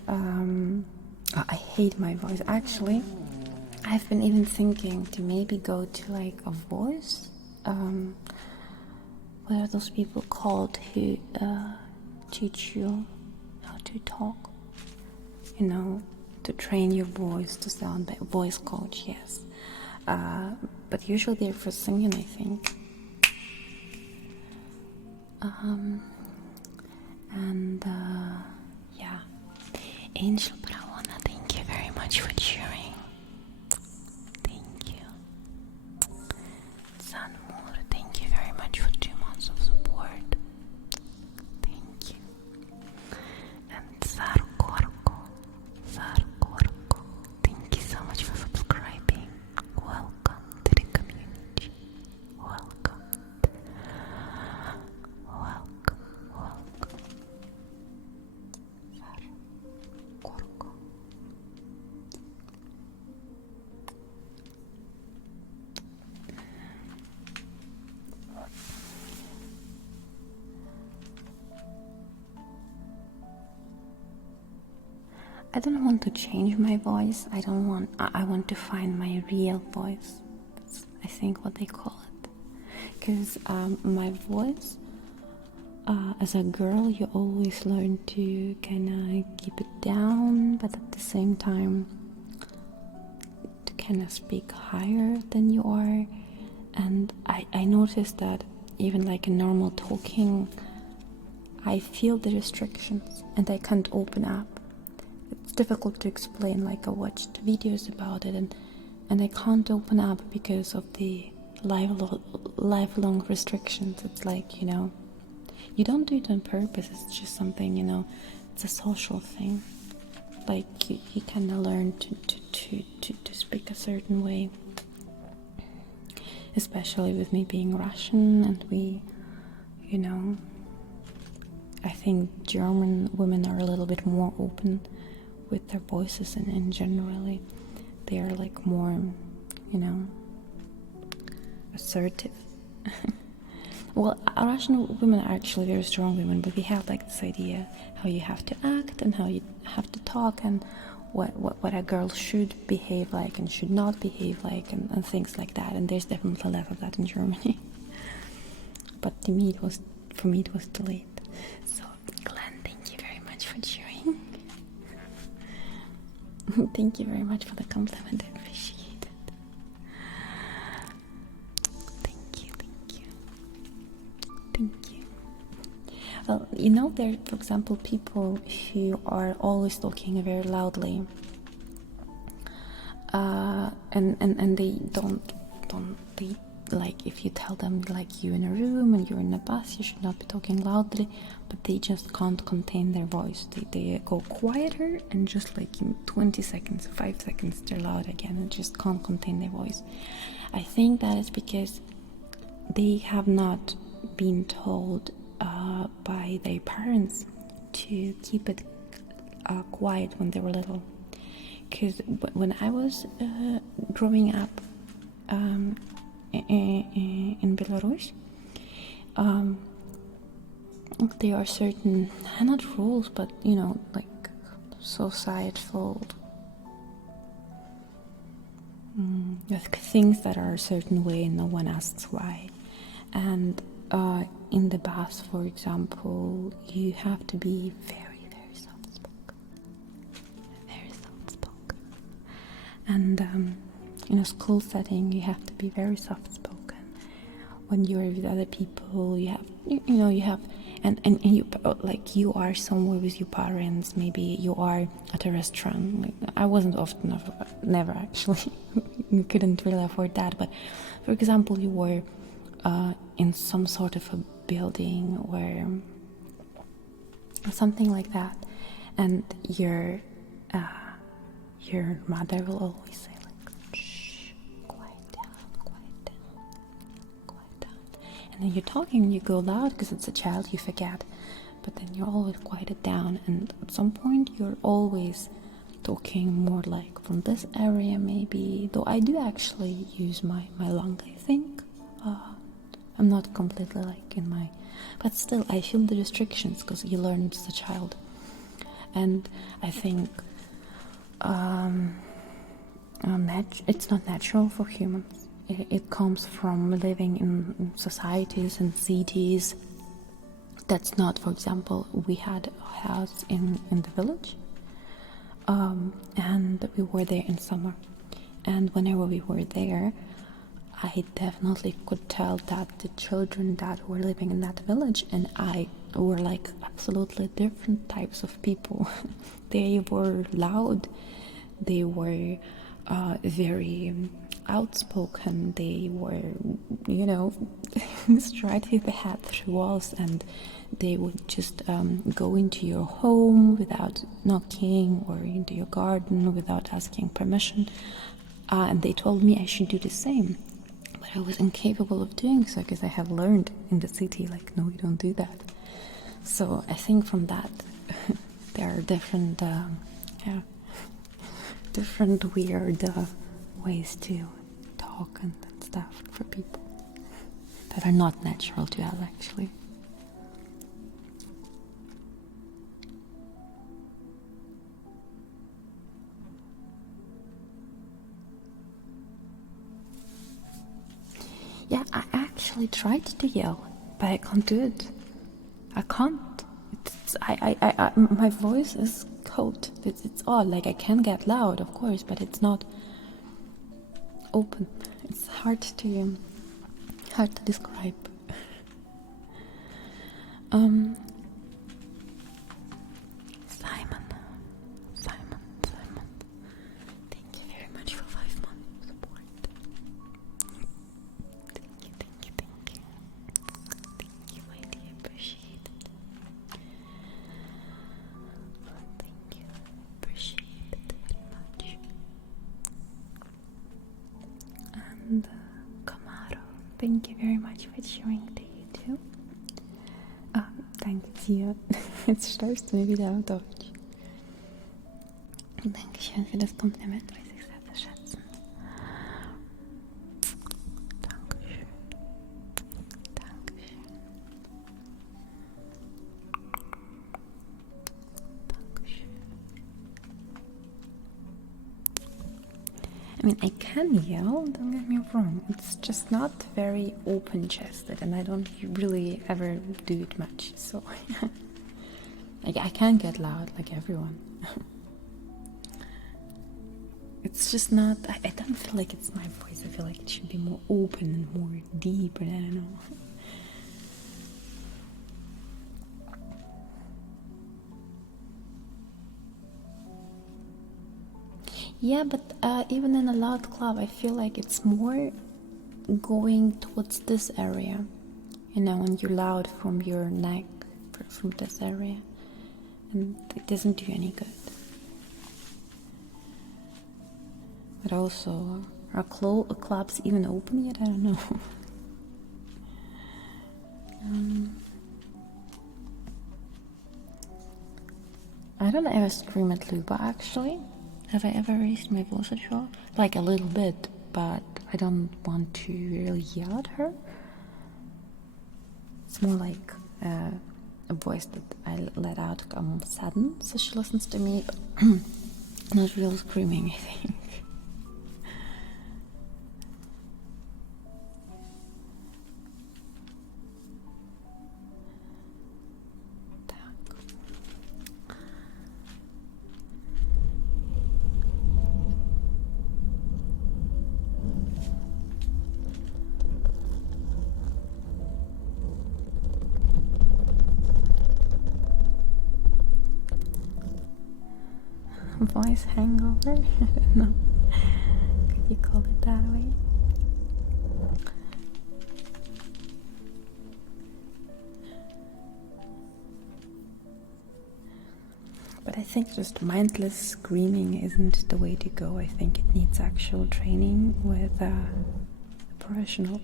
I hate my voice. Actually, I've been even thinking to maybe go to like a voice. What are those people called who teach you how to talk? You know, to train your voice to sound better. Voice coach, yes. But usually they're for singing, I think. Yeah. Angel Brauna, thank you very much for cheering. Thank you. Sanmur, thank you very much for 2 months of support. Thank you. And Sarkorko, thank you so much for subscribing. Welcome to the community. I don't want to change my voice. I want to find my real voice. That's, I think, what they call it. Because my voice, as a girl, you always learn to kind of keep it down, but at the same time, to kind of speak higher than you are. And I noticed that even like in normal talking, I feel the restrictions and I can't open up. It's difficult to explain, like I watched videos about it and I can't open up because of the lifelong restrictions. It's like, you don't do it on purpose, it's just something, it's a social thing. Like you kind of learn to speak a certain way. Especially with me being Russian and I think German women are a little bit more open with their voices and generally they are like more, assertive. Well, Russian women are actually very strong women, but we have like this idea how you have to act and how you have to talk and what a girl should behave like and should not behave like and things like that. And there's definitely less of that in Germany. But for me it was too late. So Glenn, thank you very much for joining. Thank you very much for the compliment. I appreciate it. Thank you. Well, there are, for example, people who are always talking very loudly, and they don't they, like, if you tell them like you're in a room and you're in a bus, you should not be talking loudly, but they just can't contain their voice. They go quieter and just like in 20 seconds, 5 seconds, they're loud again and just can't contain their voice. I think that is because they have not been told by their parents to keep it quiet when they were little. Because when I was growing up in Belarus, there are certain, not rules, but like societal things that are a certain way and no one asks why. And in the bus, for example, you have to be very, very soft-spoken. Very soft-spoken. And in a school setting, you have to be very soft-spoken. When you're with other people, you have, you have, and you, like, you are somewhere with your parents, maybe you are at a restaurant. Like, I wasn't often, never actually. You couldn't really afford that. But for example, you were in some sort of a building where something like that, and your mother will always say like, shh, quiet down, and then you're talking and you go loud because it's a child, you forget, but then you're always quieted down, and at some point you're always talking more like from this area maybe, though I do actually use my lung, I think. I'm not completely like in my, but still I feel the restrictions because you learn as a child. And I think it's not natural for humans. It comes from living in societies and cities. That's not, for example, we had a house in the village, and we were there in summer, and whenever we were there, I definitely could tell that the children that were living in that village and I were like absolutely different types of people. They were loud, they were very outspoken, they were, straight with the head through walls, and they would just go into your home without knocking or into your garden without asking permission. And they told me I should do the same. But I was incapable of doing so because I have learned in the city, like, no, you don't do that. So I think from that, there are different, different weird ways to talk and stuff for people that are not natural to us, actually. actually tried to yell, but I can't do it. I can't. My voice is cold. It's odd. Like I can get loud, of course, but it's not open. It's hard to describe. Simon, thank you very much for 5 months of support. Thank you, my dear, appreciate it. Thank you, appreciate it very much. And Kamaro, thank you very much for joining the YouTube. Danke dir. Jetzt schreibst du mir wieder auf Deutsch. Dankeschön für das Kompliment, weiß ich sehr zu schätzen. Dankeschön. Dankeschön. Dankeschön. I mean, I can yell, don't get me wrong. It's just not very open-chested, and I don't really ever do it much. So, like, I can get loud like everyone. It's just not. I don't feel like it's my voice. I feel like it should be more open and more deep, and I don't know. Yeah, but even in a loud club, I feel like it's more going towards this area. You know, when you're loud from your neck, from this area. And it doesn't do any good. But also, are clubs even open yet? I don't know. I don't ever scream at Luba, actually. Have I ever raised my voice at her? Like a little bit, but I don't want to really yell at her. It's more like a voice that I let out sudden, so she listens to me. Not real screaming, I think. Voice hangover? I don't know. Could you call it that way? But I think just mindless screaming isn't the way to go. I think it needs actual training with a professional.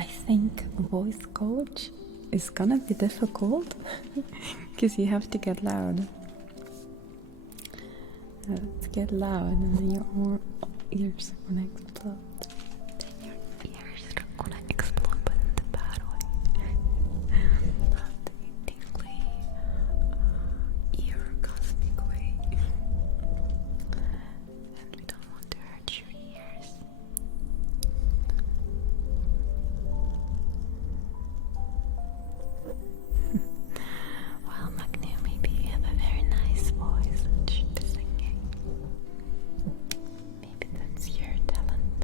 I think voice coach is gonna be difficult because you have to get loud. To get loud and then your ears are gonna explode. Then your ears are gonna explode, but in the bad way. Not the tingly, orgasmic way. And we don't want to hurt your ears. Well, Magnu, maybe you have a very nice voice and should be singing. Maybe that's your talent.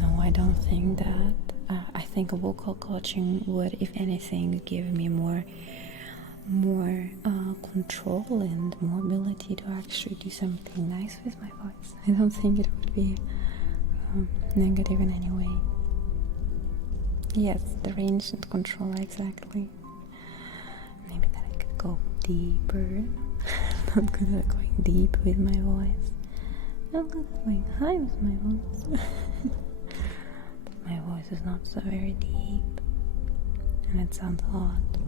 No, I don't think that. I think vocal coaching would, if anything, give me more control and more ability to actually do something nice with my voice. I don't think it would be negative in any way. Yes, the range and control, exactly. Maybe go deeper. Not good at going deep with my voice. I'm good at going high with my voice. But my voice is not so very deep, and it sounds odd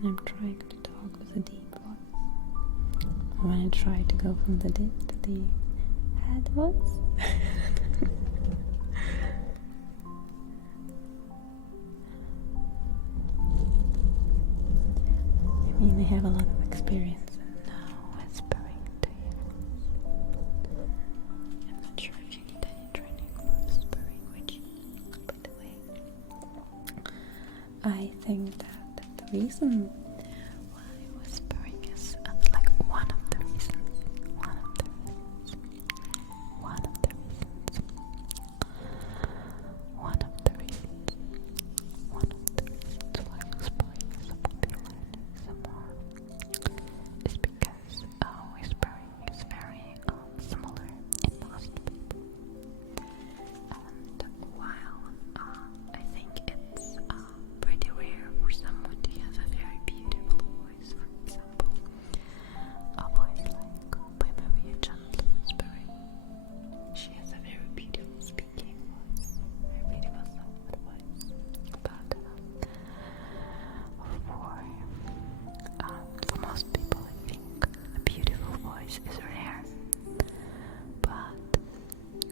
when I'm trying to talk with a deep voice. When I try to go from the dip to the head voice. I mean, I have a lot of experience in whispering to you. I'm not sure if you need any training for whispering, which, by the way, I think that the reason why whispering is like one of the reasons why whispering is so popular ASMR is because whispering is very similar in most people. And while I think it's pretty rare for someone to have a very beautiful voice, for example, a voice like by Maria Gently whispering. She has a very beautiful speaking voice, very beautiful soft voice. But for most people, I think a beautiful voice is rare. But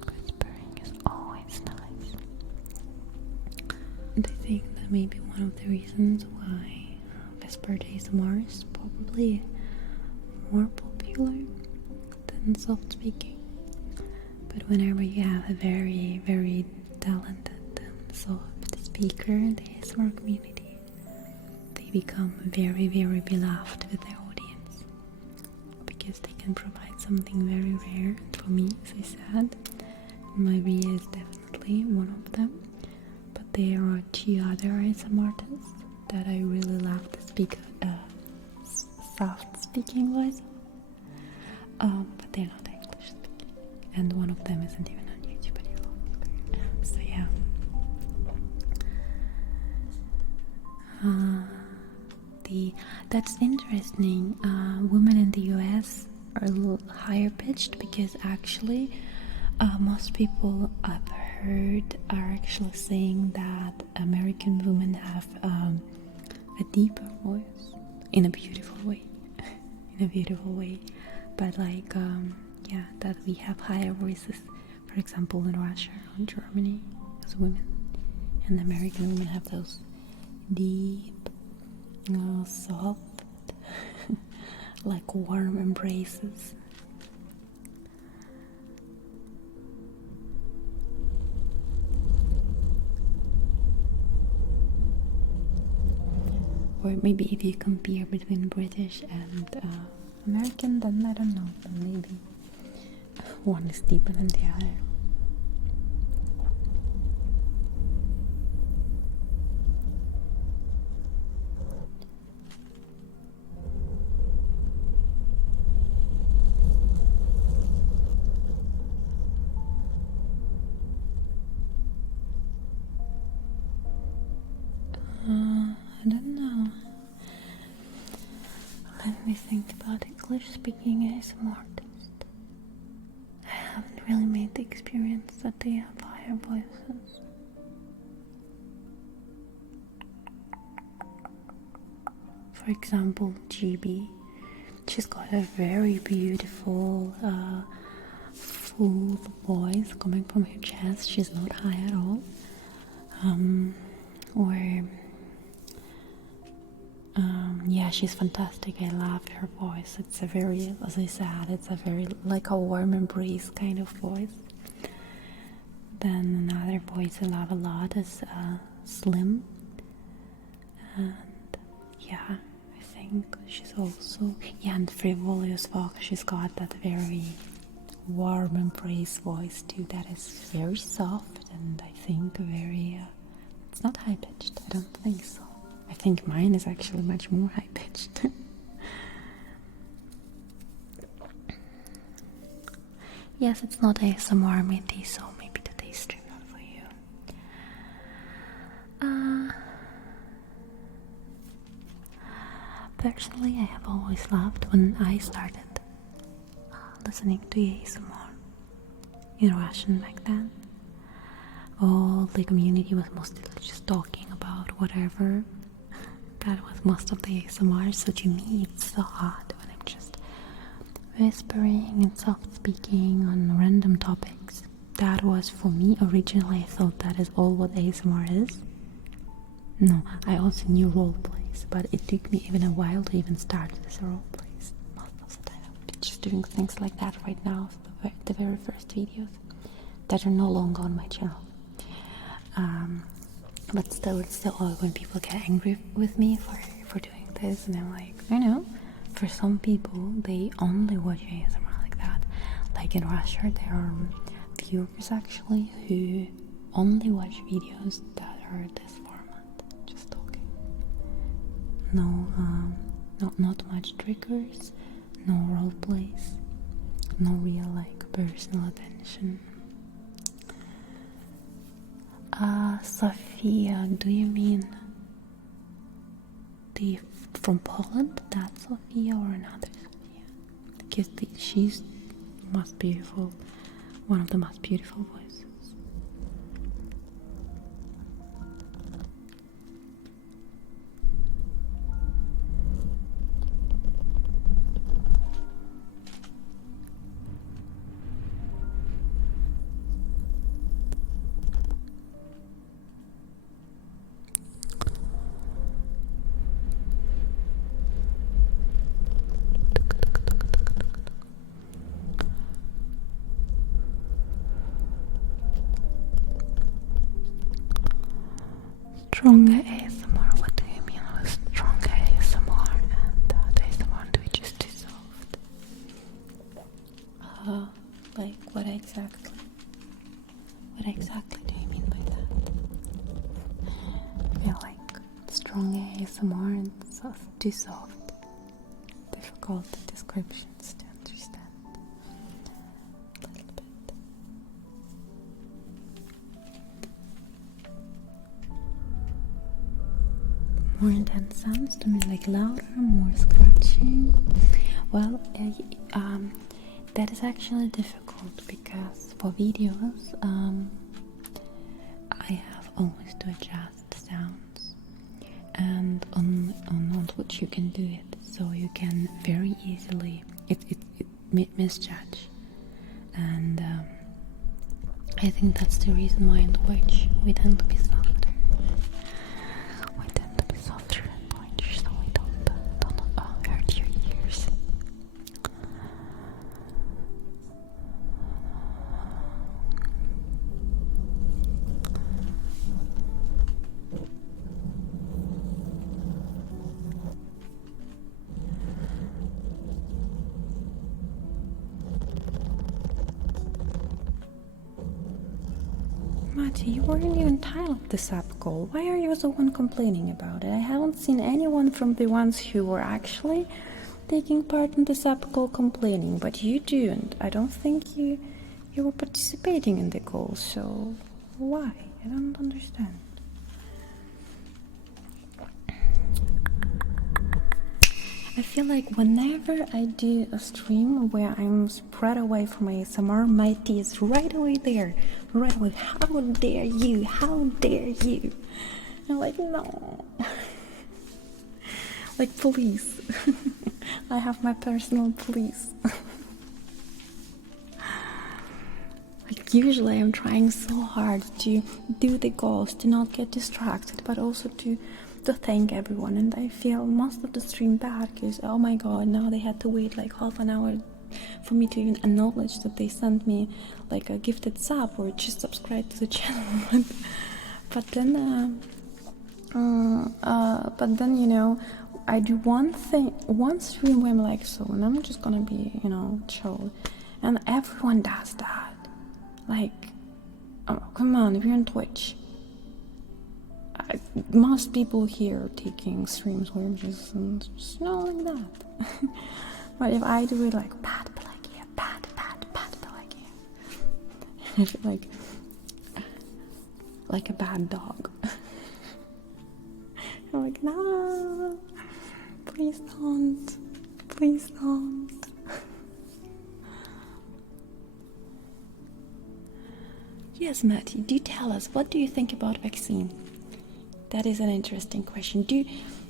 whispering is always nice. And I think that maybe one of the reasons why whispered ASMR is probably more popular than soft speaking. But whenever you have a very, very talented and soft speaker in the ASMR community, they become very, very beloved with their audience because they can provide something very rare. And for me, as I said, Maria is definitely one of them. But there are two other ASMR artists that I really love to speak soft speaking voice. But they're not English speaking, and one of them isn't even on YouTube anymore. So yeah. That's interesting. Women in the US are a little higher pitched because actually most people I've heard are actually saying that American women have a deeper voice in a beautiful way. In a beautiful way. But like, yeah, that we have higher voices, for example, in Russia or Germany as women. And American women have those deep, soft, like warm embraces. Or maybe if you compare between British and American, then I don't know, then maybe one is deeper than the other. I don't know. Let me think about English speaking ASMR artists. I haven't really made the experience that they have higher voices. For example, GB. She's got a very beautiful, full voice coming from her chest. She's not high at all. Yeah, she's fantastic. I loved her voice. It's a very, as I said, it's a very like a warm embrace kind of voice. Then another voice I love a lot is Slim. And yeah, I think she's also, yeah, and Frivolous Fox. She's got that very warm embrace voice too. That is very soft and I think very. It's not high pitched. I don't think so. I think mine is actually much more high pitched. Yes, it's not ASMR maybe, so maybe today's stream not for you. personally, I have always loved when I started listening to ASMR in Russian back then. All the community was mostly just talking about whatever. That was most of the ASMR, so to me it's so hard when I'm just whispering and soft speaking on random topics. That was, for me, originally I thought that is all what ASMR is. No, I also knew role plays, but it took me even a while to even start with role plays. Most of the time I'm just doing things like that right now, the very first videos that are no longer on my channel. But still, it's still odd when people get angry with me for doing this, and I'm like, I know, for some people, they only watch ASMR like that. Like in Russia, there are viewers actually who only watch videos that are this format, just talking. No, not much triggers, no role plays, no real like personal attention. Sophia, do you mean the from Poland, that Sophia, or another Sophia? Because she's most beautiful, one of the most beautiful voices. Stronger ASMR, what do you mean with stronger ASMR and ASMR which is too soft? Like what exactly do you mean by that? I feel like stronger ASMR and too soft. Difficult descriptions to understand. A little bit. More intense sounds to me, like louder, more scratching. Well, that is actually difficult because for videos, I have always to adjust sounds, and on Twitch you can do it, so you can very easily misjudge, and I think that's the reason why in Twitch we tend to be softer. We tend to be softer in Twitch, so we don't hurt your ears. Mati, you weren't even titled this app goal. Why are you the one complaining about it? I haven't seen anyone from the ones who were actually taking part in this app goal complaining, but you do, and I don't think you were participating in the goal, so why? I don't understand. I feel like whenever I do a stream where I'm spread away from ASMR, my tea is right away there. Right away. How dare you? How dare you? I'm like, no. Like, please. I have my personal please. Like, usually I'm trying so hard to do the goals, to not get distracted, but also to thank everyone, and I feel most of the stream bad because, oh my god, now they had to wait like half an hour for me to even acknowledge that they sent me like a gifted sub or just subscribe to the channel. but then you know, I do one stream where I'm like, so and I'm just gonna be, you know, chill, and everyone does that. Like, oh, come on, if you're on Twitch, most people here are taking streams where I'm just not like that. But if I do it like pat Pelagia, pat Pelagia, I feel like a bad dog. I'm like, no, Please don't. Please don't. Yes, Matty, do tell us, what do you think about vaccine? That is an interesting question.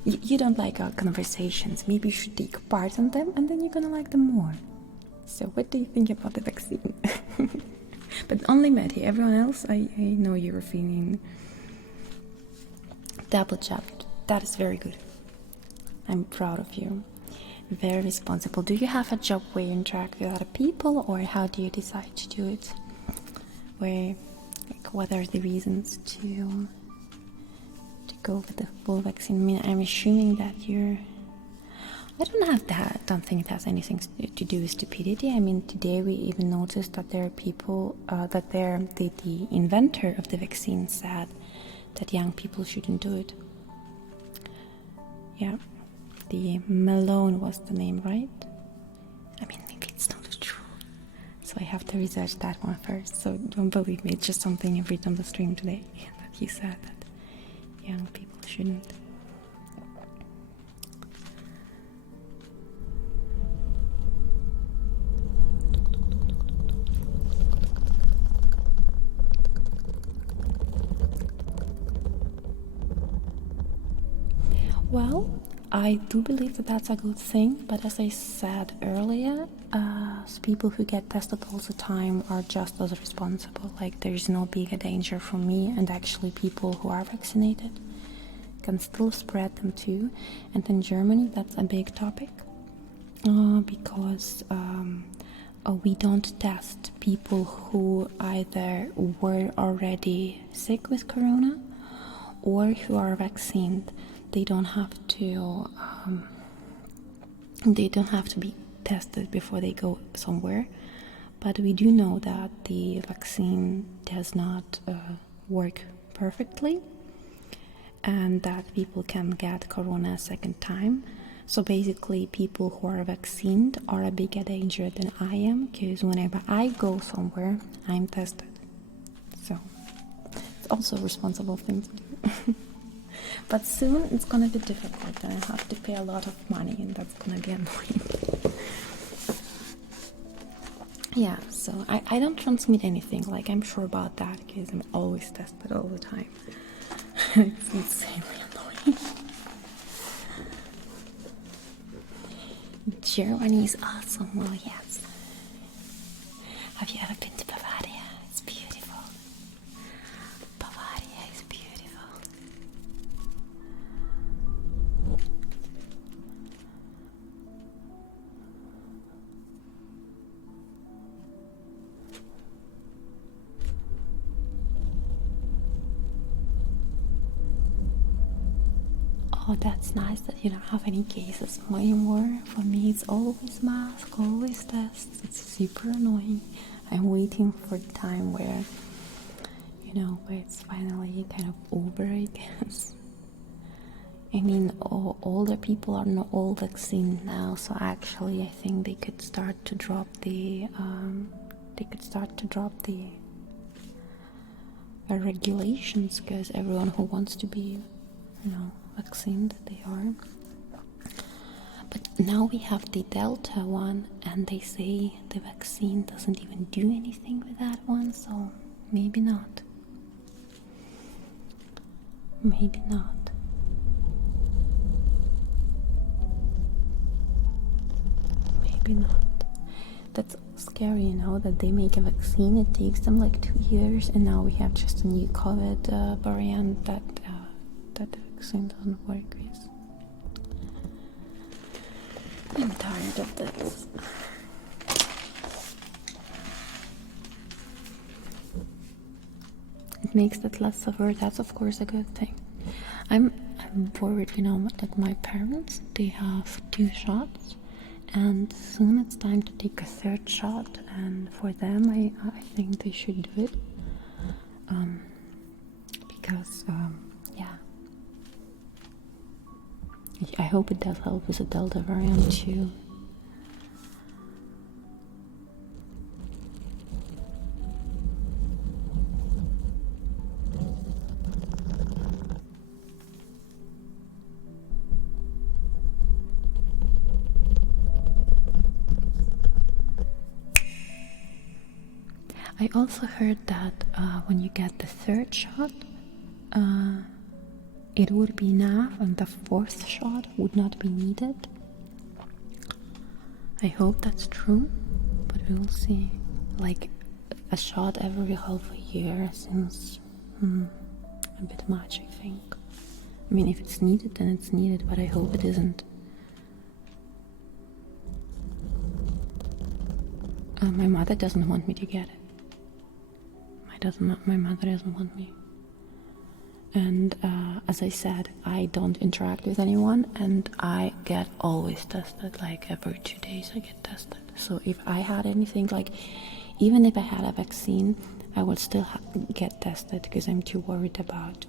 You don't like our conversations? Maybe you should take part in them, and then you're gonna like them more. So, what do you think about the vaccine? But only Matty. Everyone else, I know you were feeling double jabbed. That is very good. I'm proud of you. Very responsible. Do you have a job where you interact with other people, or how do you decide to do it? What are the reasons to go with the full vaccine? I mean, I'm assuming that I don't think it has anything to do with stupidity. I mean, today we even noticed that there are people the inventor of the vaccine said that young people shouldn't do it. Yeah, the Malone was the name, right? I mean, maybe it's not true. So I have to research that one first. So don't believe me, it's just something I read on the stream today that he said that young people shouldn't. Well, I do believe that that's a good thing, but as I said earlier, people who get tested all the time are just as responsible. Like, there's no bigger danger for me, and actually people who are vaccinated can still spread them too. And in Germany, that's a big topic, because we don't test people who either were already sick with corona or who are vaccinated. They don't have to be tested before they go somewhere, but we do know that the vaccine does not work perfectly, and that people can get corona a second time. So basically, people who are vaccinated are a bigger danger than I am, because whenever I go somewhere, I'm tested. So it's also a responsible thing to do. But soon it's gonna be difficult, and I have to pay a lot of money, and that's gonna be annoying. Yeah, so I don't transmit anything, like, I'm sure about that, because I'm always tested all the time. It's insanely annoying. Germany is awesome. Well, yes. Have you ever been to Bavaria? It's beautiful. Bavaria is beautiful. Oh, that's nice that you don't have any cases anymore. For me, it's always mask, always tests. It's super annoying. I'm waiting for the time where it's finally kind of over, I guess. I mean, older people are not all vaccinated now, so actually, I think they could start to drop the regulations, because everyone who wants to be, vaccinated, they are. But now we have the Delta one, and they say the vaccine doesn't even do anything with that one, so maybe not. Maybe not. Maybe not. That's scary, that they make a vaccine, it takes them like 2 years, and now we have just a new COVID variant that the vaccine doesn't work with. I'm tired of this. It makes it less severe. That's of course a good thing. I'm worried, like my parents, they have 2 shots, and soon it's time to take a 3rd shot, and for them I think they should do it, because I hope it does help with the Delta variant too. I also heard that when you get the third shot, it would be enough and the fourth shot would not be needed. I hope that's true, but we will see. Like a shot every half a year seems a bit much, I think. I mean, if it's needed, then it's needed, but I hope it isn't. My mother doesn't want me to get it. My mother doesn't want me. And as I said, I don't interact with anyone, and I get always tested. Like every 2 days I get tested. So if I had anything, like even if I had a vaccine, I would still get tested because I'm too worried about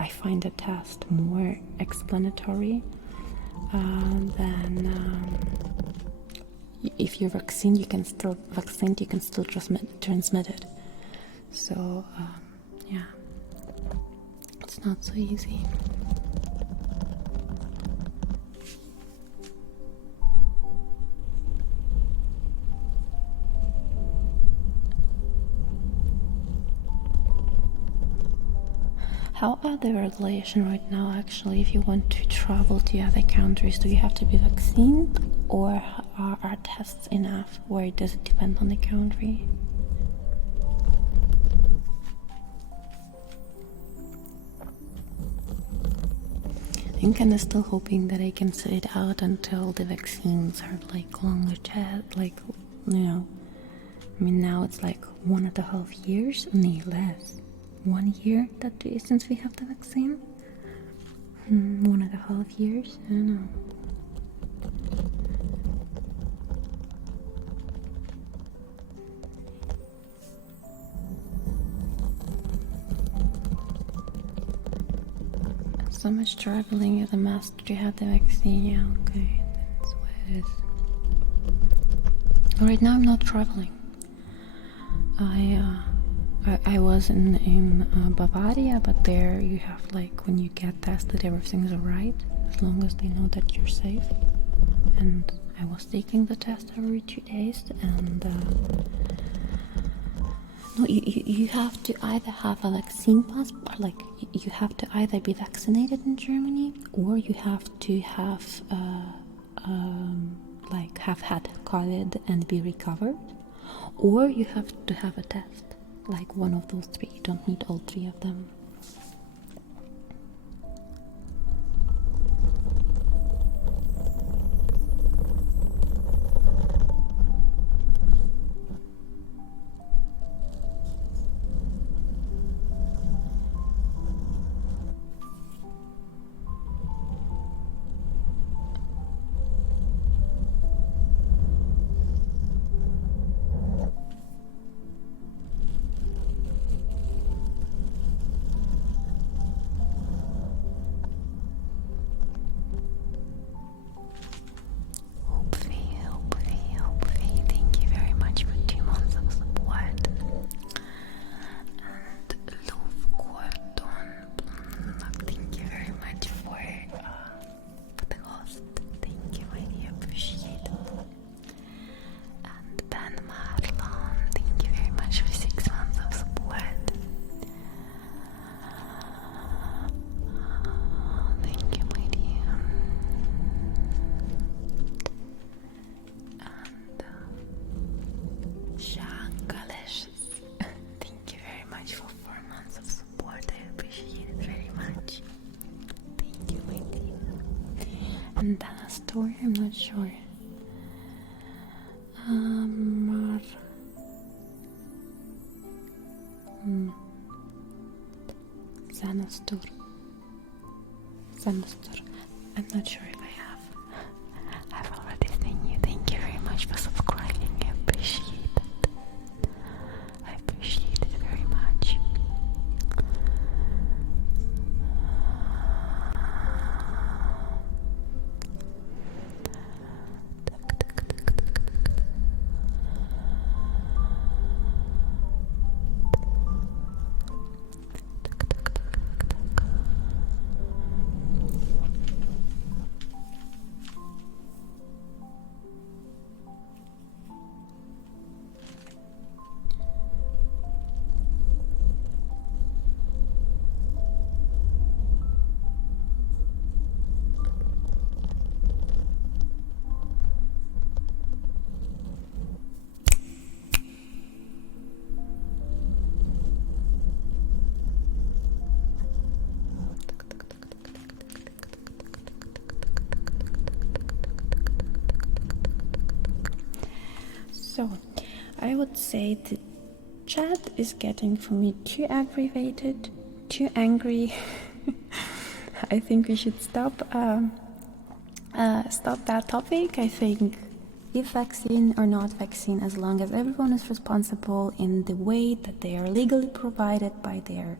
I find the test more explanatory than if you're vaccinated, you can still transmit it. So yeah, it's not so easy. How are the regulations right now, actually, if you want to travel to other countries? Do you have to be vaccinated, or are tests enough, or does it depend on the country? I'm kind of still hoping that I can sit it out until the vaccines are like longer, I mean, now it's like 1.5 years, nay, less. 1 year since we have the vaccine. 1.5 years, I don't know. So much traveling is a must to have the vaccine. Yeah, okay, that's what it is. Right now I'm not traveling. I was in Bavaria, but there you have, like, when you get tested, everything's alright, as long as they know that you're safe. And I was taking the test every 2 days, and no, you have to either have a vaccine passport, like you have to either be vaccinated in Germany, or you have to have have had COVID and be recovered, or you have to have a test. Like one of those three. You don't need all three of them. And that story, I'm not sure. Zanastur. I'm not sure if I have. I've already seen you. Thank you very much for subscribing. I appreciate it. I appreciate it very much. So, I would say the chat is getting for me too aggravated, too angry. I think we should stop that topic. I think if vaccine or not vaccine, as long as everyone is responsible in the way that they are legally provided by their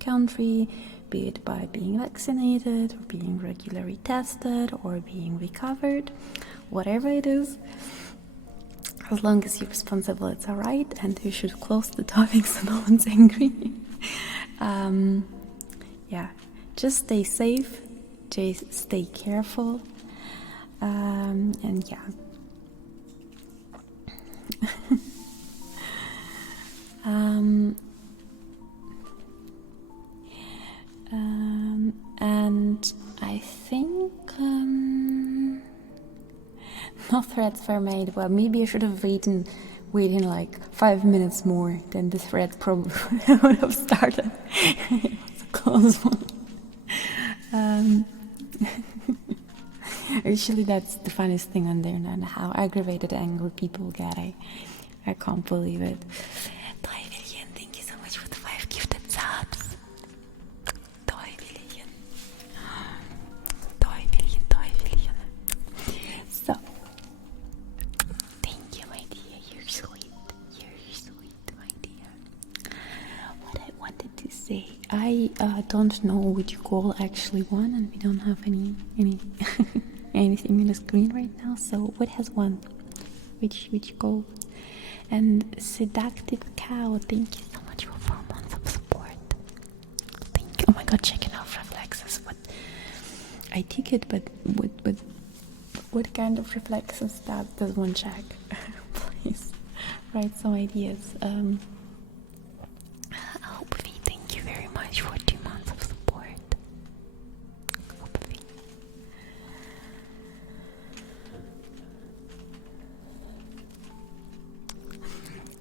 country, be it by being vaccinated or being regularly tested or being recovered, whatever it is, as long as you're responsible, it's alright, and you should close the topic so no one's angry. Yeah, just stay safe, just stay careful, and yeah. And I think no threads were made. Well, maybe I should have waited like 5 minutes more, then the thread probably would have started. It's a close one. Actually, that's the funniest thing on there, and how aggravated, angry people get. I can't believe it. Toivillian, thank you so much for the 5 gifted subs. Toivillian. So, thank you, my dear. You're sweet. You're sweet, my dear. What I wanted to say, I don't know which goal actually won, and we don't have any anything on the screen right now. So, what has won? Which goal? And seductive cow, thank you so much for 4 months of support. Thank you. Oh my god, checking out reflexes. What I take it, but what kind of reflexes does one check? Please write some ideas. Hopefully, thank you very much for 2 months of support. Hopefully.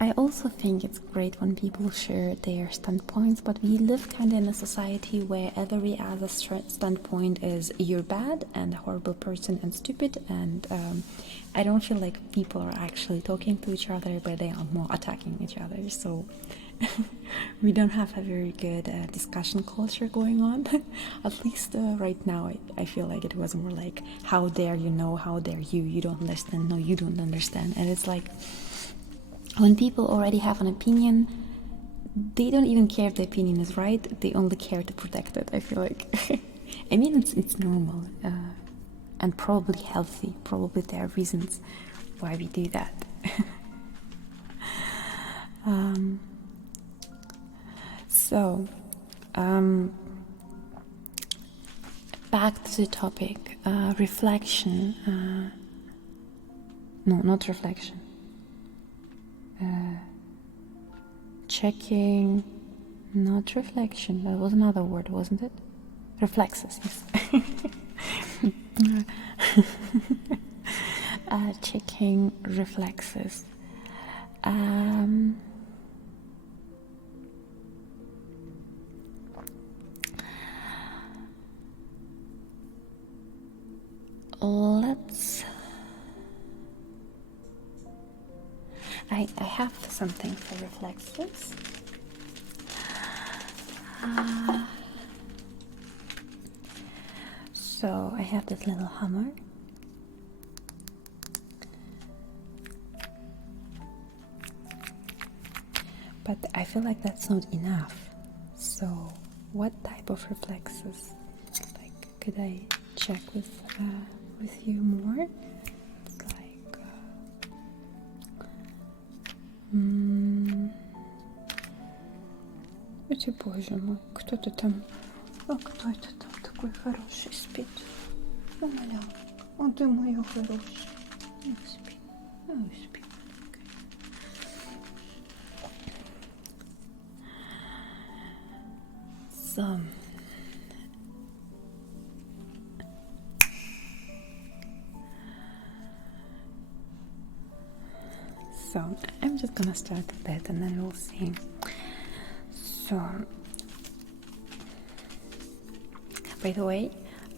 I also think it's great when people share their standpoints, but we live kind of in a society where every other standpoint is you're bad and a horrible person and stupid, and I don't feel like people are actually talking to each other, but they are more attacking each other. So we don't have a very good discussion culture going on. At least right now, I feel like it was more like, how dare you know, how dare you don't understand, no, you don't understand. And it's like, when people already have an opinion, they don't even care if the opinion is right, they only care to protect it, I feel like. I mean, it's normal and probably healthy. Probably there are reasons why we do that. So, back to the topic, reflection. No, not reflection. Checking, not reflection. That was another word, wasn't it? Reflexes, yes. Checking reflexes. Let's. I have something for reflexes. So I have this little hammer. But I feel like that's not enough. So what type of reflexes? Like, could I check with you more? It's like Боже мой, кто ты там? А кто это там такой хороший спит? Ну, маля, а ты моя хорошая. Ну, спи, спи. So, I'm just gonna start with that and then we'll see. So, by the way,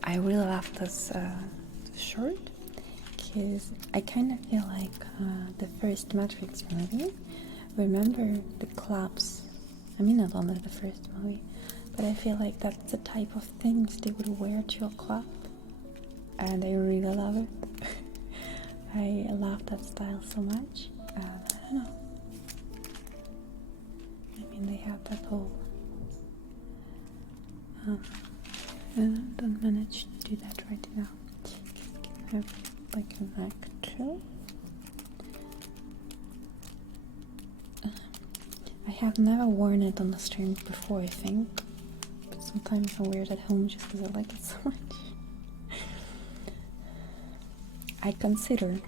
I really love this shirt because I kind of feel like the first Matrix movie. Remember the clubs? I mean, not only the first movie, but I feel like that's the type of things they would wear to a club, and I really love it. I love that style so much. I don't know. I mean, they have that whole. I don't manage to do that right now. You can have like an actor. I have never worn it on the stream before, I think, but sometimes I wear it at home just because I like it so much. I consider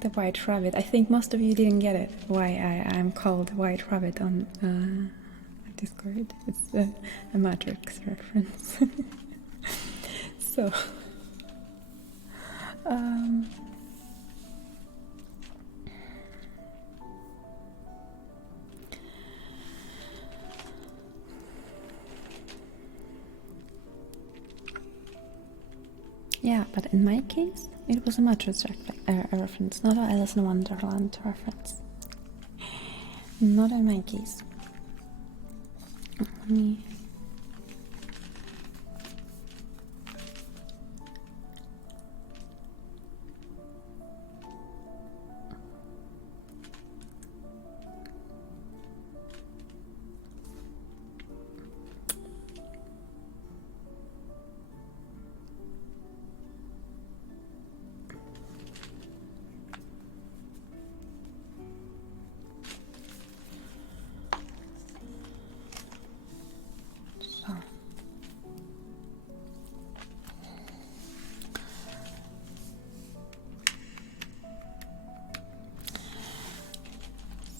the White Rabbit. I think most of you didn't get it, why I'm called White Rabbit on Discord. It's a Matrix reference. So yeah, but in my case, it was a Matrix reference, not a Alice in Wonderland reference. Not in my case. Let me.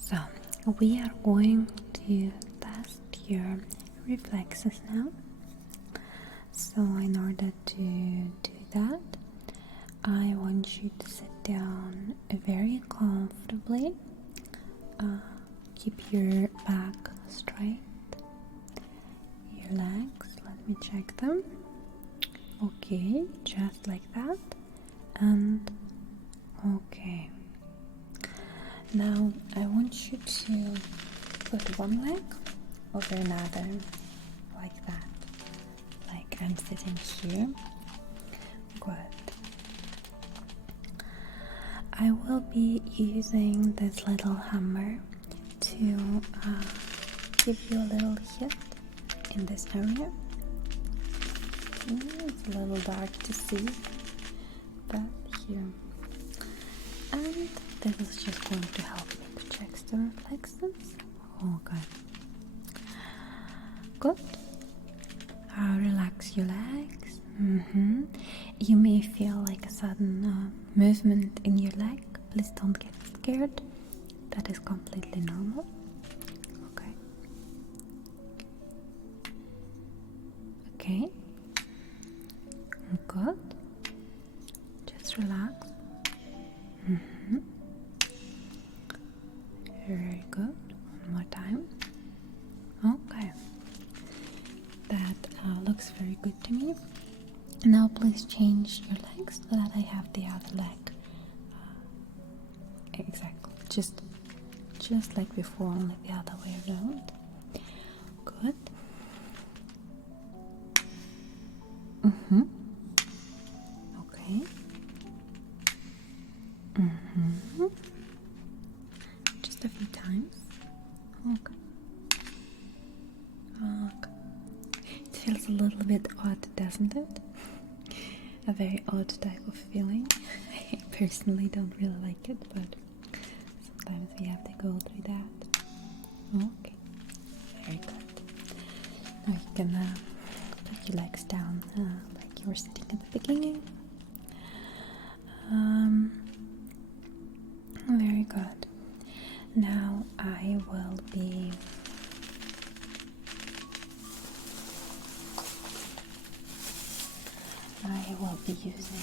So we are going to test your reflexes now. So in order to do that, I want you to sit down very comfortably. Keep your back straight. Your legs, let me check them. Okay, just like that. And okay. Now I want you to put one leg over another, like that. Like I'm sitting here. Good. I will be using this little hammer to give you a little hit in this area. It's a little dark to see, but here. And this is just going to help me to check the reflexes. Okay. Good. Relax your legs. You may feel like a sudden movement in your leg. Please don't get scared. That is completely normal. Okay. Okay. Good. Just relax. Very good. One more time. Okay. That looks very good to me. Now please change your legs so that I have the other leg. Exactly. Just like before, only the other way around. Good. Okay. Just a few times. Okay. Okay. It feels a little bit odd, doesn't it? A very odd type of feeling. I personally don't really like it, but sometimes we have to go through that. Okay. Very good. Now you can put your legs down like you were sitting at the beginning. Very good. Now I will be using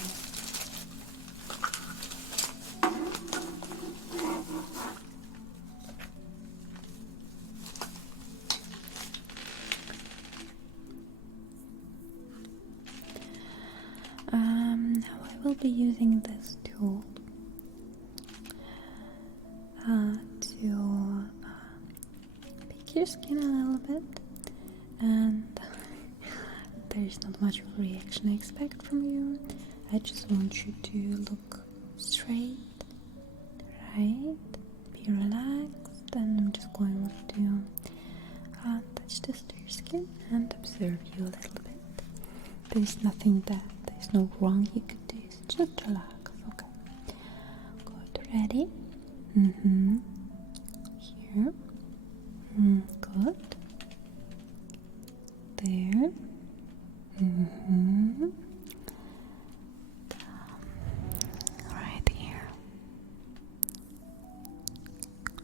be using this tool to pick your skin a little bit, and there's not much of a reaction I expect from you. I just want you to look straight, right? Be relaxed, and I'm just going to touch this to your skin and observe you a little bit. There's nothing there's no wrong you could do, so just relax, okay? Good, ready? Here. Good. There. Right here.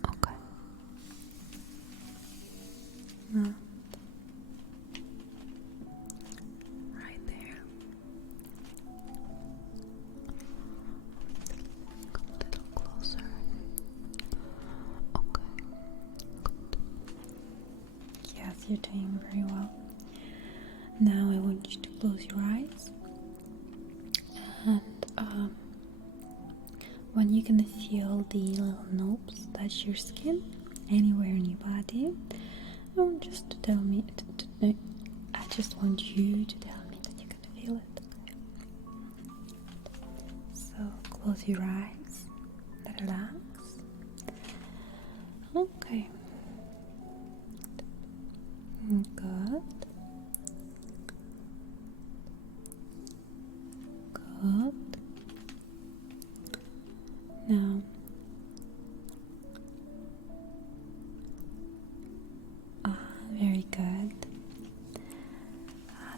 Okay. Now, right there. Come a little closer. Okay. Good. Yes, you're doing very well. Now I want you to close your eyes, and when you're gonna feel the little knobs touch your skin anywhere in your body, I want just to tell me. I just want you to tell me that you're gonna feel it. Okay? So close your eyes, relax. Okay. Good. Good. Now, very good.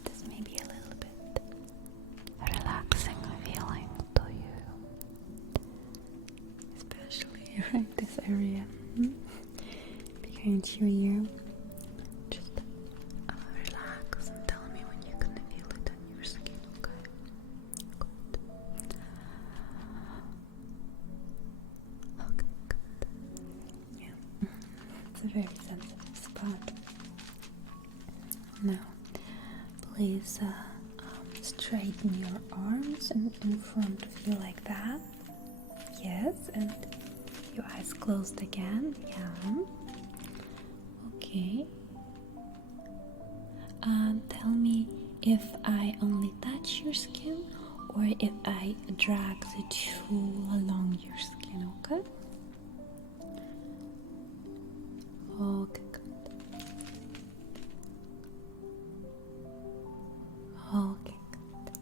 This may be a little bit relaxing feeling to you, especially right this area behind your ear. Just relax and tell me when you're gonna feel it on your skin, okay? Good. Okay, good. Yeah, it's a very sensitive spot. Now, please straighten your arms in front of you like that. Yes, and your eyes closed again. Yeah. Okay. Tell me if I only touch your skin or if I drag the tool along your skin, okay? Okay, good. Okay, good.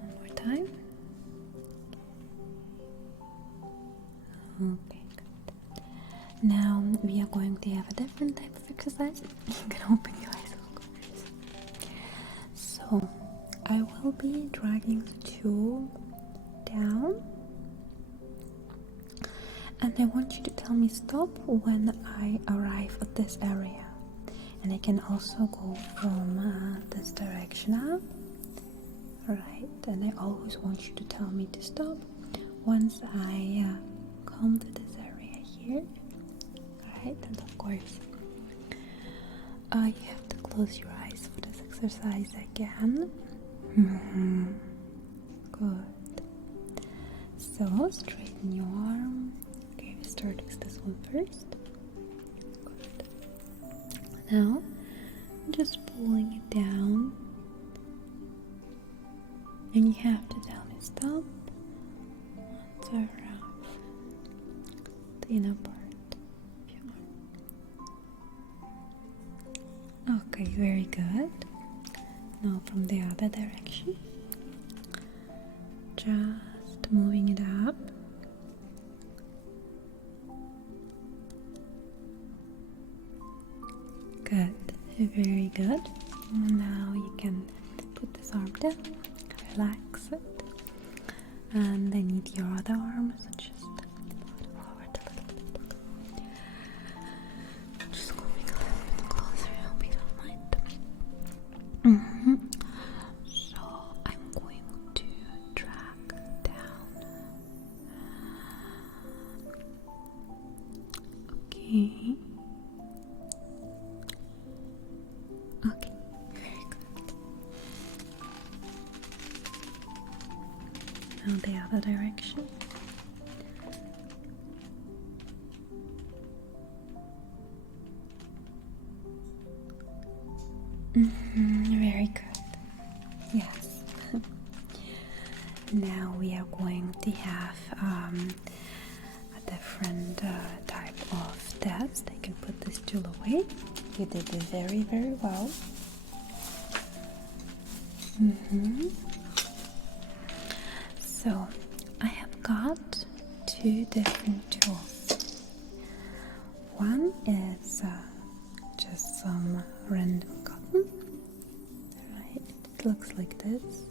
One more time. Okay, good. Now we are going to have a different type of exercise. You can open your eyes, of course. So I will be dragging the tool down, and I want you to tell me stop when I arrive at this area. And I can also go from this direction up, right? And I always want you to tell me to stop once I come to this area here, right? And of course, you have to close your eyes for this exercise again. Good. So straighten your arm. Okay, we start with this one first. Good. Now, I'm just pulling it down, and you have to tell me stop once I wrap the inner part of your arm. Okay, very good. Now from the other direction, just moving it up. Good, very good. Now you can put this arm down, relax it, and I need your other arm, so just forward a little bit. Just going a little bit closer, I hope you don't mind. So I'm going to drag down. Okay. Okay, very good. direction. Very good. Yes. Now we are going to have a different type of test. I can put this tool away. You did it very, very well. So I have got two different tools. One is just some random cotton, right? It looks like this,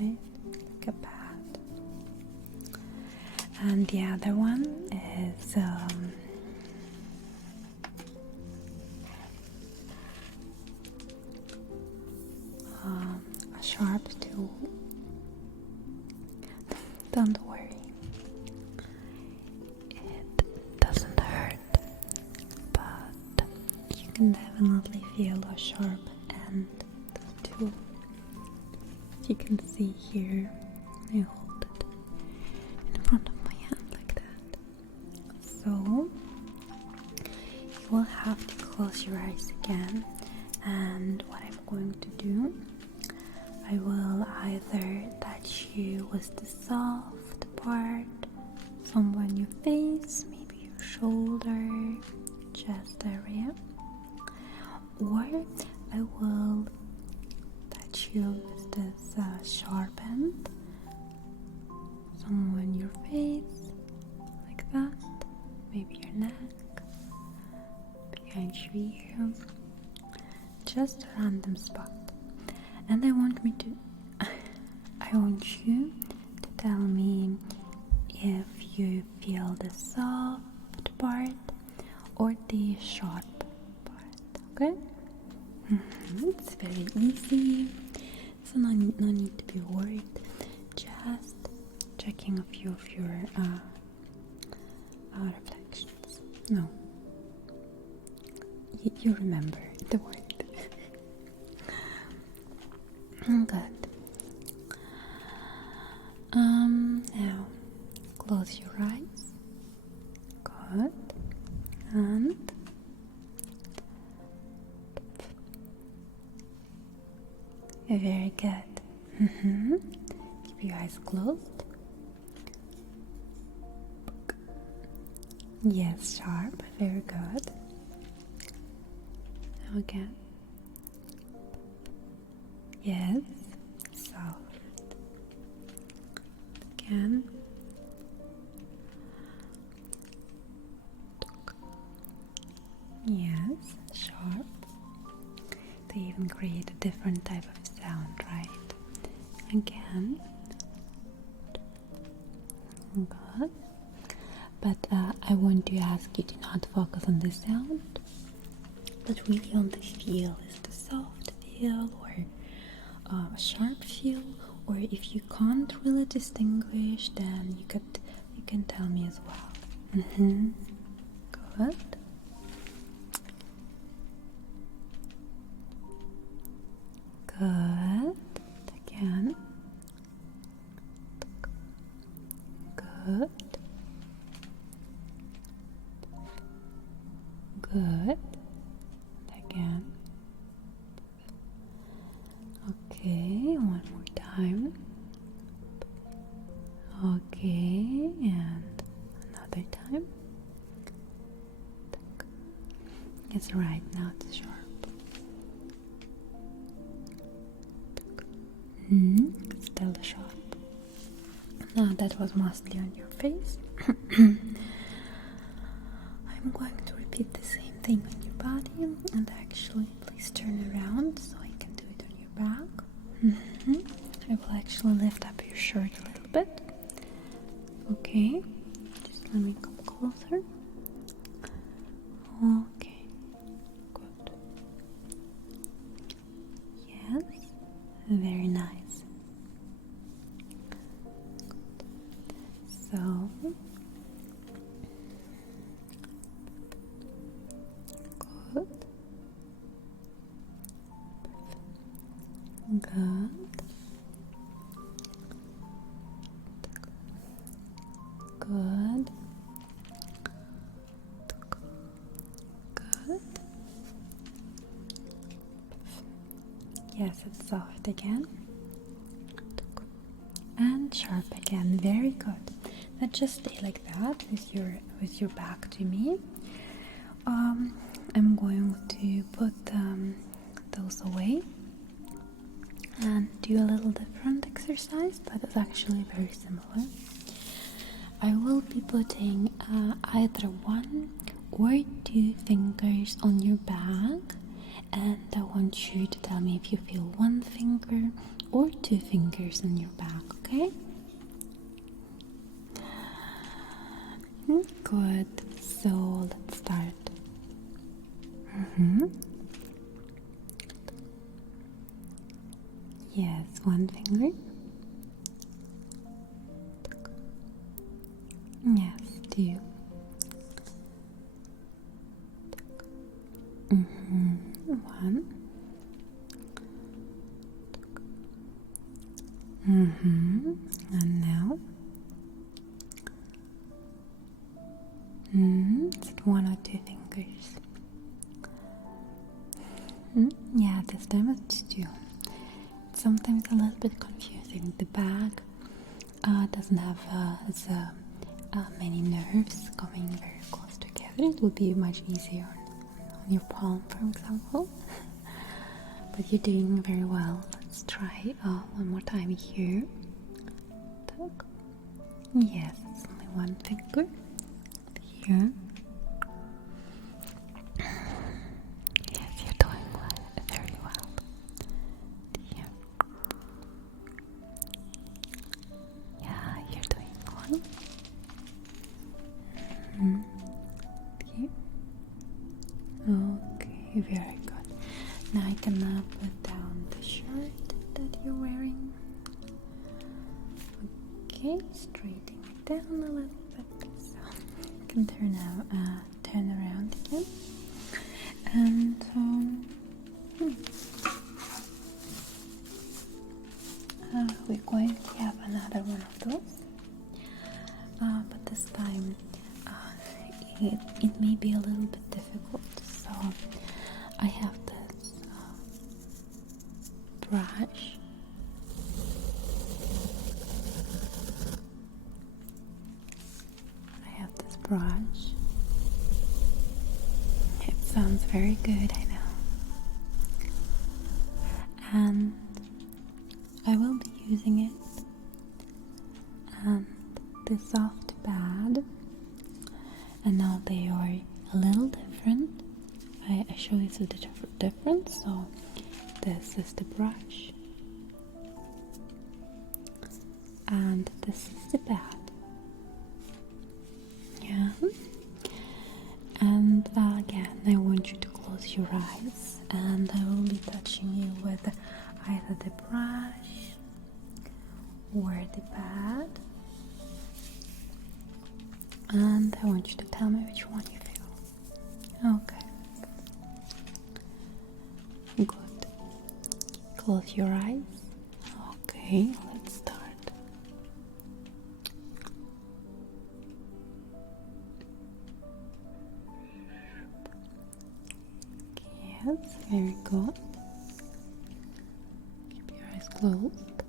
right? Like a pad. And the other one is a sharp tool. Don't worry, it doesn't hurt, but you can definitely feel a sharp end to the tool. You can see here, I hold it in front of my hand like that. So you will have to close your eyes again, and what I'm going to do, I will either touch you with the soft part, somewhere on your face, maybe your shoulder, chest area, or I will touch you with this sharp end, somewhere on your face, like that, maybe your neck, behind your ear, just a random spot. And I want you to tell me if you feel the soft part or the sharp part, okay? It's very easy, so no need to be worried. Just checking a few of your reflections. No, you remember the word. Good. Now close your eyes. Good. And very good. Keep your eyes closed. Yes, sharp. Very good. Now again. Yes, soft. Again. Yes, sharp. They even create a different type of sound, right? Again. Good. But I want to ask you to not focus on the sound, but really on the feel. Is the soft feel or a sharp feel, or if you can't really distinguish, then you can tell me as well. Good. Good. Again. Good. Good. Again. Okay, one more time. Okay, and another time. It's right, now it's sharp. Still sharp. Now that was mostly on your face. I'm going to repeat the same thing on your body, and actually please turn around so I can do it on your back. I will actually lift up your shirt a little bit. Okay, just let me come closer. Okay, good. Yes, very nice. So, good. Good. Yes, it's soft again. And sharp again. Very good. Now just stay like that with your back to me. I'm going to put those away and do a little different exercise that is actually very similar. I will be putting either one or two fingers on your back, and I want you to tell me if you feel one finger or two fingers on your back, okay? Good. So let's start. Yes, one finger. Yes, two. One. And now. Is it one or two fingers? Yeah, this time it's two. It's sometimes a little bit confusing. The back doesn't have as many nerves coming very close together. It would be much easier on your palm, for example. But you're doing very well. Let's try one more time here. Yes, it's only one finger here. Yes, you're doing very well. Here. Yeah, you're doing well. Here. Okay, very good. Now I can put down the shirt that you're wearing. Okay, straightening it down a little bit so you can turn around again. And we're going to have another one of those, but this time it may be a little bit difficult. So I have this brush. Brush. It sounds very good, I know. And I will be using it and the soft pad. And now they are a little different. I show you the difference. So this is the brush and this is the pad. Yeah. And again, I want you to close your eyes, and I will be touching you with either the brush or the pad, and I want you to tell me which one you feel. Okay. Good. Close your eyes. Okay, let's start. Yes, very good. Keep your eyes closed.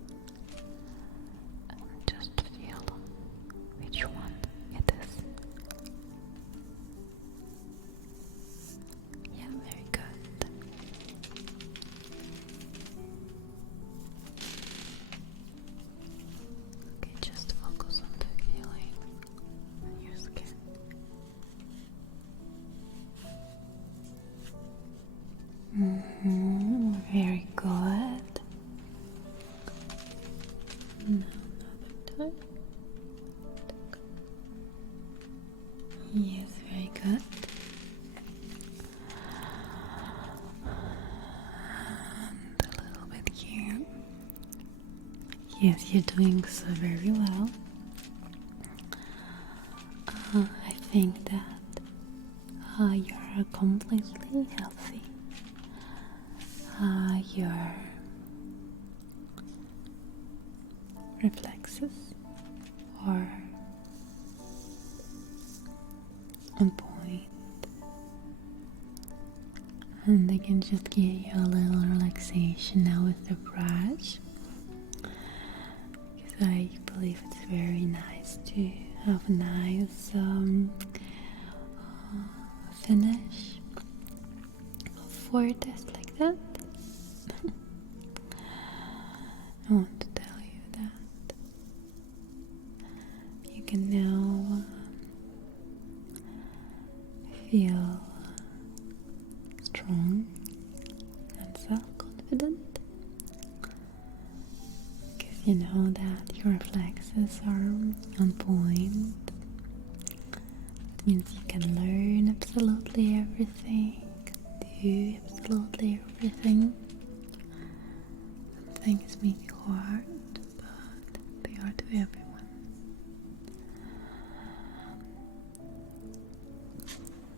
And just feel which one it is. Yeah, very good. Okay, just focus on the feeling on your skin. Very good. Now another time. Yes, very good. And a little bit here. Yes, you're doing so very well. I think that you're completely healthy. Your reflexes are on point, And I can just give you a little relaxation now with the brush, because I believe it's very nice to have a nice finish for a test like that. I want to tell you that you can now feel strong and self-confident, because you know that your reflexes are on point. That means you can learn absolutely everything, do absolutely everything. Some things may be hard, but they are to everyone.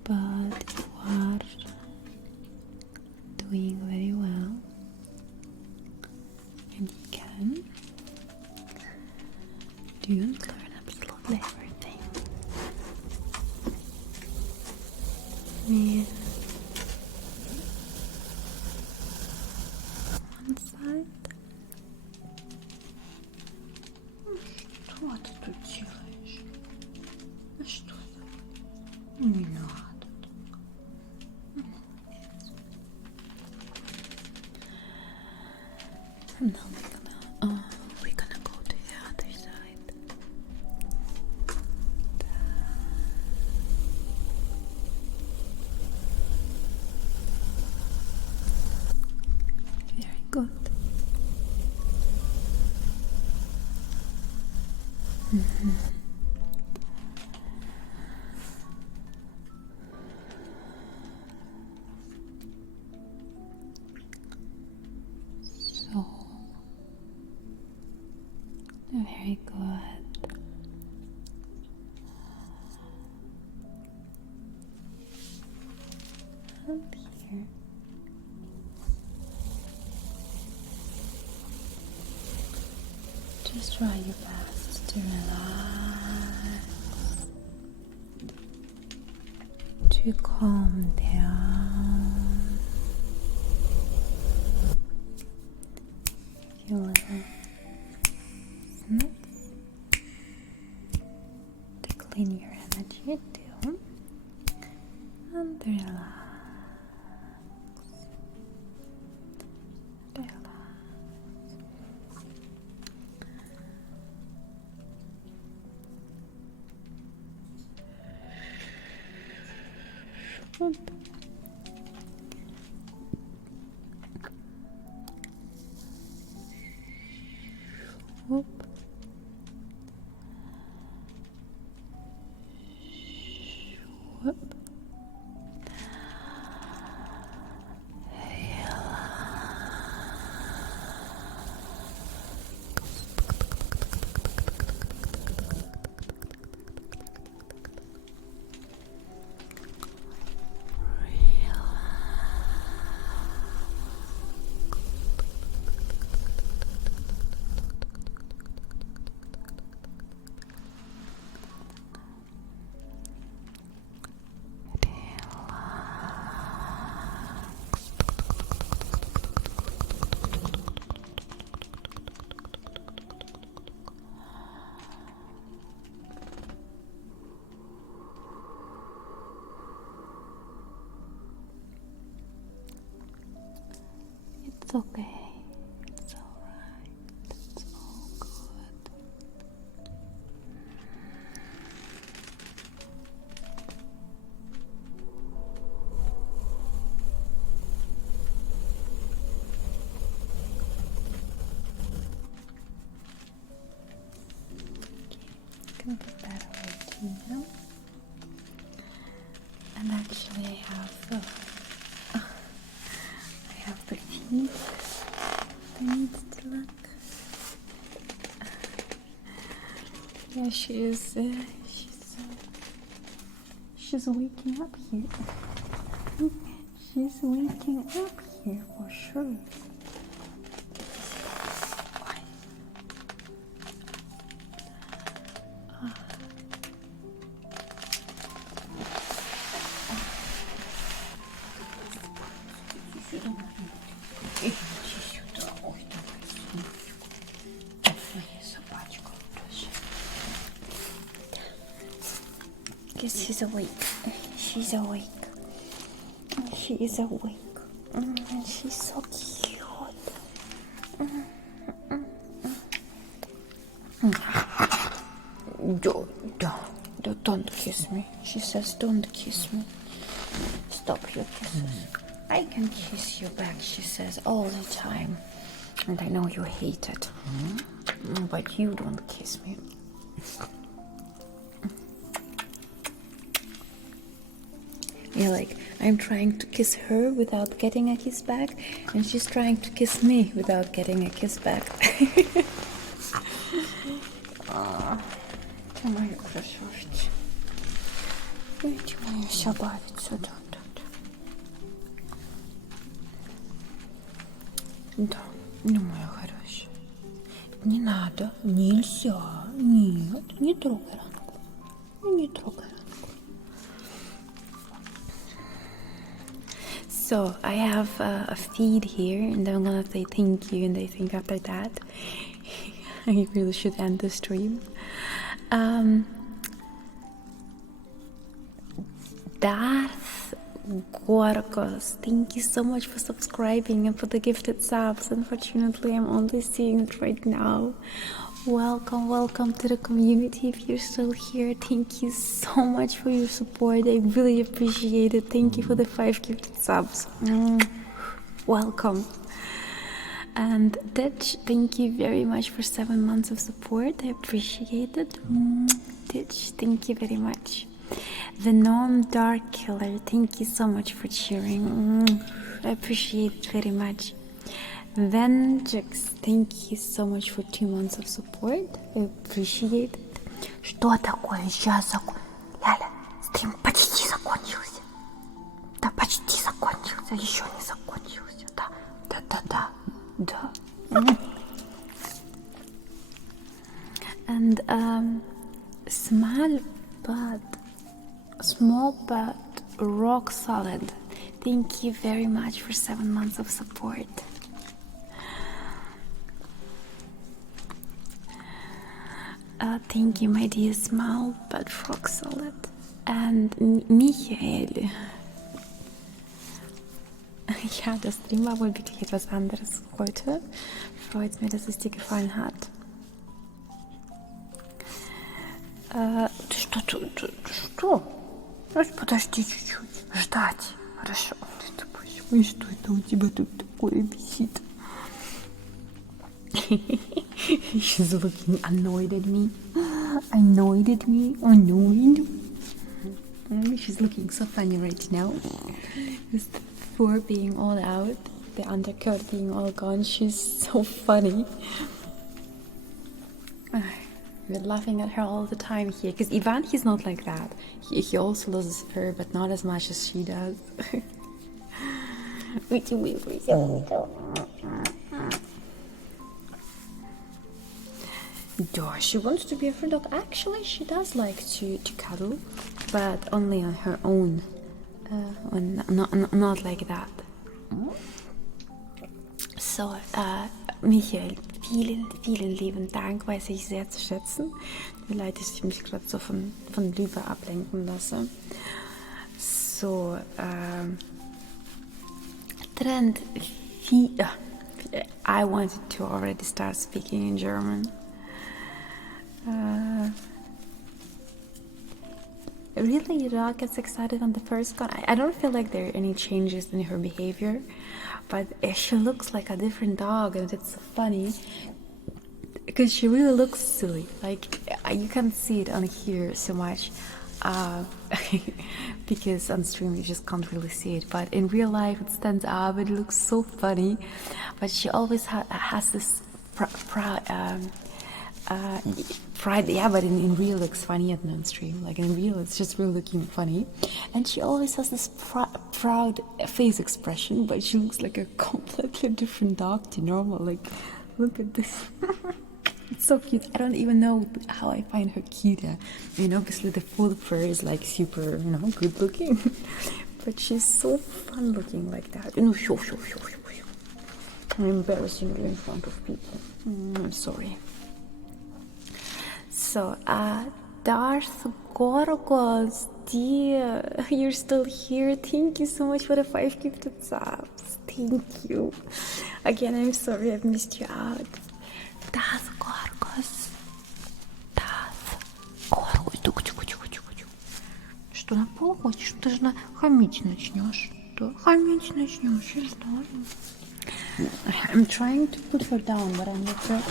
But you are doing very well, and you can do and learn absolutely everything. Yeah. One side. Что ты тут делаешь? А что это? Не надо. And now we're gonna go to the other side. Very good. So very good. Up here. Just try your best to relax, to calm down. Feel a little snip to clean your energy too, and relax. Whoop. Whoop. Whoop. It's okay. It's alright. It's all good. Can put that away too now. And actually I have the feet that needs to look. Yeah, she's waking up here. She's waking up here for sure. Because she's awake. She's awake. She is awake. And she's so cute. Don't kiss me. She says, don't kiss me. Stop your kisses. I can kiss you back, she says, all the time. And I know you hate it. But you don't kiss me. Yeah, like, I'm trying to kiss her without getting a kiss back, and she's trying to kiss me without getting a kiss back. Моя красавица. Видите, моя вся бавится, да. Да, ну, моя хорошая. Не надо, нельзя. Нет, не трогай ранку. Не трогай ранку. So, I have a feed here, and I'm gonna say thank you, and I think after that, I really should end the stream. Darth Gorgos, thank you so much for subscribing and for the gifted subs. Unfortunately, I'm only seeing it right now. Welcome to the community. If you're still here, thank you so much for your support. I really appreciate it. Thank you for the 5 gifted subs. Welcome. And Ditch, thank you very much for 7 months of support. I appreciate it. Ditch, thank you very much. Venom Dark Killer, thank you so much for cheering. I appreciate it very much. Venjix, thank you so much for 2 months of support. I appreciate it. Что такое? Сейчас Ляля, стрим почти закончился. Да, почти закончился. Еще не закончился. Да. And small but rock solid, thank you very much for 7 months of support. Thank you, my dear small but rock solid. And Michael. Ja, der Stream war wohl wirklich etwas anderes heute. Freut mich, dass es dir gefallen hat. Что? Подожди чуть-чуть. Ждать. Хорошо. Ой, что это у тебя тут такое висит? She's looking annoyed at me. Annoyed. She's looking so funny right now. With the fur being all out, the undercoat being all gone. She's so funny. We're laughing at her all the time here. Because Ivan, he's not like that. He also loses fur, but not as much as she does. She wants to be a fur dog. Actually, she does like to cuddle, but only on her own. Not like that. So, Michael, vielen lieben Dank, weiß ich sehr zu schätzen. Mir leid, dass ich mich gerade so von Lübe ablenken lasse. So, Trend 4. I wanted to already start speaking in German. Really, Ra gets excited on the first con. I don't feel like there are any changes in her behavior, but she looks like a different dog, and it's funny because she really looks silly. Like, you can't see it on here so much because on stream you just can't really see it, but in real life it stands up. It looks so funny, but she always has this pride, yeah, but in real it looks funny and on stream. Like in real it's just really looking funny, and she always has this proud face expression, but she looks like a completely different dog to normal. Like, look at this. It's so cute. I don't even know how I find her cute. I mean, obviously the full fur is like super, good looking, but she's so fun looking like that. I'm embarrassing you in front of people. I'm sorry. So, Darth Gorgos, dear, you're still here. Thank you so much for the 5 gifted subs. Thank you. Again, I'm sorry I've missed you out. Darth Gorgos. Darth Gorgos. Что, на пол хочешь? Ты же хамить начнешь. Да, хамить начнешь, я знаю. I'm trying to put her down, but I'm afraid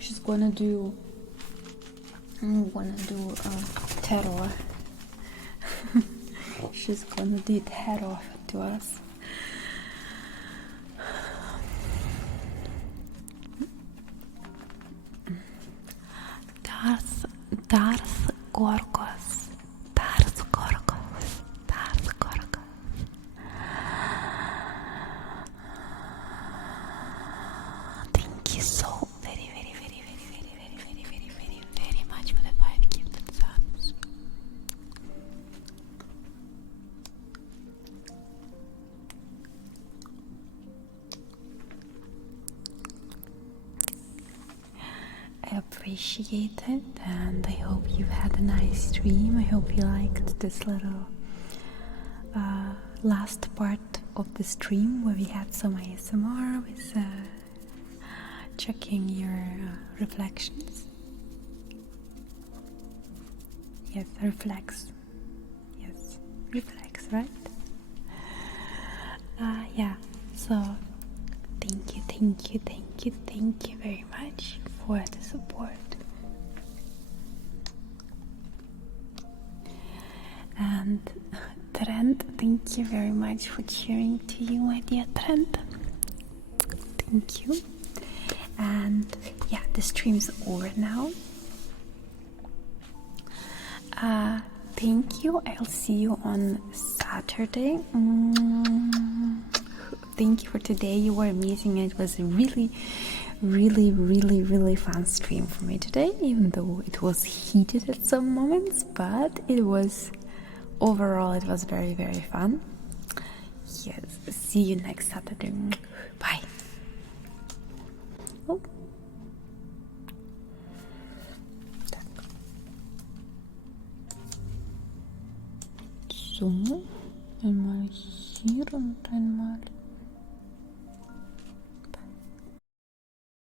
she's gonna do terror. She's gonna do terror to us. Darth Gorgos. Darth Gorgos. Darth Gorgos. Thank you so very much for the 5 gifted subs. I appreciate it, and I hope you've had a nice stream. I hope you liked this little last part of the stream where we had some ASMR with checking your reflections. Yes, reflex. Yes, reflex, right? Yeah, so thank you very much for the support. And Trent, thank you very much for cheering to you, my dear Trent. Thank you. And yeah, the stream's over now. Thank you. I'll see you on Saturday. Thank you for today. You were amazing. It was a really fun stream for me today, even though it was heated at some moments, but overall it was very fun. Yes, see you next Saturday. Bye. Oh. So, einmal hier und einmal